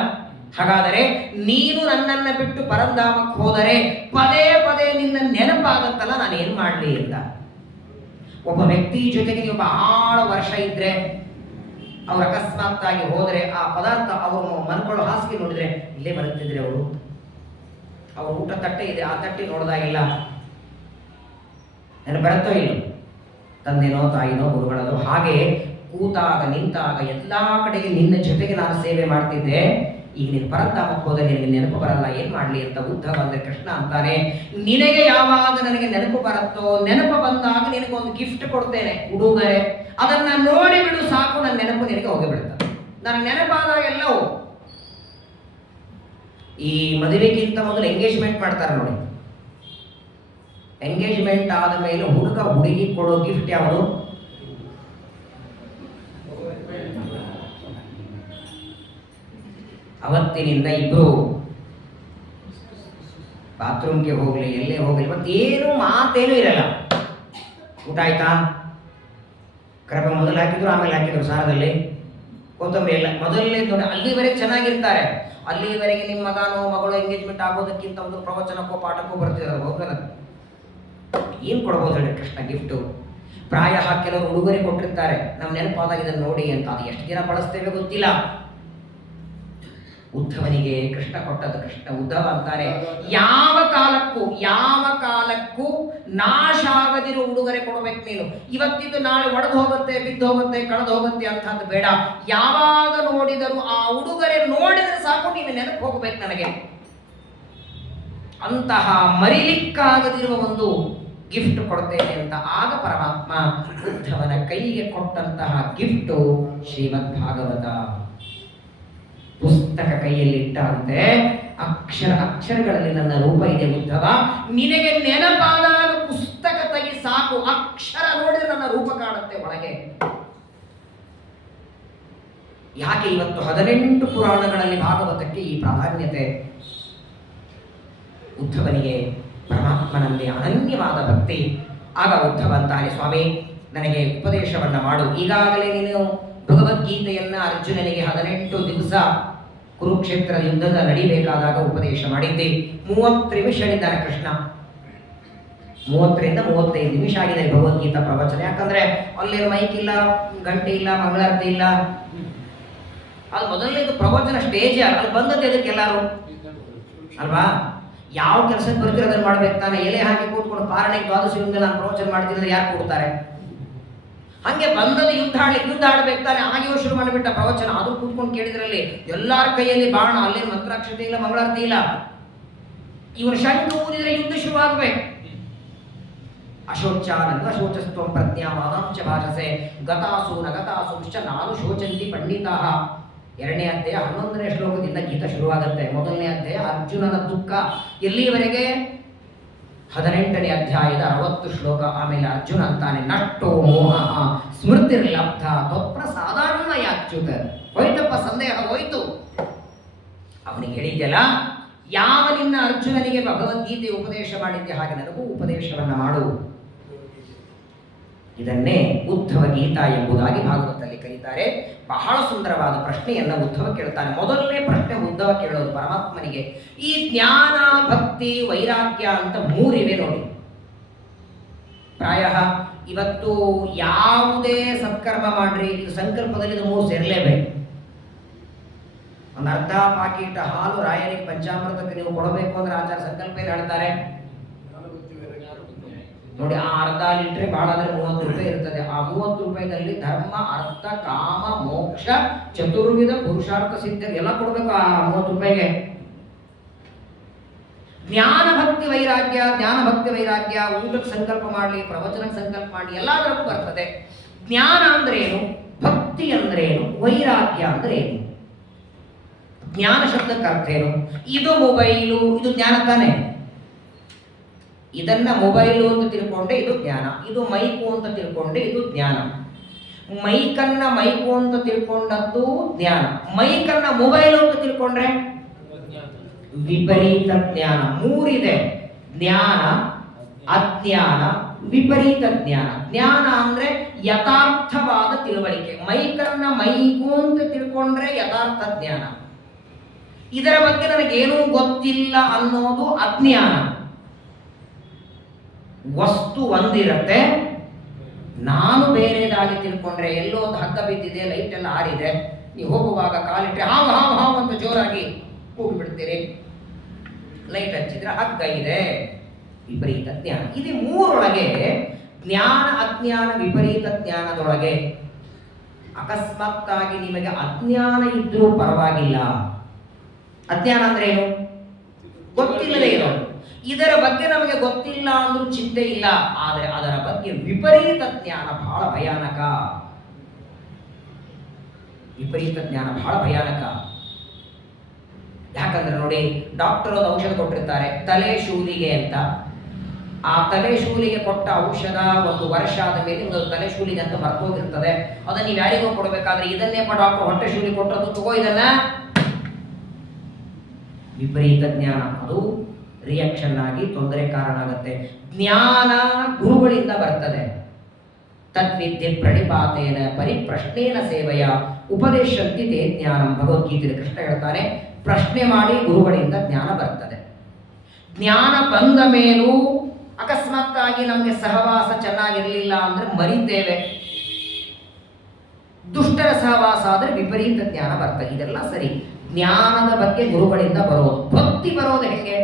ಹಾಗಾದರೆ ನೀನು ನನ್ನನ್ನು ಬಿಟ್ಟು ಪರಂಧಾಮಕ್ಕೆ ಹೋದರೆ ಪದೇ ಪದೇ ನಿನ್ನ ನೆನಪಾಗತ್ತಲ್ಲ, ನಾನು ಏನ್ ಮಾಡಲಿ ಅಂತ. ಒಬ್ಬ ವ್ಯಕ್ತಿ ಜೊತೆಗೆ ನೀವು ಬಹಳ ವರ್ಷ ಇದ್ರೆ, ಅವ್ರು ಅಕಸ್ಮಾತ್ತಾಗಿ ಹೋದರೆ ಆ ಪದಾರ್ಥ ಅವರು ಮನ್ಕೊಳ್ಳೋ ಹಾಸಿಗೆ ನೋಡಿದ್ರೆ ಇಲ್ಲೇ ಬರುತ್ತಿದ್ರೆ ಅವ್ರ ಊಟ ತಟ್ಟೆ ಇದೆ, ಆ ತಟ್ಟೆ ನೋಡ್ದಾಗಿಲ್ಲ ನೆನಪು ಬರುತ್ತೋ ಇಲ್ಲ? ತಂದೆನೋ ತಾಯಿನೋ ಗುರುಗಳದೋ. ಹಾಗೆ ಕೂತಾಗ ನಿಂತಾಗ ಎಲ್ಲಾ ಕಡೆಗೆ ನಿನ್ನ ಜೊತೆಗೆ ನಾನು ಸೇವೆ ಮಾಡ್ತಿದ್ದೆ. ಈಗ ನೀನು ಪರಂಧಾಮಕ್ಕೆ ಹೋದರೆ ನಿನಗೆ ನೆನಪು ಬರಲ್ಲ, ಏನ್ ಮಾಡ್ಲಿ ಅಂತ ಉದ್ಧವ ಅಂದ್ರೆ ಕೃಷ್ಣ ಅಂತಾನೆ, ನಿನಗೆ ಯಾವಾಗ ನನಗೆ ನೆನಪು ಬರುತ್ತೋ, ನೆನಪು ಬಂದಾಗ ನಿನಗೊಂದು ಗಿಫ್ಟ್ ಕೊಡ್ತೇನೆ, ಉಡುಗೊರೆ. ಅದನ್ನ ನೋಡಿ ಬಿಡು ಸಾಕು, ನನ್ನ ನೆನಪು ನಿನಗೆ ಹೋಗಿಬಿಡುತ್ತೆ. ನನ್ನ ನೆನಪಾದಾಗ ಎಲ್ಲವೂ. ಈ ಮದುವೆಗಿಂತ ಮೊದಲು ಎಂಗೇಜ್ಮೆಂಟ್ ಮಾಡ್ತಾರೆ ನೋಡಿ. ಎಂಗೇಜ್ಮೆಂಟ್ ಆದ ಮೇಲೆ ಹುಡುಗ ಹುಡುಗಿ ಕೊಡೋ ಗಿಫ್ಟ್ ಯಾವುದು? ಅವತ್ತಿನಿಂದ ಇಬ್ರು ಬಾತ್ರೂಮ್ಗೆ ಹೋಗ್ಲಿ, ಎಲ್ಲೇ ಹೋಗ್ಲಿ, ಮತ್ತೇನು ಮಾತೇನು ಇರಲ್ಲ. ಊಟ ಆಯ್ತಾ? ಕರಪ ಮೊದಲು ಹಾಕಿದ್ರು, ಆಮೇಲೆ ಹಾಕಿದ್ರು ಸಾರದಲ್ಲಿ ಕೊತ್ತಂಬರಿ ಎಲ್ಲ ಮೊದಲನೇ ನೋಡಿ. ಅಲ್ಲಿವರೆಗೆ ಚೆನ್ನಾಗಿರ್ತಾರೆ. ಅಲ್ಲಿವರೆಗೆ ನಿಮ್ಮ ಮಗನೋ ಮಗಳು ಎಂಗೇಜ್ಮೆಂಟ್ ಆಗೋದಕ್ಕಿಂತ ಒಂದು ಪ್ರವಚನಕ್ಕೋ ಪಾಠಕ್ಕೋ ಬರ್ತಿದ್ದಾರೆ. ಹೋಗಲ್ಲ, ಏನ್ ಕೊಡ್ಬೋದು ಹೇಳಿ ಕೃಷ್ಣ ಗಿಫ್ಟು? ಪ್ರಾಯ ಕೆಲವರು ಉಡುಗೊರೆ ಕೊಟ್ಟಿರ್ತಾರೆ, ನಮ್ ನೆನಪಾದಾಗ ಇದನ್ನು ನೋಡಿ ಅಂತ. ಅದು ಎಷ್ಟು ದಿನ ಬಳಸ್ತೇವೆ ಗೊತ್ತಿಲ್ಲ. ಉದ್ಧವನಿಗೆ ಕೃಷ್ಣ ಕೊಟ್ಟದ್ದು. ಕೃಷ್ಣ ಉದ್ಧವ ಅಂತಾರೆ, ಯಾವ ಕಾಲಕ್ಕೂ ನಾಶ ಆಗದಿರೋ ಉಡುಗೊರೆ ಕೊಡಬೇಕು ನೀನು. ಇವತ್ತಿದ್ದು ನಾಳೆ ಒಡೆದು ಹೋಗುತ್ತೆ, ಬಿದ್ದು ಹೋಗುತ್ತೆ, ಕಳೆದು ಹೋಗುತ್ತೆ ಅಂತದ್ದು ಬೇಡ. ಯಾವಾಗ ನೋಡಿದರೂ ಆ ಉಡುಗೊರೆ ನೋಡಿದರೆ ಸಾಕು, ನೀನು ನೆನಪು ಹೋಗ್ಬೇಕು ನನಗೆ. ಅಂತಹ ಮರಿಲಿಕ್ಕಾಗದಿರುವ ಒಂದು ಗಿಫ್ಟ್ ಕೊಡ್ತೇನೆ ಅಂತ. ಆಗ ಪರಮಾತ್ಮ ಉದ್ಧವನ ಕೈಗೆ ಕೊಟ್ಟಂತಹ ಗಿಫ್ಟು ಶ್ರೀಮದ್ ಭಾಗವತ ಪುಸ್ತಕ ಕೈಯಲ್ಲಿ ಇಟ್ಟಂತೆ. ಅಕ್ಷರಗಳಲ್ಲಿ ನನ್ನ ರೂಪ ಇದೆ ಉದ್ಧವ, ನಿನಗೆ ನೆನಪಾದಾಗ ಪುಸ್ತಕ ತೆಗಿ ಸಾಕು, ಅಕ್ಷರ ನೋಡಿದ್ರೆ ನನ್ನ ರೂಪ ಕಾಣುತ್ತೆ ಒಳಗೆ. ಯಾಕೆ ಇವತ್ತು 18 ಪುರಾಣಗಳಲ್ಲಿ ಭಾಗವತಕ್ಕೆ ಈ ಪ್ರಾಧಾನ್ಯತೆ? ಉದ್ಧವನಿಗೆ ಪರಮಾತ್ಮನಲ್ಲಿ ಅನನ್ಯವಾದ ಭಕ್ತಿ. ಆಗ ಉದ್ಧವ ಅಂತಾನೆ, ಸ್ವಾಮಿ ನನಗೆ ಉಪದೇಶವನ್ನ ಮಾಡು. ಈಗಾಗಲೇ ನೀನು ಭಗವದ್ಗೀತೆಯನ್ನ ಅರ್ಜುನನಿಗೆ 18 ದಿವಸ ಕುರುಕ್ಷೇತ್ರ ಯುದ್ಧದ ನಡಿಬೇಕಾದಾಗ ಉಪದೇಶ ಮಾಡಿದ್ದೆ. 30 ನಿಮಿಷ ಹೇಳಿದ್ದಾನೆ ಕೃಷ್ಣ. 30 ರಿಂದ 35 ನಿಮಿಷ ಆಗಿದೆ ಭಗವದ್ಗೀತಾ ಪ್ರವಚನ. ಯಾಕಂದ್ರೆ ಅಲ್ಲೇನು ಮೈಕ್ ಇಲ್ಲ, ಗಂಟೆ ಇಲ್ಲ, ಮಂಗಳಾರತಿ ಇಲ್ಲ. ಅದು ಮೊದಲನೇದು ಪ್ರವಚನ ಸ್ಟೇಜ್. ಅಲ್ಲಿ ಬಂದದ್ದು ಅದಕ್ಕೆ ಎಲ್ಲರೂ ಅಲ್ವಾ? ಯಾವ ಕೆಲಸಕ್ಕೆ ಬರ್ತೀರ ಅದನ್ನು ಮಾಡ್ಬೇಕು ತಾನೆ. ಎಲೆ ಹಾಕಿ ಕೂತ್ಕೊಂಡು ಪಾರಣೆ ದ್ವಾದಶಿ ನಾನು ಪ್ರವಚನ ಮಾಡ್ತೀನಿ ಅಂದ್ರೆ ಯಾರು ಕೊಡ್ತಾರೆ? ಹಂಗೆ ಬಂದದ ಯುದ್ಧ ಆಡ್ಬೇಕು ತಾನೆ, ಆಗಿಯೂ ಶುರು ಮಾಡಿಬಿಟ್ಟ ಪ್ರವಚನ. ಆದ್ರೂ ಕೂತ್ಕೊಂಡು ಕೇಳಿದ್ರಲ್ಲಿ ಎಲ್ಲಾರ ಕೈಯಲ್ಲಿ ಬಾಣ, ಅಲ್ಲೇನು ಮಂತ್ರಾಕ್ಷತೆ ಇಲ್ಲ, ಮಂಗಳಾರತಿ ಇಲ್ಲ. ಇವನು ಶಂಕ ಊದಿದ್ರೆ ಯುದ್ಧ ಶುರು ಆಗ್ಬೇಕು. ಅಶೋಚಾನಂದ ಶೋಚಸ್ತ್ವಂ ಪ್ರಜ್ಞಾವಾದಾಂಚ ಭಾಷಸೆ ಗತಾಸು ನಗತಾಸುಶ್ಚ ನಾನು ಶೋಚಂತಿ ಪಂಡಿತಾ. 2ನೇ ಅಧ್ಯಾಯ 11ನೇ ಶ್ಲೋಕದಿಂದ ಗೀತ ಶುರುವಾಗುತ್ತೆ. 1ನೇ ಅಧ್ಯಾಯ ಅರ್ಜುನನ ದುಃಖ, ಎಲ್ಲಿಯವರೆಗೆ 18ನೇ ಅಧ್ಯಾಯದ 60 ಶ್ಲೋಕ. ಆಮೇಲೆ ಅರ್ಜುನ ಅಂತಾನೆ, ನಷ್ಟೋ ಮೋಹ ಸ್ಮೃತಿರ್ಲಬ್ಧ ತ್ವತ್ಪ್ರಸಾದಾನ್ಮಯಾಚ್ಯುತ. ಹೋಯ್ತಪ್ಪ, ಸಂದೇಹ ಹೋಯ್ತು. ಅವನಿಗೆ ಹೇಳಿದ್ಯಲ್ಲ, ಯಾವ ನಿನ್ನ ಅರ್ಜುನನಿಗೆ ಭಗವದ್ಗೀತೆ ಉಪದೇಶ ಮಾಡಿದ್ದೆ ಹಾಗೆ ನನಗೂ ಉಪದೇಶವನ್ನ ಮಾಡು. ಇದನ್ನೇ ಉದ್ಧವ ಗೀತಾ ಎಂಬುದಾಗಿ ಭಾಗವತದಲ್ಲಿ ಕರೀತಾರೆ. ಬಹಳ ಸುಂದರವಾದ ಪ್ರಶ್ನೆಯನ್ನ ಉದ್ಧವ ಕೇಳ್ತಾನೆ. ಮೊದಲನೇ ಪ್ರಶ್ನೆ ಉದ್ಧವ ಕೇಳೋದು ಪರಮಾತ್ಮನಿಗೆ, ಈ ಜ್ಞಾನ, ಭಕ್ತಿ, ವೈರಾಗ್ಯ ಅಂತ 3 ಇವೆ ನೋಡಿ. ಪ್ರಾಯ ಇವತ್ತು ಯಾವುದೇ ಸತ್ಕರ್ಮ ಮಾಡ್ರಿ, ಇದು ಸಂಕಲ್ಪದಲ್ಲಿ ಇದು 3 ಸೇರಲೇಬೇಕು. ಒಂದು ಅರ್ಧ ಪಾಕೀಟ ಹಾಲು ರಾಯರಿಗೆ ಪಂಚಾಮೃತಕ್ಕೆ ನೀವು ಕೊಡಬೇಕು ಅಂದ್ರೆ ಆಚಾರ ಸಂಕಲ್ಪ ಏನು ಹೇಳ್ತಾರೆ ನೋಡಿ. ಆ ಅರ್ಧ ಲೀಟ್ರೆ ಬಹಳ ಅಂದ್ರೆ 30 ರೂಪಾಯಿ ಇರ್ತದೆ. ಆ 30 ರೂಪಾಯಿದಲ್ಲಿ ಧರ್ಮ, ಅರ್ಥ, ಕಾಮ, ಮೋಕ್ಷ, ಚತುರ್ವಿಧ ಪುರುಷಾರ್ಥ ಸಿದ್ಧ ಎಲ್ಲ ಕೊಡ್ಬೇಕು ಆ 30 ರೂಪಾಯಿಗೆ. ಜ್ಞಾನ ಭಕ್ತಿ ವೈರಾಗ್ಯ ಊಟಕ್ಕೆ ಸಂಕಲ್ಪ ಮಾಡಲಿ, ಪ್ರವಚನಕ್ಕೆ ಸಂಕಲ್ಪ ಮಾಡಲಿ, ಎಲ್ಲದಕ್ಕೂ ಬರ್ತದೆ. ಜ್ಞಾನ ಅಂದ್ರೆ ಏನು, ಭಕ್ತಿ ಅಂದ್ರೆ ಏನು, ವೈರಾಗ್ಯ ಅಂದ್ರೆ ಏನು? ಜ್ಞಾನ ಶಬ್ದಕ್ಕೆ ಅರ್ಥ ಏನು? ಇದು ಮೊಬೈಲು, ಇದು ಜ್ಞಾನ ತಾನೆ. ಇದನ್ನ ಮೊಬೈಲು ಅಂತ ತಿಳ್ಕೊಂಡೆ ಇದು ಜ್ಞಾನ. ಇದು ಮೈಕು ಅಂತ ತಿಳ್ಕೊಂಡೆ ಇದು ಜ್ಞಾನ. ಮೈಕನ್ನ ಮೈಕು ಅಂತ ತಿಳ್ಕೊಂಡದ್ದು ಜ್ಞಾನ. ಮೈಕನ್ನ ಮೊಬೈಲು ಅಂತ ತಿಳ್ಕೊಂಡ್ರೆ ವಿಪರೀತ ಜ್ಞಾನ. 3 ಇದೆ: ಜ್ಞಾನ, ಅಜ್ಞಾನ, ವಿಪರೀತ ಜ್ಞಾನ. ಜ್ಞಾನ ಅಂದ್ರೆ ಯಥಾರ್ಥವಾದ ತಿಳುವಳಿಕೆ. ಮೈಕನ್ನ ಮೈಕು ಅಂತ ತಿಳ್ಕೊಂಡ್ರೆ ಯಥಾರ್ಥ ಜ್ಞಾನ. ಇದರ ಬಗ್ಗೆ ನನಗೇನೂ ಗೊತ್ತಿಲ್ಲ ಅನ್ನೋದು ಅಜ್ಞಾನ. ವಸ್ತು ಒಂದಿರತ್ತೆ, ನಾನು ಬೇರೆದಾಗಿ ತಿಳ್ಕೊಂಡ್ರೆ, ಎಲ್ಲೋ ಒಂದು ಹಗ್ಗ ಬಿದ್ದಿದೆ, ಲೈಟ್ ಎಲ್ಲ ಆರಿದೆ, ನೀವು ಹೋಗುವಾಗ ಕಾಲಿಟ್ರೆ ಹಾವು ಹಾವು ಹಾವು ಅಂತ ಜೋರಾಗಿ ಕೂಗ್ಬಿಡ್ತೀರಿ. ಲೈಟ್ ಹಚ್ಚಿದ್ರೆ ಹಗ್ಗ ಇದೆ, ವಿಪರೀತ ಜ್ಞಾನ. ಇದು 3ರೊಳಗೆ ಜ್ಞಾನ, ಅಜ್ಞಾನ, ವಿಪರೀತ ಜ್ಞಾನದೊಳಗೆ ಅಕಸ್ಮಾತ್ತಾಗಿ ನಿಮಗೆ ಅಜ್ಞಾನ ಇದ್ರೂ ಪರವಾಗಿಲ್ಲ. ಅಜ್ಞಾನ ಅಂದ್ರೆ ಏನು? ಗೊತ್ತಿಲ್ಲದೆ ಇರೋದು. ಇದರ ಬಗ್ಗೆ ನಮಗೆ ಗೊತ್ತಿಲ್ಲ ಅಂದ್ರೂ ಚಿಂತೆ ಇಲ್ಲ. ಆದರೆ ಅದರ ಬಗ್ಗೆ ವಿಪರೀತ ಜ್ಞಾನ ಬಹಳ ಭಯಾನಕ. ವಿಪರೀತ ಜ್ಞಾನ ಬಹಳ ಭಯಾನಕ. ಯಾಕಂದ್ರೆ ನೋಡಿ, ಡಾಕ್ಟರ್ ಒಂದು ಔಷಧ ಕೊಟ್ಟಿರ್ತಾರೆ ತಲೆ ಶೂಲಿಗೆ ಅಂತ. ಆ ತಲೆ ಶೂಲಿಗೆ ಕೊಟ್ಟ ಔಷಧ 1 ವರ್ಷ ಆದ ಮೇಲೆ ಒಂದು ತಲೆ ಶೂಲಿಗೆ ಅಂತ ಮರ್ತೋಗಿರ್ತದೆ. ಅದನ್ನ ನೀವು ಯಾರಿಗೋ ಕೊಡಬೇಕಾದ್ರೆ, ಇದನ್ನೇಪ್ಪ ಡಾಕ್ಟರ್ ಹೊಟ್ಟೆ ಶೂಲಿ ಕೊಟ್ಟದ್ದು, ತಗೋ ಇದನ್ನ. ವಿಪರೀತ ಜ್ಞಾನ, ಅದು ರಿಯಾಕ್ಷನ್ ಆಗಿ ತೊಂದರೆ ಕಾರಣ ಆಗುತ್ತೆ. ಜ್ಞಾನ ಗುರುಗಳಿಂದ ಬರ್ತದೆ. ತದ್ವಿದ್ಯೆ ಪ್ರಣಿಪಾತೇನ ಪರಿಪ್ರಶ್ನೇನ ಸೇವೆಯ ಉಪದೇಶಂತಿ ತೇ ಜ್ಞಾನಂ. ಭಗವದ್ಗೀತೆಯಲ್ಲಿ ಕೃಷ್ಣ ಹೇಳ್ತಾನೆ, ಪ್ರಶ್ನೆ ಮಾಡಿ ಗುರುಗಳಿಂದ ಜ್ಞಾನ ಬರ್ತದೆ. ಜ್ಞಾನ ಬಂದ ಮೇಲೂ ಅಕಸ್ಮಾತ್ತಾಗಿ ನಮಗೆ ಸಹವಾಸ ಚೆನ್ನಾಗಿರಲಿಲ್ಲ ಅಂದ್ರೆ ಮರಿತೇವೆ. ದುಷ್ಟರ ಸಹವಾಸ ಆದರೆ ವಿಪರೀತ ಜ್ಞಾನ ಬರ್ತದೆ. ಇದೆಲ್ಲ ಸರಿ. ಜ್ಞಾನದ ಬಗ್ಗೆ ಗುರುಗಳಿಂದ ಬರೋದು. ಭಕ್ತಿ ಬರೋದು ಹೆಂಗೆ?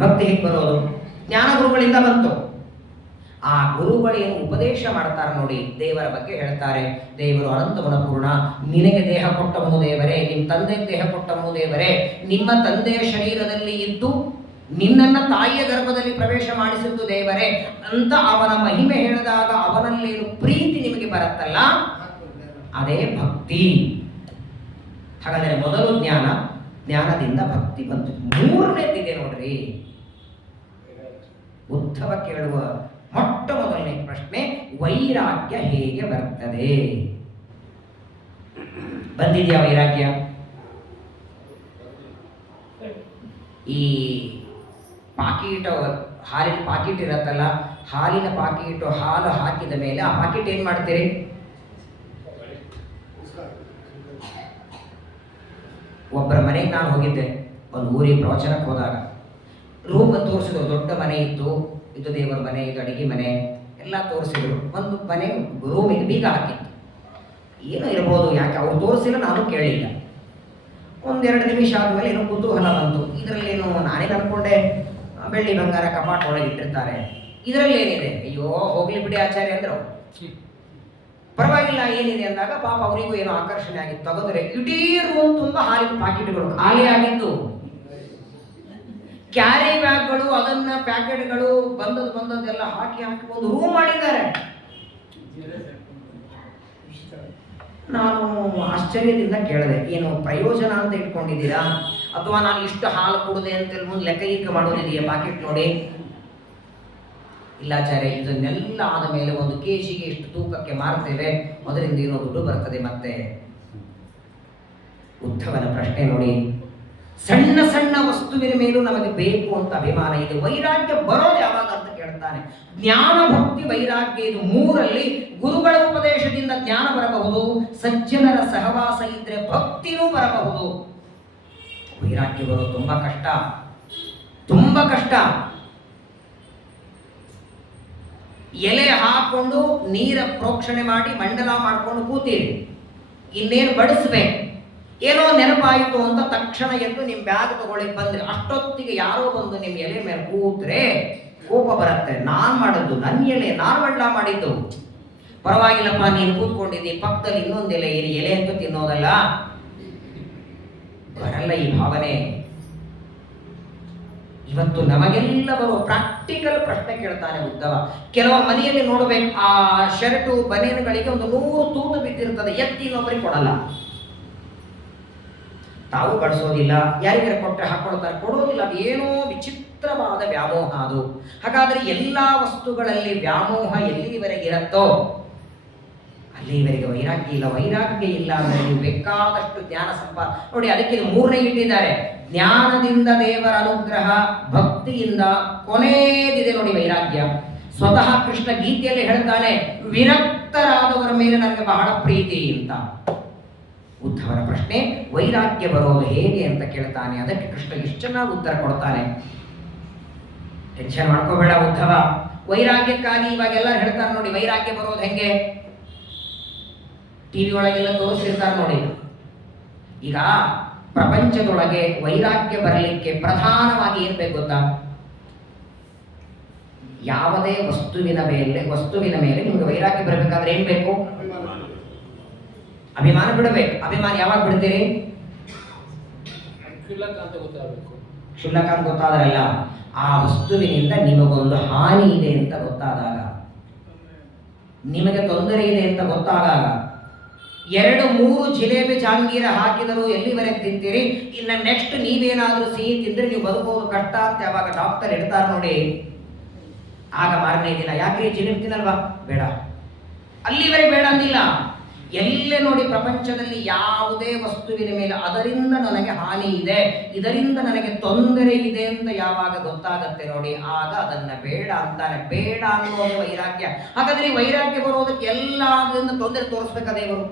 ಭಕ್ತಿ ಹೇಗೆ ಬರೋದು? ಜ್ಞಾನ ಗುರುಗಳಿಂದ ಬಂತು. ಆ ಗುರುಗಳೇನು ಉಪದೇಶ ಮಾಡ್ತಾರೆ ನೋಡಿ, ದೇವರ ಬಗ್ಗೆ ಹೇಳ್ತಾರೆ. ದೇವರು ಅನಂತ ಗುಣಪೂರ್ಣ, ನಿನಗೆ ದೇಹ ಕೊಟ್ಟವನು ದೇವರೇ, ನಿಮ್ಮ ತಂದೆಗೆ ದೇಹ ಕೊಟ್ಟವನು ದೇವರೇ, ನಿಮ್ಮ ತಂದೆಯ ಶರೀರದಲ್ಲಿ ಇದ್ದು ನಿನ್ನನ್ನ ತಾಯಿಯ ಗರ್ಭದಲ್ಲಿ ಪ್ರವೇಶ ಮಾಡಿಸಿದ್ದು ದೇವರೇ ಅಂತ ಅವನ ಮಹಿಮೆ ಹೇಳಿದಾಗ ಅವನಲ್ಲೇನು ಪ್ರೀತಿ ನಿಮಗೆ ಬರುತ್ತಲ್ಲ, ಅದೇ ಭಕ್ತಿ. ಹಾಗಾದರೆ ಮೊದಲು ಜ್ಞಾನ, ಜ್ಞಾನದಿಂದ ಭಕ್ತಿ ಬಂತು. 3ನೇದಿದೆ ನೋಡ್ರಿ, ಉದ್ಧವ ಕೇಳುವ ಮೊಟ್ಟ ಮೊದಲನೇ ಪ್ರಶ್ನೆ, ವೈರಾಗ್ಯ ಹೇಗೆ ಬರ್ತದೆ? ಬಂದಿದೆಯಾ ವೈರಾಗ್ಯ? ಈ ಪಾಕೀಟ್, ಹಾಲಿನ ಪಾಕೀಟ್ ಇರತ್ತಲ್ಲ, ಹಾಲಿನ ಪಾಕೀಟು ಹಾಲು ಹಾಕಿದ ಮೇಲೆ ಆ ಪಾಕೀಟ್ ಏನ್ ಮಾಡ್ತೀರಿ? ಒಬ್ಬರ ಮನೆಗೆ ನಾನು ಹೋಗಿದ್ದೆ, ಒಂದು ಊರಿಗೆ ಪ್ರವಚನಕ್ಕೆ ಹೋದಾಗ. ರೂಮ್ ತೋರಿಸಿದ್ರು, ದೊಡ್ಡ ಮನೆ ಇತ್ತು, ಇದು ದೇವರ ಮನೆ, ಇದು ಅಡಿಗೆ ಮನೆ ಎಲ್ಲ ತೋರಿಸಿದ್ರು. ಒಂದು ಮನೆ ರೂಮಿಗೆ ಬೀಗ ಹಾಕಿತ್ತು. ಏನೋ ಇರ್ಬೋದು, ಯಾಕೆ ಅವ್ರು ತೋರಿಸಿಲ್ಲ, ನಾನು ಕೇಳಿಲ್ಲ. 1-2 ನಿಮಿಷ ಆದಮೇಲೆ ಏನೋ ಕುತೂಹಲ ಬಂತು. ಇದರಲ್ಲೇನು, ನಾನೇನು ಅನ್ಕೊಂಡೆ ಬೆಳ್ಳಿ ಬಂಗಾರ ಕಪಾಟ್ ಒಳಗೆ ಇಟ್ಟಿರ್ತಾರೆ, ಇದರಲ್ಲಿ ಏನಿದೆ? ಅಯ್ಯೋ ಹೋಗ್ಲಿ ಬಿಡಿ ಆಚಾರ್ಯ ಅಂದ್ರು. ಪರವಾಗಿಲ್ಲ ಏನಿದೆ ಅಂದಾಗ ಪಾಪ ಅವರಿಗೂ ಏನೋ ಆಕರ್ಷಣೆ ಆಗಿತ್ತು. ತಗೋದ್ರೆ ಇಡೀ ರೂಮ್ ತುಂಬ ಹಾಲಿನ ಪ್ಯಾಕೆಟ್ಗಳು ಖಾಲಿ ಆಗಿದ್ದು, ಕ್ಯಾರಿ ಬ್ಯಾಗ್ಗಳು, ಅದನ್ನ ಪ್ಯಾಕೆಟ್ಗಳು ಬಂದದ್ದೆಲ್ಲ ಹಾಕಿ ಒಂದು ರೂಮ್ ಮಾಡಿದ್ದಾರೆ. ನಾನು ಆಶ್ಚರ್ಯದಿಂದ ಕೇಳಿದೆ, ಏನು ಪ್ರಯೋಜನ ಅಂತ ಇಟ್ಕೊಂಡಿದ್ದೀರಾ ಅಥವಾ ನಾನು ಇಷ್ಟು ಹಾಲು ಕುಡಿದೆ ಅಂತ ಮುಂದೆ ಲೆಕ್ಕ ಮಾಡೋದಿದೆಯಾ ಪ್ಯಾಕೆಟ್ ನೋಡಿ? ಇಲ್ಲಾಚಾರ್ಯ, ಇದನ್ನೆಲ್ಲ ಆದ ಮೇಲೆ 1 kg ಇಷ್ಟು ತೂಕಕ್ಕೆ ಮಾರ್ತೇವೆ, ಅದರಿಂದ ಏನೋ ದುಡ್ಡು ಬರ್ತದೆ. ಮತ್ತೆ ಉದ್ಧವನ ಪ್ರಶ್ನೆ ನೋಡಿ, ಸಣ್ಣ ಸಣ್ಣ ವಸ್ತುವಿನ ಮೇಲೂ ನಮಗೆ ಬೇಕು ಅಂತ ಅಭಿಮಾನ ಇದೆ, ವೈರಾಗ್ಯ ಬರೋದು ಯಾವಾಗ ಅಂತ ಕೇಳ್ತಾನೆ. ಜ್ಞಾನ, ಭಕ್ತಿ, ವೈರಾಗ್ಯ, ಇದು 3ರಲ್ಲಿ ಗುರುಗಳ ಉಪದೇಶದಿಂದ ಜ್ಞಾನ ಬರಬಹುದು, ಸಜ್ಜನರ ಸಹವಾಸ ಇದ್ರೆ ಭಕ್ತಿನೂ ಬರಬಹುದು. ವೈರಾಗ್ಯ ಬರೋದು ತುಂಬಾ ಕಷ್ಟ, ತುಂಬಾ ಕಷ್ಟ. ಎಲೆ ಹಾಕೊಂಡು ನೀರ ಪ್ರೋಕ್ಷಣೆ ಮಾಡಿ ಮಂಡಲ ಮಾಡ್ಕೊಂಡು ಕೂತೀರಿ, ಇನ್ನೇನು ಬಡಿಸ್ಬೇಕು, ಏನೋ ನೆನಪಾಯಿತು ಅಂತ ತಕ್ಷಣ ಎದ್ದು ನಿಮ್ಮ ಬ್ಯಾಗ್ ತಗೊಳ್ಳಿಕ್ಕೆ ಬಂದ್ರಿ. ಅಷ್ಟೊತ್ತಿಗೆ ಯಾರೋ ಬಂದು ನಿಮ್ಮ ಎಲೆ ಮೇಲೆ ಕೂತ್ರೆ ಕೋಪ ಬರುತ್ತೆ. ನಾನ್ ಮಾಡಿದ್ದು, ನನ್ನ ಎಲೆ, ನಾನು ಮಂಡಲ ಮಾಡಿದ್ದು. ಪರವಾಗಿಲ್ಲಪ್ಪ, ನೀನು ಕೂತ್ಕೊಂಡಿದ್ದಿ, ಪಕ್ಕದಲ್ಲಿ ಇನ್ನೊಂದು ಎಲೆ, ಎಲೆ ಅಂತ ತಿನ್ನೋದಲ್ಲ. ಬರಲ್ಲ ಈ ಭಾವನೆ. ಇವತ್ತು ನಮಗೆಲ್ಲ ಬರುವ ಪ್ರಾಕ್ಟಿಕಲ್ ಪ್ರಶ್ನೆ ಕೇಳ್ತಾನೆ ಉದ್ಧವ. ಕೆಲವರ ಮನೆಯಲ್ಲಿ ನೋಡ್ಬೇಕು, ಆ ಶರ್ಟು ಬನಿಯನ್ಗಳಿಗೆ 100 ತೂತು ಬಿದ್ದಿರ್ತದೆ, ಎತ್ತಿ ಇನ್ನೊಬ್ಬರಿಗೆ ಕೊಡಲ್ಲ, ತಾವು ಬಳಸೋದಿಲ್ಲ, ಯಾರಿಗಾರ ಕೊಟ್ಟರೆ ಹಾಕೊಳ್ತಾರೆ, ಕೊಡೋದಿಲ್ಲ. ಅದು ಏನೋ ವಿಚಿತ್ರವಾದ ವ್ಯಾಮೋಹ ಅದು. ಹಾಗಾದ್ರೆ ಎಲ್ಲಾ ವಸ್ತುಗಳಲ್ಲಿ ವ್ಯಾಮೋಹ ಎಲ್ಲಿವರೆಗೆ ಇರುತ್ತೋ ಅಲ್ಲಿವರೆಗೆ ವೈರಾಗ್ಯ ಇಲ್ಲ. ವೈರಾಗ್ಯ ಇಲ್ಲ ಅಂದರೆ ನೀವು ಬೇಕಾದಷ್ಟು ಜ್ಞಾನ ನೋಡಿ. ಅದಕ್ಕೆ 3ನೇ ಇಟ್ಟಿದ್ದಾರೆ, ಜ್ಞಾನದಿಂದ ದೇವರ ಅನುಗ್ರಹ, ಭಕ್ತಿಯಿಂದ ಕೊನೆಯದಿದೆ ನೋಡಿ ವೈರಾಗ್ಯ. ಸ್ವತಃ ಕೃಷ್ಣ ಗೀತೆಯಲ್ಲಿ ಹೇಳ್ತಾನೆ, ವಿರಕ್ತರಾದವರ ಮೇಲೆ ನನಗೆ ಬಹಳ ಪ್ರೀತಿ ಅಂತ. ಉದ್ಧವನ ಪ್ರಶ್ನೆ, ವೈರಾಗ್ಯ ಬರೋದು ಹೇಗೆ ಅಂತ ಕೇಳ್ತಾನೆ. ಅದಕ್ಕೆ ಕೃಷ್ಣ ಎಷ್ಟು ಚೆನ್ನಾಗಿ ಉತ್ತರ ಕೊಡ್ತಾನೆ. ಟೆನ್ಷನ್ ಮಾಡ್ಕೋಬೇಡ ಉದ್ಧವ. ವೈರಾಗ್ಯಕ್ಕಾಗಿ ಇವಾಗೆಲ್ಲ ಹೇಳ್ತಾರೆ ನೋಡಿ, ವೈರಾಗ್ಯ ಬರೋದು ಹೆಂಗೆ? ಟಿವಿ ಒಳಗೆಲ್ಲ ತೋರಿಸಿರ್ತಾರೆ ನೋಡಿ. ಈಗ ಪ್ರಪಂಚದೊಳಗೆ ವೈರಾಗ್ಯ ಬರಲಿಕ್ಕೆ ಪ್ರಧಾನವಾಗಿ ಏನ್ ಬೇಕು ಗೊತ್ತಾ? ಯಾವುದೇ ವಸ್ತುವಿನ ಮೇಲೆ ನಿಮ್ಗೆ ವೈರಾಗ್ಯ ಬರಬೇಕಾದ್ರೆ ಏನ್ ಬೇಕು? ಅಭಿಮಾನ ಬಿಡಬೇಕು. ಅಭಿಮಾನ ಯಾವಾಗ ಬಿಡ್ತೀರಿ? ಕ್ಷುಲ್ಲಕ ಅಂತ ಗೊತ್ತಾದ್ರಲ್ಲ, ಆ ವಸ್ತುವಿನಿಂದ ನಿಮಗೊಂದು ಹಾನಿ ಇದೆ ಅಂತ ಗೊತ್ತಾದಾಗ, ನಿಮಗೆ ತೊಂದರೆ ಇದೆ ಅಂತ ಗೊತ್ತಾದಾಗ, 2-3 ಜಿಲೇಬಿ ಜಾಂಗೀರ ಹಾಕಿದರೂ ಎಲ್ಲಿವರೆಗೆ ತಿಂತೀರಿ? ಇನ್ನು ನೆಕ್ಸ್ಟ್ ನೀವೇನಾದ್ರೂ ಸಿಹಿ ತಿಂದ್ರೆ ನೀವು ಬದುಕೋದು ಕಷ್ಟ ಅಂತ ಯಾವಾಗ ಡಾಕ್ಟರ್ ಹೇಳ್ತಾರೆ ನೋಡಿ, ಆಗ ಮಾರನೇ ದಿನ ಯಾಕ್ರಿ ಜಿಲೇಬಿ ತಿನ್ನಲ್ವಾ? ಬೇಡ, ಅಲ್ಲಿವರೆಗೆ ಬೇಡ ಅಂದಿಲ್ಲ. ಎಲ್ಲೇ ನೋಡಿ ಪ್ರಪಂಚದಲ್ಲಿ ಯಾವುದೇ ವಸ್ತುವಿನ ಮೇಲೆ ಅದರಿಂದ ನನಗೆ ಹಾನಿ ಇದೆ, ಇದರಿಂದ ನನಗೆ ತೊಂದರೆ ಇದೆ ಅಂತ ಯಾವಾಗ ಗೊತ್ತಾಗತ್ತೆ ನೋಡಿ, ಆಗ ಅದನ್ನ ಬೇಡ ಅಂತಾನೆ. ಬೇಡ ಅನ್ನೋದು ವೈರಾಗ್ಯ. ಹಾಗಾದ್ರೆ ಈ ವೈರಾಗ್ಯ ಬರೋದಕ್ಕೆ ಎಲ್ಲದರಿಂದ ತೊಂದರೆ ತೋರಿಸ್ಬೇಕಾ ದೇವರು?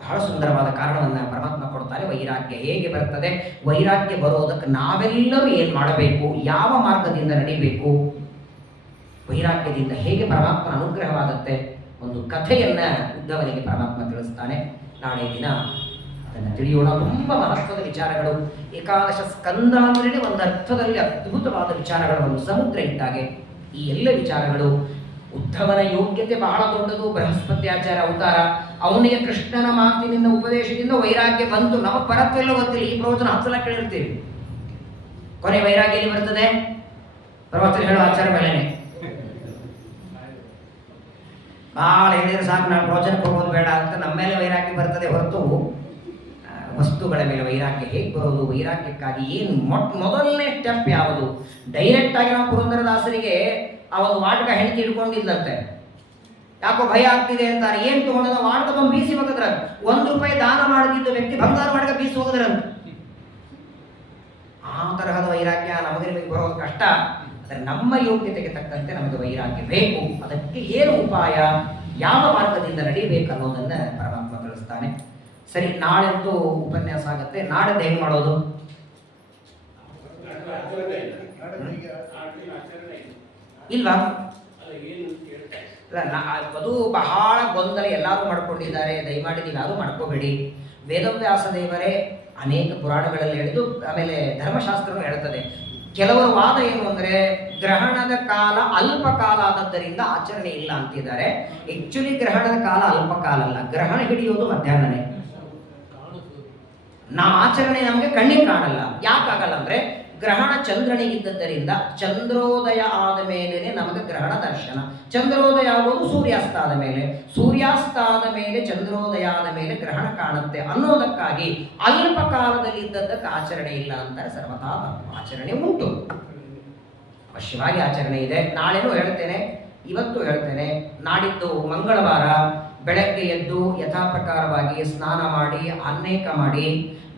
ಬಹಳ ಸುಂದರವಾದ ಕಾರಣವನ್ನ ಪರಮಾತ್ಮ ಕೊಡ್ತಾರೆ. ವೈರಾಗ್ಯ ಹೇಗೆ ಬರ್ತದೆ? ವೈರಾಗ್ಯ ಬರೋದಕ್ಕೆ ನಾವೆಲ್ಲರೂ ಏನ್ ಮಾಡಬೇಕು? ಯಾವ ಮಾರ್ಗದಿಂದ ನಡಿಬೇಕು? ವೈರಾಗ್ಯದಿಂದ ಹೇಗೆ ಪರಮಾತ್ಮನ ಅನುಗ್ರಹವಾಗುತ್ತೆ? ಒಂದು ಕಥೆಯನ್ನ ಉದ್ಧವನಿಗೆ ಪರಮಾತ್ಮ ತಿಳಿಸ್ತಾನೆ. ನಾಳೆ ದಿನ ಅದನ್ನು ತಿಳಿಯೋಣ. ತುಂಬಾ ಮಹತ್ವದ ವಿಚಾರಗಳು. ಏಕಾದಶ ಸ್ಕಂದ ಅಂದ್ರೆ ಒಂದು ಅರ್ಥದಲ್ಲಿ ಅದ್ಭುತವಾದ ವಿಚಾರಗಳ ಒಂದು ಸಮುದ್ರ ಇದ್ದಾಗೆ ಈ ಎಲ್ಲ ವಿಚಾರಗಳು. ಉದ್ಧವನ ಯೋಗ್ಯತೆ ಬಹಳ ದೊಡ್ಡದು. ಬೃಹಸ್ಪತ್ಯಾಚಾರ ಅವತಾರ, ಅವನಿಗೆ ಕೃಷ್ಣನ ಮಾತಿನಿಂದ ಉಪದೇಶದಿಂದ ವೈರಾಗ್ಯ ಬಂತು. ನಮಗೆ ಬರತ್ತೆಲ್ಲೋ ಗೊತ್ತಿಲ್ಲ, ಈ ಪ್ರವಚನ 10 ಸಲ ಕೇಳಿರ್ತೀವಿ. ಕೊನೆ ವೈರಾಗ್ಯ ಎಲ್ಲಿ ಬರ್ತದೆ? ಪ್ರವಚನ ಹೇಳೋ ಆಚಾರ ಮೇಲೇನೆ. ಭಾಳ ಹೇಳಿದ್ರೆ ಸಾಕು, ನಾನು ಪ್ರವಚನಕ್ಕೆ ಹೋಗೋದು ಬೇಡ ಅಂತ ನಮ್ಮ ಮೇಲೆ ವೈರಾಗ್ಯ ಬರ್ತದೆ ಹೊರತು ವಸ್ತುಗಳ ಮೇಲೆ ವೈರಾಗ್ಯ ಹೇಗೆ ಬರೋದು? ವೈರಾಗ್ಯಕ್ಕಾಗಿ ಏನು ಮೊದಲನೇ ಸ್ಟೆಪ್ ಯಾವುದು? ಡೈರೆಕ್ಟ್ ಆಗಿ ನಾವು ಪುರಂದರದಾಸರಿಗೆ ಆ ಒಂದು ವಾಟಕ ಹೆಂಡತಿ ಹಿಡ್ಕೊಂಡಿದ್ದಂತೆ, ಯಾಕೋ ಭಯ ಆಗ್ತಿದೆ ಅಂತಾರೆ. ಏನ್ ತಗೊಂಡ ವಾಟಕ ಬಂದು ಬೀಸಿ ಹೋಗದ್ರ, ₹1 ದಾನ ಮಾಡದಿದ್ದ ವ್ಯಕ್ತಿ ಬಂಗಾರ ಮಾಡಕ ಬೀಸಿ ಹೋಗದ್ರಂತ. ಆ ತರಹದ ವೈರಾಗ್ಯ ನಮಗೆ ನಿಮಗೆ ಬರೋದು ಕಷ್ಟ. ಆದರೆ ನಮ್ಮ ಯೋಗ್ಯತೆಗೆ ತಕ್ಕಂತೆ ನಮಗೆ ವೈರಾಗ್ಯ ಬೇಕು. ಅದಕ್ಕೆ ಏನು ಉಪಾಯ, ಯಾವ ಮಾರ್ಗದಿಂದ ನಡೀಬೇಕು ಅನ್ನೋದನ್ನ ಪರಮಾತ್ಮ ತಿಳಿಸ್ತಾನೆ. ಸರಿ, ನಾಳೆಂತೂ ಉಪನ್ಯಾಸ ಆಗುತ್ತೆ. ನಾಳೆದ್ದು ಹೆಂಗ್ ಮಾಡೋದು? ಇಲ್ವಾ? ಅದು ಬಹಳ ಗೊಂದಲ ಎಲ್ಲರೂ ಮಾಡ್ಕೊಂಡಿದ್ದಾರೆ. ದಯಮಾಡಿ ನೀವು ಯಾರು ಮಾಡ್ಕೋಬೇಡಿ. ವೇದವ್ಯಾಸ ದೇವರೇ ಅನೇಕ ಪುರಾಣಗಳಲ್ಲಿ ಹೇಳಿದ್ದು, ಆಮೇಲೆ ಧರ್ಮಶಾಸ್ತ್ರವೂ ಹೇಳ್ತದೆ, ಕೆಲವರು ವಾದ ಏನು ಅಂದರೆ ಗ್ರಹಣದ ಕಾಲ ಅಲ್ಪ ಕಾಲ ಆದದ್ದರಿಂದ ಆಚರಣೆ ಇಲ್ಲ ಅಂತಿದ್ದಾರೆ. ಆಕ್ಚುಲಿ ಗ್ರಹಣದ ಕಾಲ ಅಲ್ಪ ಕಾಲ ಅಲ್ಲ, ಗ್ರಹಣ ಹಿಡಿಯೋದು ಮಧ್ಯಾಹ್ನನೇ. ನಾವು ಆಚರಣೆ ನಮಗೆ ಕಣ್ಣಿಗೆ ಕಾಣಲ್ಲ. ಯಾಕಾಗಲ್ಲ ಅಂದರೆ ಗ್ರಹಣ ಚಂದ್ರನಿಗಿದ್ದರಿಂದ ಚಂದ್ರೋದಯ ಆದ ಮೇಲೇ ನಮಗೆ ಗ್ರಹಣ ದರ್ಶನ. ಚಂದ್ರೋದಯ ಆಗೋದು ಸೂರ್ಯಾಸ್ತ ಆದ ಮೇಲೆ, ಸೂರ್ಯಾಸ್ತ ಆದ ಮೇಲೆ ಚಂದ್ರೋದಯ ಆದ ಮೇಲೆ ಗ್ರಹಣ ಕಾಣುತ್ತೆ ಅನ್ನೋದಕ್ಕಾಗಿ ಅಲ್ಪ ಕಾಲದಲ್ಲಿ ಇದ್ದದ್ದಕ್ಕೆ ಆಚರಣೆ ಇಲ್ಲ ಅಂತಾರೆ. ಸರ್ವಥಾ ಆಚರಣೆ ಉಂಟು, ಅವಶ್ಯವಾಗಿ ಆಚರಣೆ ಇದೆ. ನಾಳೆನೂ ಹೇಳ್ತೇನೆ, ಇವತ್ತು ಹೇಳ್ತೇನೆ. ನಾಡಿದ್ದು ಮಂಗಳವಾರ ಬೆಳಗ್ಗೆ ಎದ್ದು ಯಥಾ ಪ್ರಕಾರವಾಗಿ ಸ್ನಾನ ಮಾಡಿ ಅನೇಕ ಮಾಡಿ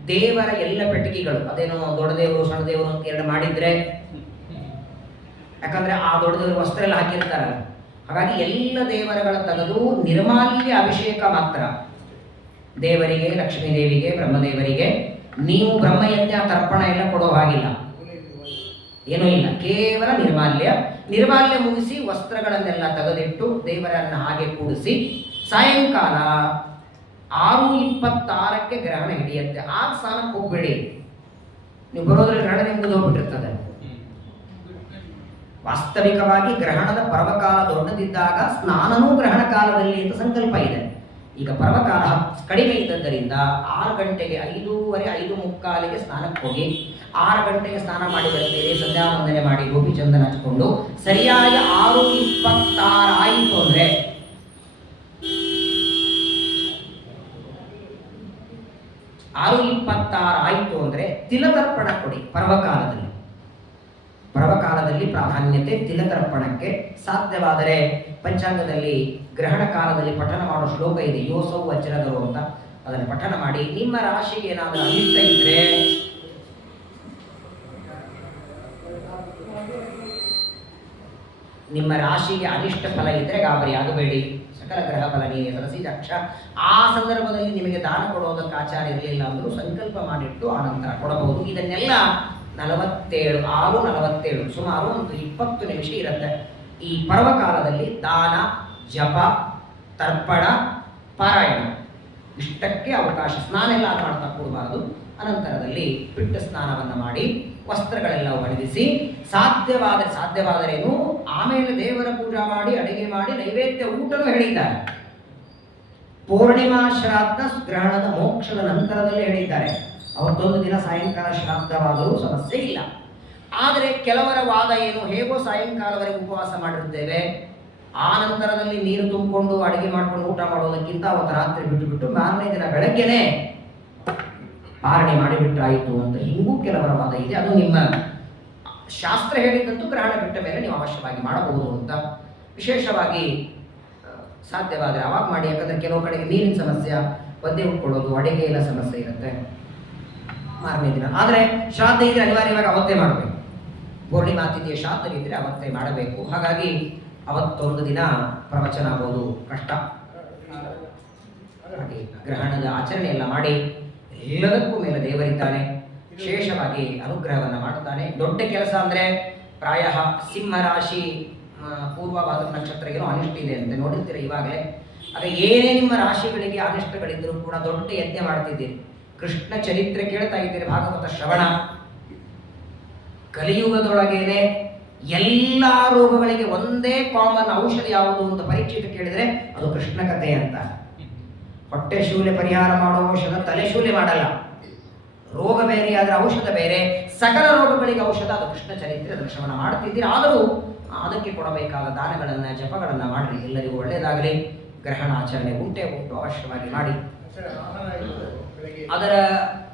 ದೇವರ ಎಲ್ಲ ಪೆಟ್ಟಿಗೆಗಳು, ಅದೇನೋ ದೊಡ್ಡ ದೇವರು ಸಣ್ಣ ದೇವರು ಅಂತ ಎರಡು ಮಾಡಿದ್ರೆ, ಯಾಕಂದ್ರೆ ಆ ದೊಡ್ಡ ದೇವರು ವಸ್ತ್ರ ಎಲ್ಲ ಹಾಕಿರ್ತಾರಲ್ಲ, ಹಾಗಾಗಿ ಎಲ್ಲ ದೇವರುಗಳ ತೆಗೆದು ನಿರ್ಮಾಲ್ಯ ಅಭಿಷೇಕ ಮಾತ್ರ ದೇವರಿಗೆ, ಲಕ್ಷ್ಮೀ ದೇವಿಗೆ, ಬ್ರಹ್ಮದೇವರಿಗೆ. ನೀವು ಬ್ರಹ್ಮಯಜ್ಞ ತರ್ಪಣ ಎಲ್ಲ ಕೊಡೋ ಹಾಗಿಲ್ಲ, ಏನೂ ಇಲ್ಲ, ಕೇವಲ ನಿರ್ಮಾಲ್ಯ ಮುಗಿಸಿ ವಸ್ತ್ರಗಳನ್ನೆಲ್ಲ ತೆಗೆದಿಟ್ಟು ದೇವರನ್ನು ಹಾಗೆ ಕೂಡಿಸಿ ಸಾಯಂಕಾಲ 6:26ಕ್ಕೆ ಗ್ರಹಣ ಹಿಡಿಯುತ್ತೆ. ಆಗ ಸ್ನಾನಕ್ಕೆ ಹೋಗ್ಬೇಡಿ, ನೀವು ಬರೋದ್ರಲ್ಲಿ ಗ್ರಹಣ ನಿಮ್ಗೆ ಹೋಗ್ಬಿಟ್ಟಿರ್ತದೆ. ವಾಸ್ತವಿಕವಾಗಿ ಗ್ರಹಣದ ಪರ್ವಕಾಲ ದೊಡ್ಡದಿದ್ದಾಗ ಸ್ನಾನನೂ ಗ್ರಹಣ ಕಾಲದಲ್ಲಿ ಅಂತ ಸಂಕಲ್ಪ ಇದೆ. ಈಗ ಪರ್ವಕಾಲ ಕಡಿಮೆ ಇದ್ದದ್ದರಿಂದ 6 ಗಂಟೆಗೆ 5:15 5:45ಗೆ ಸ್ನಾನಕ್ಕೆ ಹೋಗಿ 6 ಗಂಟೆಗೆ ಸ್ನಾನ ಮಾಡಿ ಬರ್ತೀರಿ, ಸಂಧ್ಯಾ ವಂದನೆ ಮಾಡಿ ಗೋಪಿ ಚಂದನ ಹಚ್ಕೊಂಡು ಸರಿಯಾಗಿ 6:26 ಆಯಿತು ಅಂದರೆ ತಿಲತರ್ಪಣ ಕೊಡಿ. ಪರ್ವಕಾಲದಲ್ಲಿ ಪ್ರಾಧಾನ್ಯತೆ ತಿಲತರ್ಪಣಕ್ಕೆ. ಸಾಧ್ಯವಾದರೆ ಪಂಚಾಂಗದಲ್ಲಿ ಗ್ರಹಣ ಕಾಲದಲ್ಲಿ ಪಠನ ಮಾಡೋ ಶ್ಲೋಕ ಇದೆ, ಯೋಸೌ ವಜ್ರಧರು ಅಂತ, ಅದನ್ನು ಪಠನ ಮಾಡಿ. ನಿಮ್ಮ ರಾಶಿಗೆ ಏನಾದರೂ ಅನಿಷ್ಟ ಇದ್ರೆ ನಿಮ್ಮ ರಾಶಿಗೆ ಅನಿಷ್ಟ ಫಲ ಇದ್ದರೆ ಗಾಬರಿ ಆಗಬೇಡಿ. ಸಕಲ ಗ್ರಹ ಫಲ ನೀವೇ ಸರಸಿ ದಕ್ಷ. ಆ ಸಂದರ್ಭದಲ್ಲಿ ನಿಮಗೆ ದಾನ ಕೊಡೋದಕ್ಕೆ ಆಚಾರ ಇರಲಿಲ್ಲ ಅಂದರೂ ಸಂಕಲ್ಪ ಮಾಡಿಟ್ಟು ಆನಂತರ ಕೊಡಬಹುದು. ಇದನ್ನೆಲ್ಲ 6:47 ಸುಮಾರು ಒಂದು 20 ನಿಮಿಷ ಇರುತ್ತೆ. ಈ ಪರ್ವಕಾಲದಲ್ಲಿ ದಾನ, ಜಪ, ತರ್ಪಣ, ಪಾರಾಯಣ ಇಷ್ಟಕ್ಕೆ ಅವಕಾಶ. ಸ್ನಾನ ಎಲ್ಲ ಮಾಡ್ತಾ ಕೂಡಬಾರದು. ಅನಂತರದಲ್ಲಿ ಪಿಟ್ಟ ಸ್ನಾನವನ್ನು ಮಾಡಿ ವಸ್ತ್ರಗಳೆಲ್ಲ ಒಣಗಿಸಿ ಸಾಧ್ಯವಾದರೇನು ಆಮೇಲೆ ದೇವರ ಪೂಜಾ ಮಾಡಿ ಅಡಿಗೆ ಮಾಡಿ ನೈವೇದ್ಯ ಊಟನೂ ಹೇಳಿದ್ದಾರೆ. ಪೂರ್ಣಿಮಾ ಶ್ರಾದ್ದ ಗ್ರಹಣದ ಮೋಕ್ಷದ ನಂತರದಲ್ಲೇ ಹೇಳಿದ್ದಾರೆ. ಅವತ್ತೊಂದು ದಿನ ಸಾಯಂಕಾಲ ಶ್ರಾದ್ದವಾದರೂ ಸಮಸ್ಯೆ ಇಲ್ಲ. ಆದರೆ ಕೆಲವರ ವಾದ ಏನು, ಹೇಗೋ ಸಾಯಂಕಾಲವರೆಗೆ ಉಪವಾಸ ಮಾಡಿರುತ್ತೇವೆ, ಆ ನಂತರದಲ್ಲಿ ನೀರು ತುಂಬಿಕೊಂಡು ಅಡಿಗೆ ಮಾಡ್ಕೊಂಡು ಊಟ ಮಾಡೋದಕ್ಕಿಂತ ಅವತ್ತು ರಾತ್ರಿ ಬಿಟ್ಟು ಮಾರನೇ ದಿನ ಬೆಳಗ್ಗೆನೆ ಪಾರಣೆ ಮಾಡಿಬಿಟ್ರಾಯಿತು ಅಂತ ಹಿಂಗೂ ಕೆಲವರ ವಾದ ಇದೆ. ಅದು ನಿಮ್ಮ ಶಾಸ್ತ್ರ ಹೇಳಿದಂತೂ ಗ್ರಹಣ ಬಿಟ್ಟ ಮೇಲೆ ನೀವು ಅವಶ್ಯವಾಗಿ ಮಾಡಬಹುದು ಅಂತ. ವಿಶೇಷವಾಗಿ ಸಾಧ್ಯವಾದರೆ ಅವಾಗ ಮಾಡಿ. ಯಾಕಂದರೆ ಕೆಲವು ಕಡೆಗೆ ನೀರಿನ ಸಮಸ್ಯೆ, ಒದ್ದೆ ಉಟ್ಕೊಳ್ಳೋದು, ಅಡಿಗೆ ಎಲ್ಲ ಸಮಸ್ಯೆ ಇರುತ್ತೆ ಮಾರನೇ ದಿನ. ಆದರೆ ಶ್ರಾದ್ದ ಇದ್ರೆ ಅನಿವಾರ್ಯವಾಗಿ ಅವತ್ತೇ ಮಾಡಬೇಕು. ಪೂರ್ಣಿಮಾ ತಿಥಿಯ ಶ್ರಾದ್ದವಿದ್ದರೆ ಅವತ್ತೇ ಮಾಡಬೇಕು. ಹಾಗಾಗಿ ಅವತ್ತೊಂದು ದಿನ ಪ್ರವಚನ ಆಗೋದು ಕಷ್ಟ. ಹಾಗೆ ಗ್ರಹಣದ ಆಚರಣೆ ಎಲ್ಲ ಮಾಡಿ ಎಲ್ಲದಕ್ಕೂ ಮೇಲೆ ದೇವರಿದ್ದಾನೆ, ವಿಶೇಷವಾಗಿ ಅನುಗ್ರಹವನ್ನು ಮಾಡುತ್ತಾನೆ. ದೊಡ್ಡ ಕೆಲಸ ಅಂದರೆ ಪ್ರಾಯ ಸಿಂಹ ರಾಶಿ ಪೂರ್ವವಾದ ನಕ್ಷತ್ರ ಏನೋ ಅನಿಷ್ಟ ಇದೆ ಅಂತ ನೋಡಿರ್ತೀರ ಇವಾಗಲೇ. ಆಗ ಏನೇ ನಿಮ್ಮ ರಾಶಿಗಳಿಗೆ ಅನಿಷ್ಟಗಳಿದ್ದರೂ ಕೂಡ ದೊಡ್ಡ ಯಜ್ಞ ಮಾಡ್ತಿದ್ದೀರಿ, ಕೃಷ್ಣ ಚರಿತ್ರೆ ಕೇಳ್ತಾ ಇದ್ದೀರಿ, ಭಾಗವತ ಶ್ರವಣ. ಕಲಿಯುಗದೊಳಗೇನೆ ಎಲ್ಲ ರೋಗಗಳಿಗೆ ಒಂದೇ ಕಾಮನ್ ಔಷಧಿ ಯಾವುದು ಅಂತ ಪರೀಕ್ಷಿತ ಕೇಳಿದರೆ ಅದು ಕೃಷ್ಣ ಕಥೆ ಅಂತ. ಹೊಟ್ಟೆ ಶೂಲೆ ಪರಿಹಾರ ಮಾಡೋ ಔಷಧ ತಲೆ ಶೂಲೆ ಮಾಡಲ್ಲ. ರೋಗ ಬೇರೆ ಆದರೆ ಔಷಧ ಬೇರೆ. ಸಕಲ ರೋಗಗಳಿಗೆ ಔಷಧ ಅದು ಕೃಷ್ಣ ಚರಿತ್ರೆ. ಅದನ್ನು ಶ್ರವಣ ಮಾಡ್ತಿದ್ದೀರಿ. ಆದರೂ ಅದಕ್ಕೆ ಕೊಡಬೇಕಾದ ದಾನಗಳನ್ನು, ಜಪಗಳನ್ನು ಮಾಡಿರಿ. ಎಲ್ಲರಿಗೂ ಒಳ್ಳೆಯದಾಗಲಿ. ಗ್ರಹಣ ಆಚರಣೆ ಉಂಟು, ಅವಶ್ಯವಾಗಿ ಮಾಡಿ. ಅದರ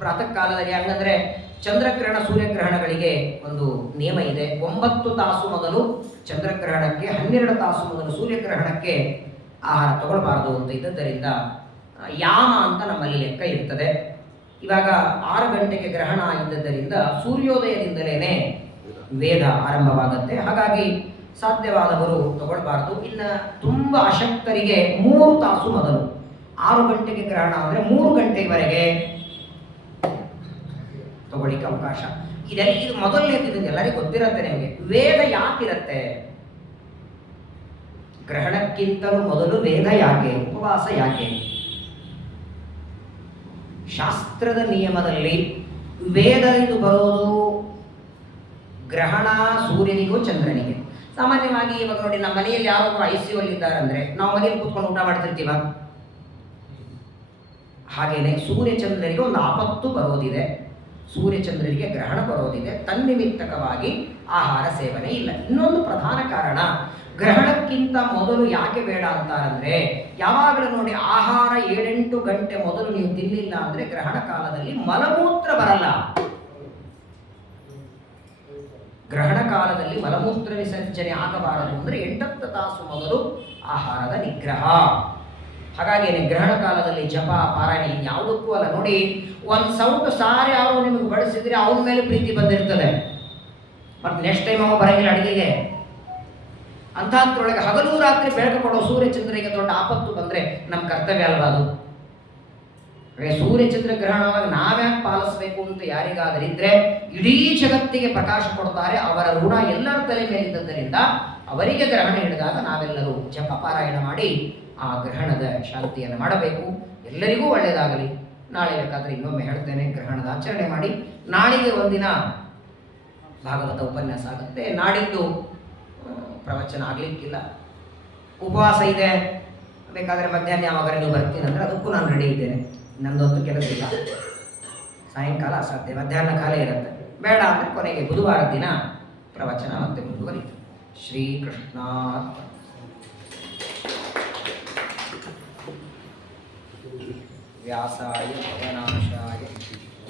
ಪ್ರಾತಃ ಕಾಲದಲ್ಲಿ ಹಂಗಂದ್ರೆ ಚಂದ್ರಗ್ರಹಣ ಸೂರ್ಯಗ್ರಹಣಗಳಿಗೆ ಒಂದು ನಿಯಮ ಇದೆ. 9 ತಾಸು ಮೊದಲು ಚಂದ್ರಗ್ರಹಣಕ್ಕೆ, 12 ತಾಸು ಮೊದಲು ಸೂರ್ಯಗ್ರಹಣಕ್ಕೆ ಆಹಾರ ತಗೊಳ್ಬಾರ್ದು ಅಂತ ಇದ್ದದ್ದರಿಂದ ಯಾಮ ಅಂತ ನಮ್ಮಲ್ಲಿ ಲೆಕ್ಕ ಇರ್ತದೆ. ಇವಾಗ 6 ಗಂಟೆಗೆ ಗ್ರಹಣ ಇದ್ದದ್ದರಿಂದ ಸೂರ್ಯೋದಯದಿಂದಲೇ ವೇದ ಆರಂಭವಾಗುತ್ತೆ. ಹಾಗಾಗಿ ಸಾಧ್ಯವಾದವರು ತಗೊಳ್ಬಾರ್ದು. ಇನ್ನು ತುಂಬ ಅಶಕ್ತರಿಗೆ 3 ತಾಸು ಮೊದಲು, 6 ಗಂಟೆಗೆ ಗ್ರಹಣ ಅಂದರೆ 3 ಗಂಟೆವರೆಗೆ ತಗೊಳ್ಳಿಕ್ಕೆ ಅವಕಾಶ ಇದೆ. ಇದು ಮೊದಲನೇದು, ಎಲ್ಲರಿಗೂ ಗೊತ್ತಿರುತ್ತೆ ನಿಮಗೆ. ವೇದ ಯಾಕಿರುತ್ತೆ? ಗ್ರಹಣಕ್ಕಿಂತಲೂ ಮೊದಲು ವೇದ ಯಾಕೆ, ಉಪವಾಸ ಯಾಕೆ? ಶಾಸ್ತ್ರದ ನಿಯಮದಲ್ಲಿ ವೇದ ಇದು ಬರೋದು ಗ್ರಹಣ ಸೂರ್ಯನಿಗೂ ಚಂದ್ರನಿಗೆ. ಸಾಮಾನ್ಯವಾಗಿ ಇವಾಗ ನೋಡಿ, ನಮ್ಮ ಮನೆಯಲ್ಲಿ ಯಾರೊಬ್ಬರು ICU ಅಲ್ಲಿ ಇದ್ದಾರೆ ಅಂದರೆ ನಾವು ಮನೆಯಲ್ಲಿ ಕೂತ್ಕೊಂಡು ಊಟ ಮಾಡ್ತಿರ್ತೀವ. ಹಾಗೇನೆ ಸೂರ್ಯಚಂದ್ರನಿಗೆ ಒಂದು ಆಪತ್ತು ಬರೋದಿದೆ, ಸೂರ್ಯಚಂದ್ರನಿಗೆ ಗ್ರಹಣ ಬರೋದಿದೆ, ತನ್ನಿಮಿತ್ತಕವಾಗಿ ಆಹಾರ ಸೇವನೆ ಇಲ್ಲ. ಇನ್ನೊಂದು ಪ್ರಧಾನ ಕಾರಣ, ಗ್ರಹಣಕ್ಕಿಂತ ಮೊದಲು ಯಾಕೆ ಬೇಡ ಅಂತಾರಂದ್ರೆ, ಯಾವಾಗಲೂ ನೋಡಿ ಆಹಾರ 7-8 ಗಂಟೆ ಮೊದಲು ನೀವು ತಿನ್ನಿಲ್ಲ ಅಂದ್ರೆ ಗ್ರಹಣ ಕಾಲದಲ್ಲಿ ಮಲಮೂತ್ರ ಬರಲ್ಲ. ಗ್ರಹಣ ಕಾಲದಲ್ಲಿ ಮಲಮೂತ್ರ ವಿಸರ್ಜನೆ ಆಗಬಾರದು ಅಂದರೆ 8 ತಾಸು ಮೊದಲು ಆಹಾರದ ನಿಗ್ರಹ. ಹಾಗಾಗಿ ಗ್ರಹಣ ಕಾಲದಲ್ಲಿ ಜಪ ಪಾರಾಯಣ ಯಾವುದಕ್ಕೂ ಅಲ್ಲ. ನೋಡಿ, ಒಂದು ಸೌಟು ಸಾರಿ ಅವರು ನಿಮಗೆ ಬಡಿಸಿದ್ರೆ ಅವನ ಮೇಲೆ ಪ್ರೀತಿ ಬಂದಿರ್ತದೆ, ಮತ್ತು ನೆಕ್ಸ್ಟ್ ಟೈಮ್ ಅವ ಬರಂಗಿಲ್ಲ ಅಡುಗೆಗೆ. ಅಂಥದ್ರೊಳಗೆ ಹಗಲು ರಾತ್ರಿ ಬೆಳಕು ಕೊಡೋ ಸೂರ್ಯಚಂದ್ರನಿಗೆ ದೊಡ್ಡ ಆಪತ್ತು ಬಂದರೆ ನಮ್ಮ ಕರ್ತವ್ಯ ಅಲ್ವಾ ಅದು? ಸೂರ್ಯಚಂದ್ರ ಗ್ರಹಣವಾಗ ನಾವ್ಯಾಕೆ ಪಾಲಿಸಬೇಕು ಅಂತ ಯಾರಿಗಾದರಿದ್ರೆ, ಇಡೀ ಜಗತ್ತಿಗೆ ಪ್ರಕಾಶ ಕೊಡ್ತಾರೆ, ಅವರ ಋಣ ಎಲ್ಲರ ತಲೆ ಮೇಲಿದ್ದರಿಂದ ಅವರಿಗೆ ಗ್ರಹಣ ಹಿಡಿದಾಗ ನಾವೆಲ್ಲರೂ ಜಪ ಪಾರಾಯಣ ಮಾಡಿ ಆ ಗ್ರಹಣದ ಶಾಂತಿಯನ್ನು ಮಾಡಬೇಕು. ಎಲ್ಲರಿಗೂ ಒಳ್ಳೆಯದಾಗಲಿ. ನಾಳೆ ಬೇಕಾದರೆ ಇನ್ನೊಮ್ಮೆ ಹೇಳ್ತೇನೆ, ಗ್ರಹಣದ ಆಚರಣೆ ಮಾಡಿ. ನಾಳೆಗೆ ಒಂದಿನ ಭಾಗವತ ಉಪನ್ಯಾಸ ಆಗುತ್ತೆ, ನಾಡಿದ್ದು ಪ್ರವಚನ ಆಗಲಿಕ್ಕಿಲ್ಲ, ಉಪವಾಸ ಇದೆ. ಬೇಕಾದರೆ ಮಧ್ಯಾಹ್ನ ಯಾವಾಗ ನೀವು ಬರ್ತೀನಿ ಅಂದರೆ ಅದಕ್ಕೂ ನಾನು ರೆಡಿ ಇದ್ದೇನೆ. ನನ್ನದೊಂದು ಕೆಲಸ ಇಲ್ಲ, ಸಾಯಂಕಾಲ ಅಸಾಧ್ಯ, ಮಧ್ಯಾಹ್ನ ಕಾಲ ಇರುತ್ತೆ. ಬೇಡ ಅಂದರೆ ಕೊನೆಗೆ ಬುಧವಾರ ದಿನ ಪ್ರವಚನ ಮತ್ತೆ ಮುಂದುವರಿತು. ಶ್ರೀಕೃಷ್ಣ ವ್ಯಾಸಾಯ ಭವನಾಶಾಯ